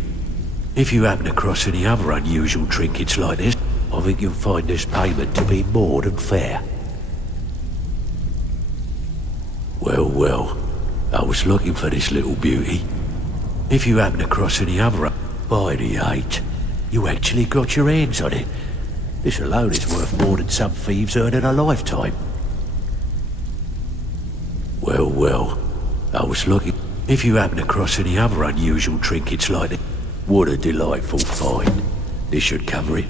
If you happen across any other unusual trinkets like this, I think you'll find this payment to be more than fair. Well, well, I was looking for this little beauty. If you happen across any other... By the 8, you actually got your hands on it. This alone is worth more than some thieves earn in a lifetime. Well, well, I was looking... If you happen across any other unusual trinkets like this, what a delightful find. This should cover it.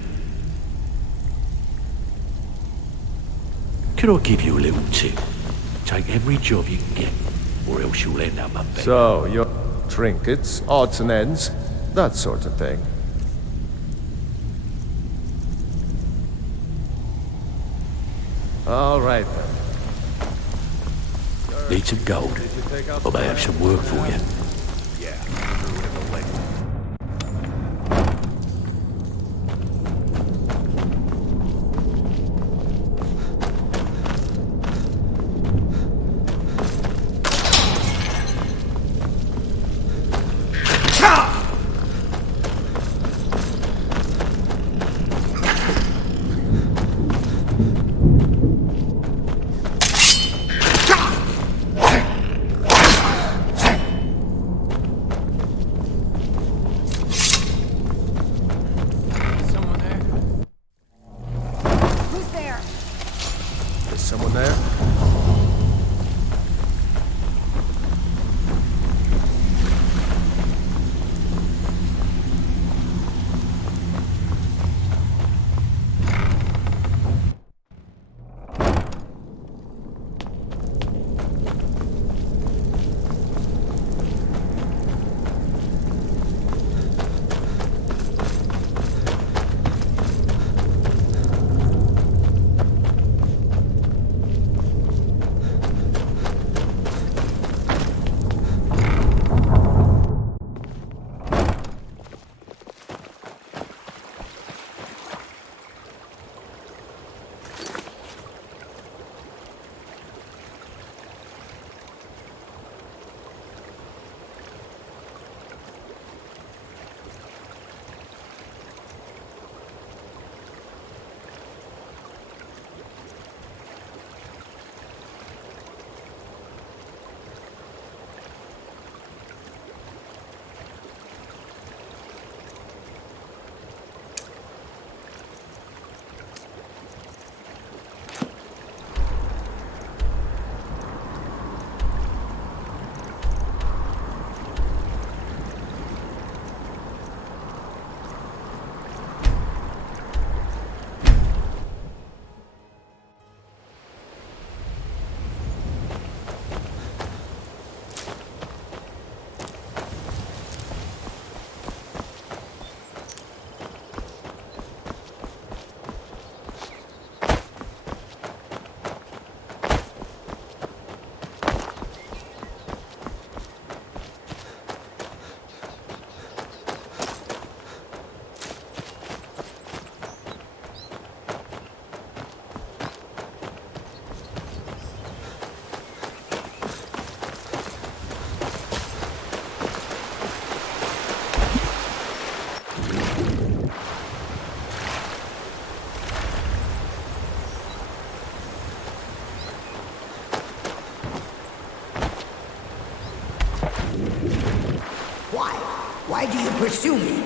Can I give you a little tip? Take every job you can get, or else you'll end up unbearable. So, your trinkets, odds and ends, that sort of thing. All right then. Need some gold. I may have some work for you. Someone there? Why do you pursue me?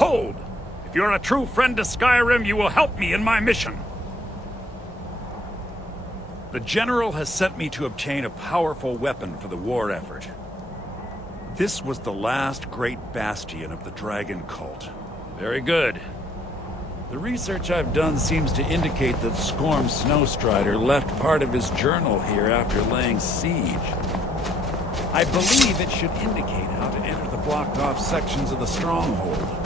Hold! If you're a true friend to Skyrim, you will help me in my mission. The General has sent me to obtain a powerful weapon for the war effort. This was the last great bastion of the Dragon Cult. Very good. The research I've done seems to indicate that Skorm Snowstrider left part of his journal here after laying siege. I believe it should indicate how to enter the blocked-off sections of the stronghold.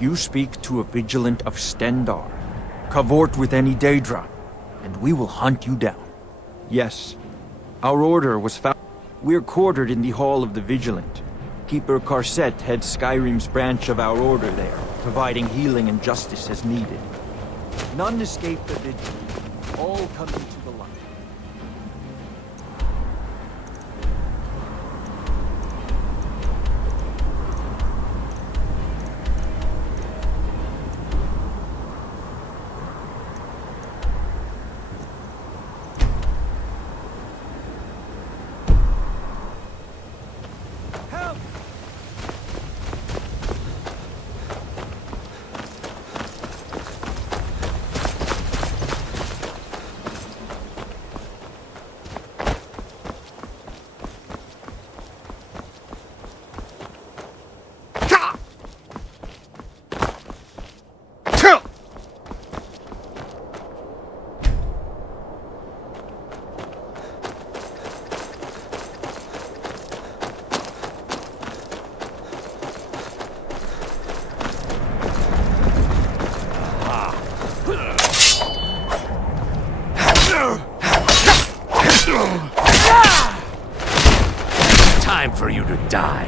You speak to a vigilant of Stendar. Cavort with any Daedra, and we will hunt you down. Yes, our order was found. We're quartered in the Hall of the Vigilant. Keeper Carset heads Skyrim's branch of our order there, providing healing and justice as needed. None escape the vigil. All come into the light. Time for you to die.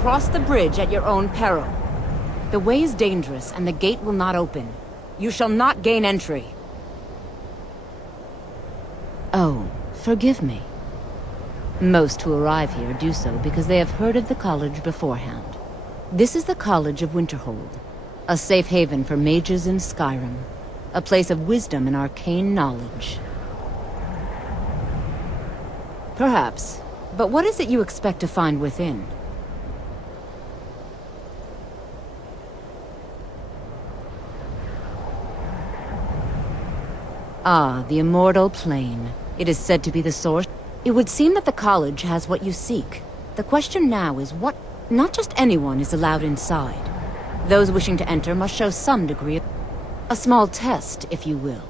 Cross the bridge at your own peril. The way is dangerous, and the gate will not open. You shall not gain entry. Oh, forgive me. Most who arrive here do so because they have heard of the college beforehand. This is the College of Winterhold, a safe haven for mages in Skyrim, a place of wisdom and arcane knowledge. Perhaps, but what is it you expect to find within? Ah, the Immortal Plane. It is said to be the source. It would seem that the college has what you seek. The question now is what... Not just anyone is allowed inside. Those wishing to enter must show some degree of... A small test, if you will.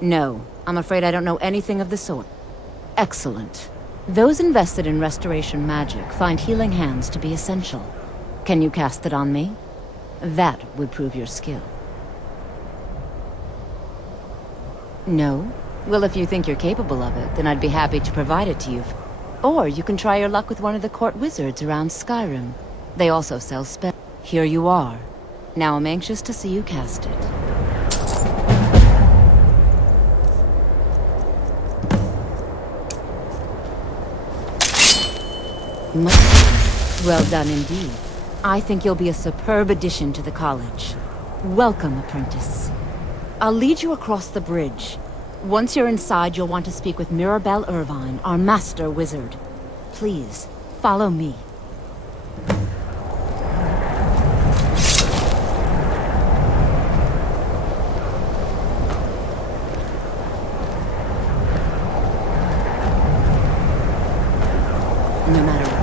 No, I'm afraid I don't know anything of the sort. Excellent. Those invested in restoration magic find healing hands to be essential. Can you cast it on me? That would prove your skill. No? Well, if you think you're capable of it, then I'd be happy to provide it to you. Or you can try your luck with one of the court wizards around Skyrim. They also sell spells. Here you are. Now I'm anxious to see you cast it. Well done indeed. I think you'll be a superb addition to the college. Welcome, apprentice. I'll lead you across the bridge. Once you're inside, you'll want to speak with Mirabelle Irvine, our master wizard. Please, follow me. No matter what.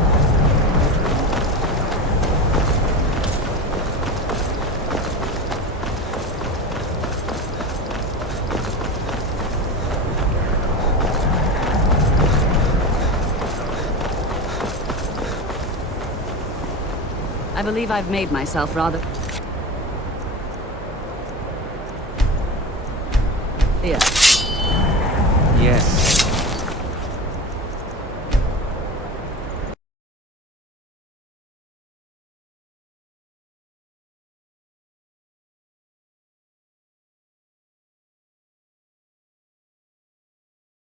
I believe I've made myself rather... Yeah. Yes.